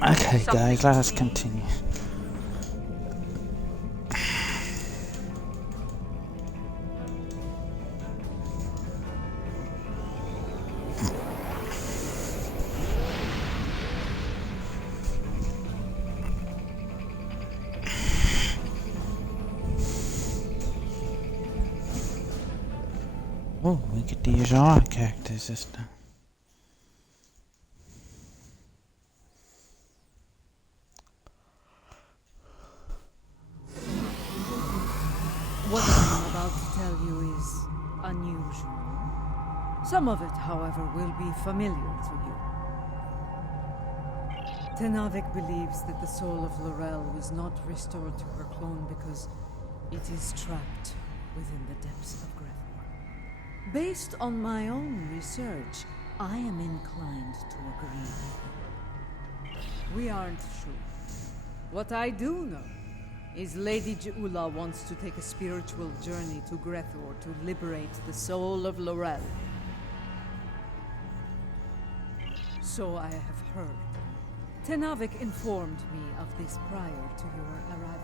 Okay, guys, let us continue. Oh, we get to use our characters this time. What I'm about to tell you is unusual. Some of it, however, will be familiar to you. Tenavik believes that the soul of Laurel was not restored to her clone because it is trapped within the depths of Grethor. Based on my own research, I am inclined to agree. We aren't sure. What I do know is Lady Jeula wants to take a spiritual journey to Grethor to liberate the soul of Laurel. So I have heard. Tenavik informed me of this prior to your arrival.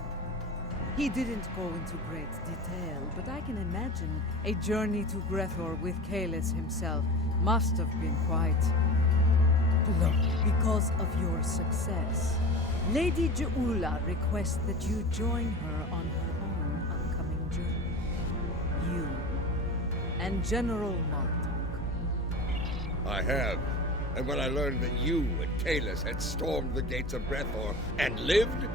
He didn't go into great detail, but I can imagine a journey to Grethor with Kalis himself must have been quite long. Because of your success, Lady Jeula requests that you join her on her own upcoming journey. You and General Martok. I have. And when I learned that you and Kalis had stormed the gates of Grethor and lived,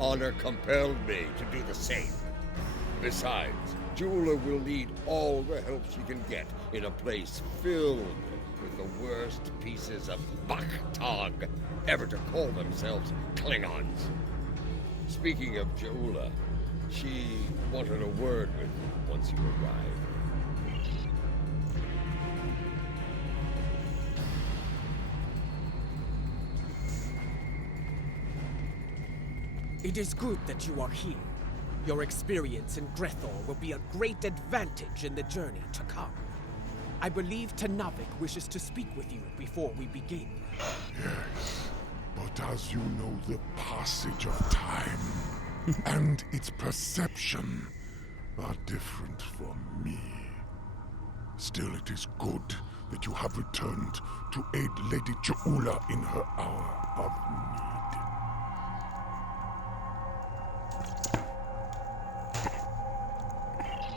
honor compelled me to do the same. Besides, Jeula will need all the help she can get in a place filled with the worst pieces of Bachtog ever to call themselves Klingons. Speaking of Jeula, she wanted a word with you once you arrived. It is good that you are here. Your experience in Grethor will be a great advantage in the journey to come. I believe Tenavik wishes to speak with you before we begin. Yes, but as you know, the passage of time and its perception are different from me. Still, it is good that you have returned to aid Lady Jeula in her hour of need.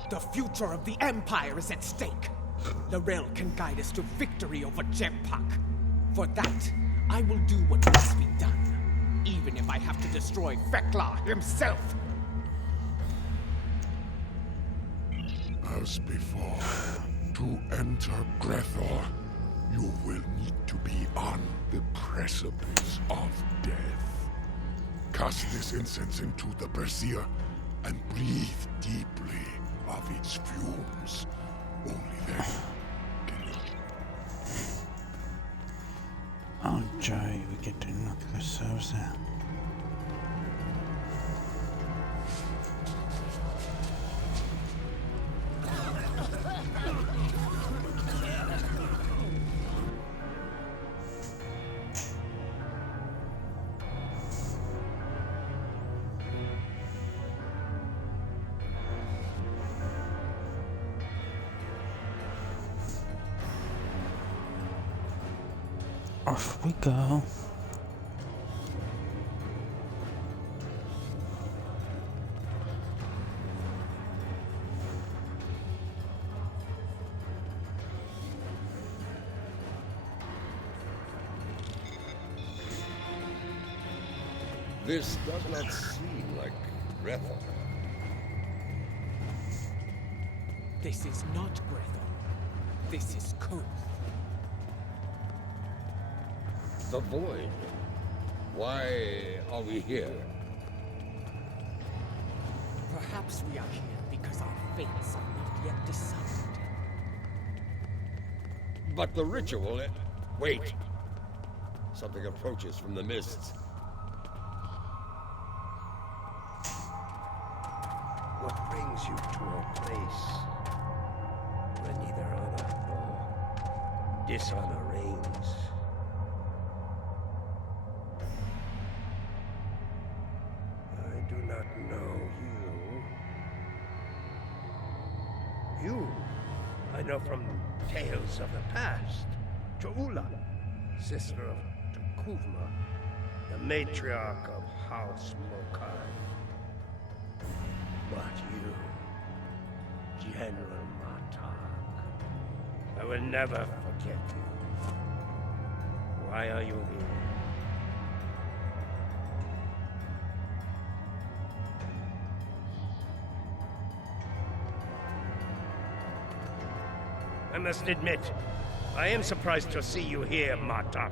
The future of the Empire is at stake. Laurel can guide us to victory over Jempak. For that, I will do what must be done, even if I have to destroy Fekla himself. As before, to enter Grethor, you will need to be on the precipice of death. Cast this incense into the brazier and breathe deeply of its fumes. Only then can you... Oh, joy, we get to knock ourselves out. Off we go. This does not seem like Grethor. This is not Grethor. This is Koth. The Void. Why are we here? Perhaps we are here because our fates are not yet decided. But the ritual... Wait. Something approaches from the mists. What brings you to a place where neither honor nor dishonor reigns? know from tales of the past. Joula, sister of Tukuvma, the matriarch of House Mokai. But you, General Martok, I will never forget you. Why are you here? I must admit, I am surprised to see you here, Martok.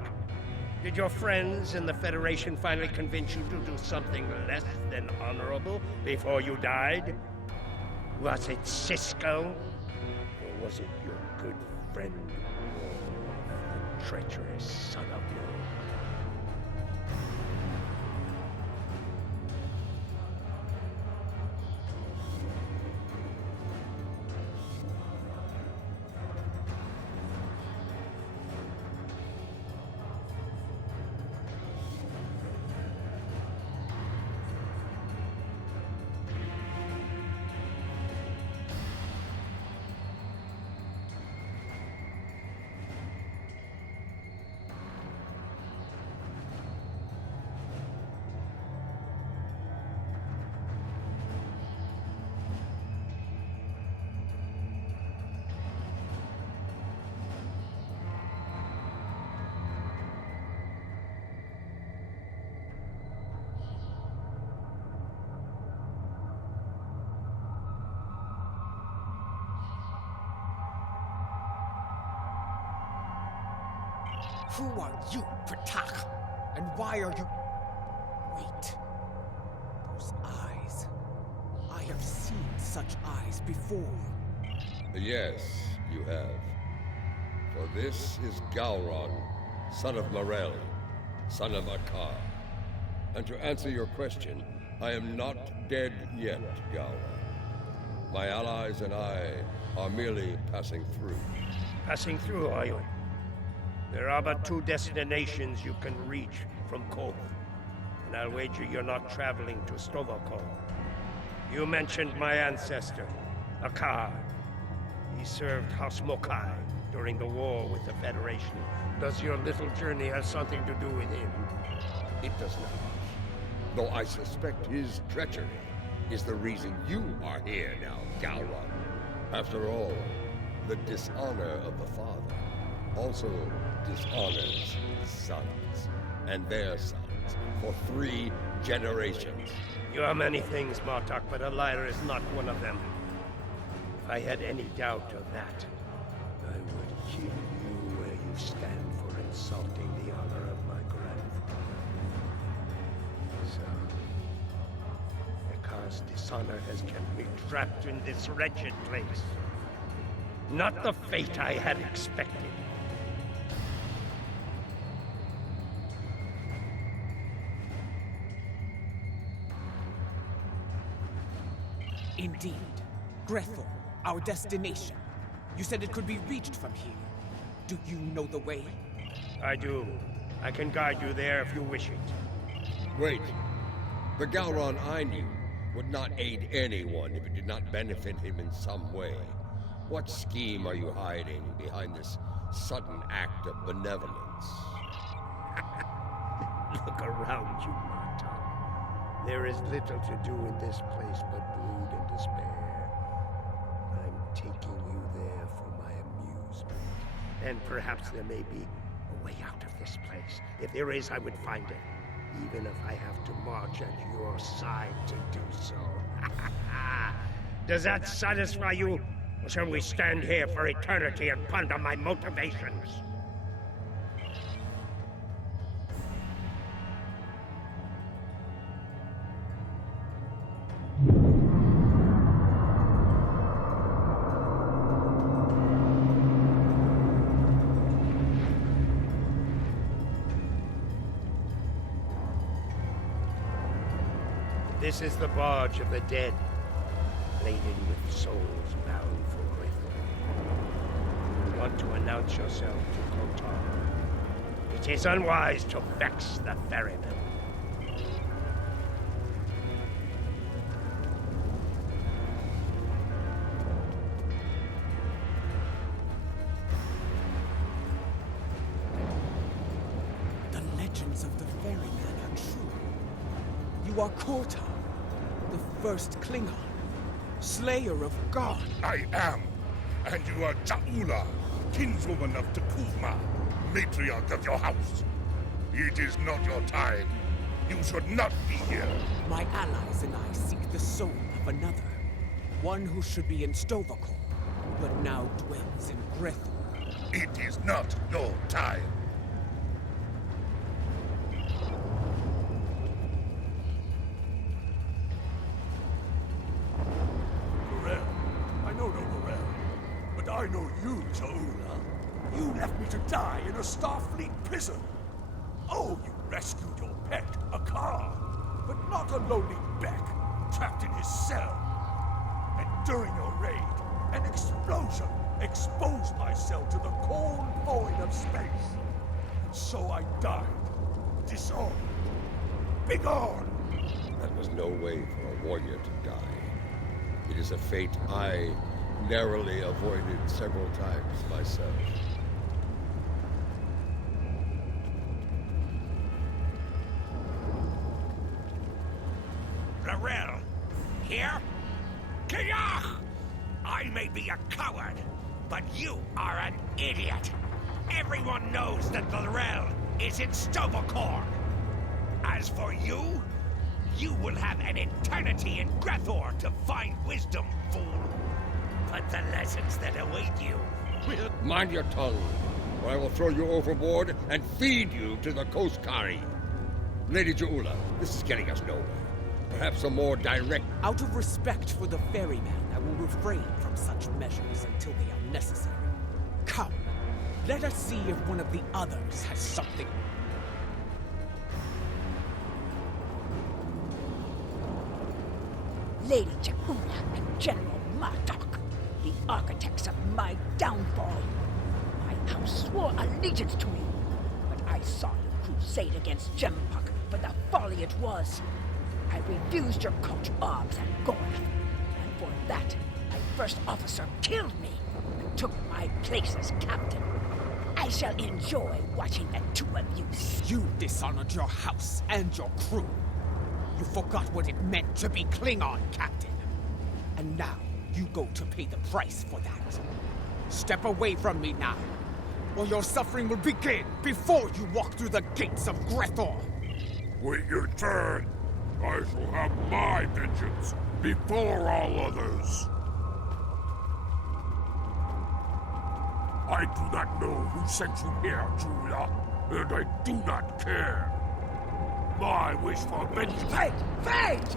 Did your friends in the Federation finally convince you to do something less than honorable before you died? Was it Cisco? Or was it your good friend, the treacherous son of yours? Who are you, Pratak? And why are you... Wait. Those eyes. I have seen such eyes before. Yes, you have. For this is Gowron, son of Morel, son of Akar. And to answer your question, I am not dead yet, Gowron. My allies and I are merely passing through. Passing through, are you? There are but two destinations you can reach from Koth, and I'll wager you're not traveling to Stovokol. You mentioned my ancestor, Akar. He served House Mokai during the war with the Federation. Does your little journey have something to do with him? It does not. Though I suspect his treachery is the reason you are here now, Gowron. After all, the dishonor of the father also dishonors his sons and their sons for 3 generations. You are many things, Martok, but a liar is not one of them. If I had any doubt of that, I would kill you where you stand for insulting the honor of my grandfather. So, because dishonor has kept me trapped in this wretched place. Not the fate I had expected. Indeed. Grethel, our destination. You said it could be reached from here. Do you know the way? I do. I can guide you there if you wish it. Wait. The Gowron I knew would not aid anyone if it did not benefit him in some way. What scheme are you hiding behind this sudden act of benevolence? Look around you, Martok. There is little to do in this place but brood and despair. I'm taking you there for my amusement. And perhaps there may be a way out of this place. If there is, I would find it. Even if I have to march at your side to do so. Does that satisfy you? Or shall we stand here for eternity and ponder my motivations? This is the barge of the dead, laden with souls bound for Grethel. You want to announce yourself to Kotar. It is unwise to vex the ferryman. legends of the ferryman are true, you are Korta, the first Klingon, slayer of God. I am. And you are Ja'ula, kinswoman of T'Kuvma, matriarch of your house. It is not your time. You should not be here. My allies and I seek the soul of another. One who should be in Stovall, but now dwells in Grethor. It is not your time. Lorel. I know no Lorel. But I know you, Ja'ula. You left me to die in a Starfleet prison. Oh, you rescued your pet, a car. But not a lowly Beck, trapped in his cell. And during your raid, an explosion exposed my cell to the cold void of space. And so I died. Disarmed. Begone! That was no way for a warrior to die. It is a fate I narrowly avoided several times myself. Lorel, here? Kiyach! I may be a coward, but you are an idiot. Everyone knows that Lorel is in Stovall. As for you, you will have an eternity in Grethor to find wisdom, fool. But the lessons that await you will... Mind your tongue, or I will throw you overboard and feed you to the Koskari. Lady Ja'ula, this is getting us nowhere. Perhaps a more direct... Out of respect for the ferryman, I will refrain from such measures until they are necessary. Come, let us see if one of the others has something. Lady Ja'ula and General Martok, the architects of my downfall. My house swore allegiance to you, but I saw you crusade against Jempok for the folly it was. I refused your cult arbs at Gorath, and for that, my first officer killed me and took my place as captain. I shall enjoy watching the two of you. You dishonored your house and your crew. You forgot what it meant to be Klingon, Captain. And now, you go to pay the price for that. Step away from me now, or your suffering will begin before you walk through the gates of Grethor. Wait your turn. I shall have my vengeance before all others. I do not know who sent you here, Ja'ula, and I do not care. My wish for vengeance... Fight! Fight!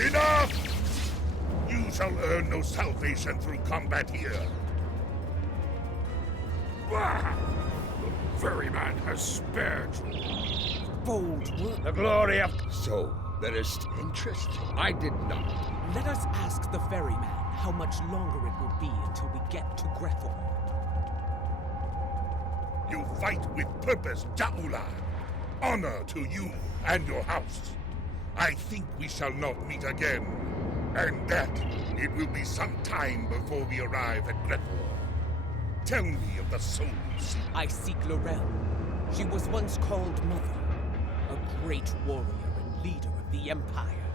Enough! You shall earn no salvation through combat here. Ah! The ferryman has spared you. Bold work. The glory of... So, that is interesting. I did not. Let us ask the ferryman how much longer it will be until we get to Grethor. You fight with purpose, Ja'ula. Honor to you and your house. I think we shall not meet again, and that it will be some time before we arrive at Grethor. Tell me of the soul you seek. I seek Lorel. She was once called Mother, a great warrior and leader of the Empire.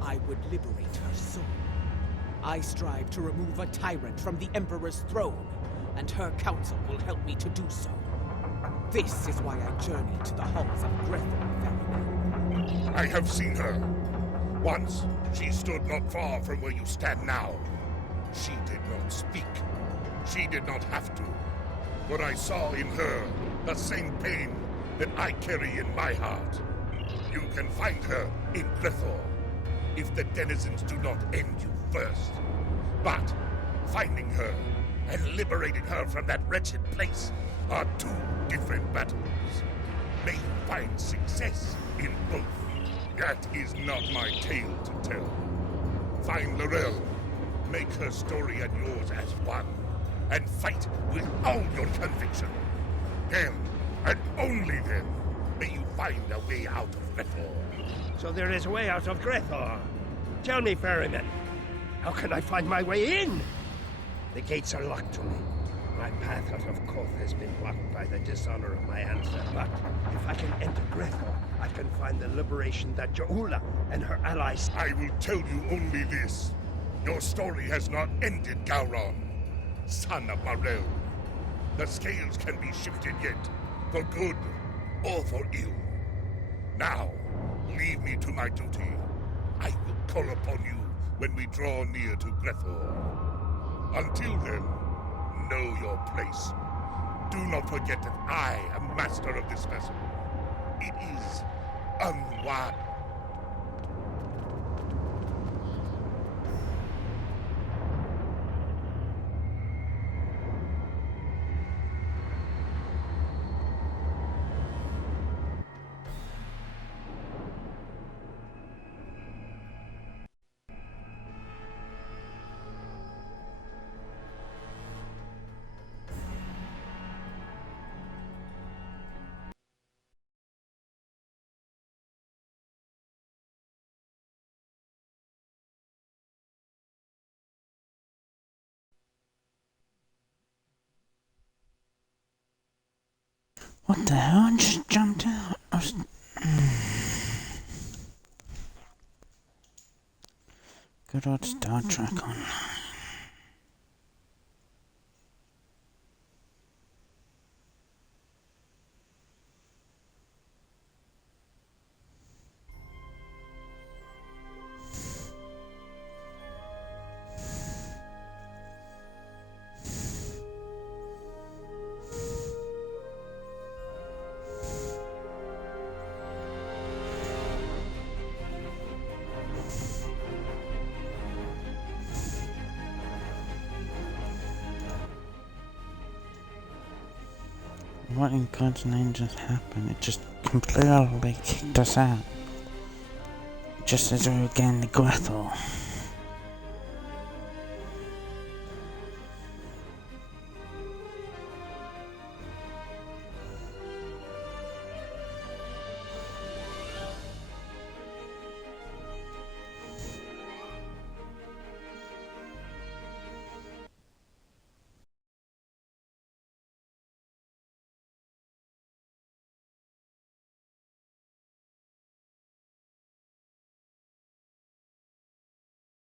I would liberate her soul. I strive to remove a tyrant from the Emperor's throne, and her counsel will help me to do so. This is why I journey to the halls of Grethor, ferryman. I have seen her. Once, she stood not far from where you stand now. She did not speak. She did not have to. But I saw in her the same pain that I carry in my heart. You can find her in Grethor, if the denizens do not end you first. But finding her and liberating her from that wretched place are two different battles. May you find success in both. That is not my tale to tell. Find Laurel, make her story and yours as one, and fight with all your conviction. Then, and only then, may you find a way out of Grethor. So there is a way out of Grethor. Tell me, ferryman, how can I find my way in? The gates are locked to me. My path out of Koth has been blocked by the dishonor of my ancestor. But if I can enter Grethor, I can find the liberation that Jaula and her allies... I will tell you only this. Your story has not ended, Gowron, son of Marel. The scales can be shifted yet, for good or for ill. Now, leave me to my duty. I will call upon you when we draw near to Grethor. Until then, know your place. Do not forget that I am master of this vessel. It is unwise. What the hell? I just jumped out. Good old Star Trek Online. What in God's name just happened? It just completely kicked us out. Just as we were getting the Grethor.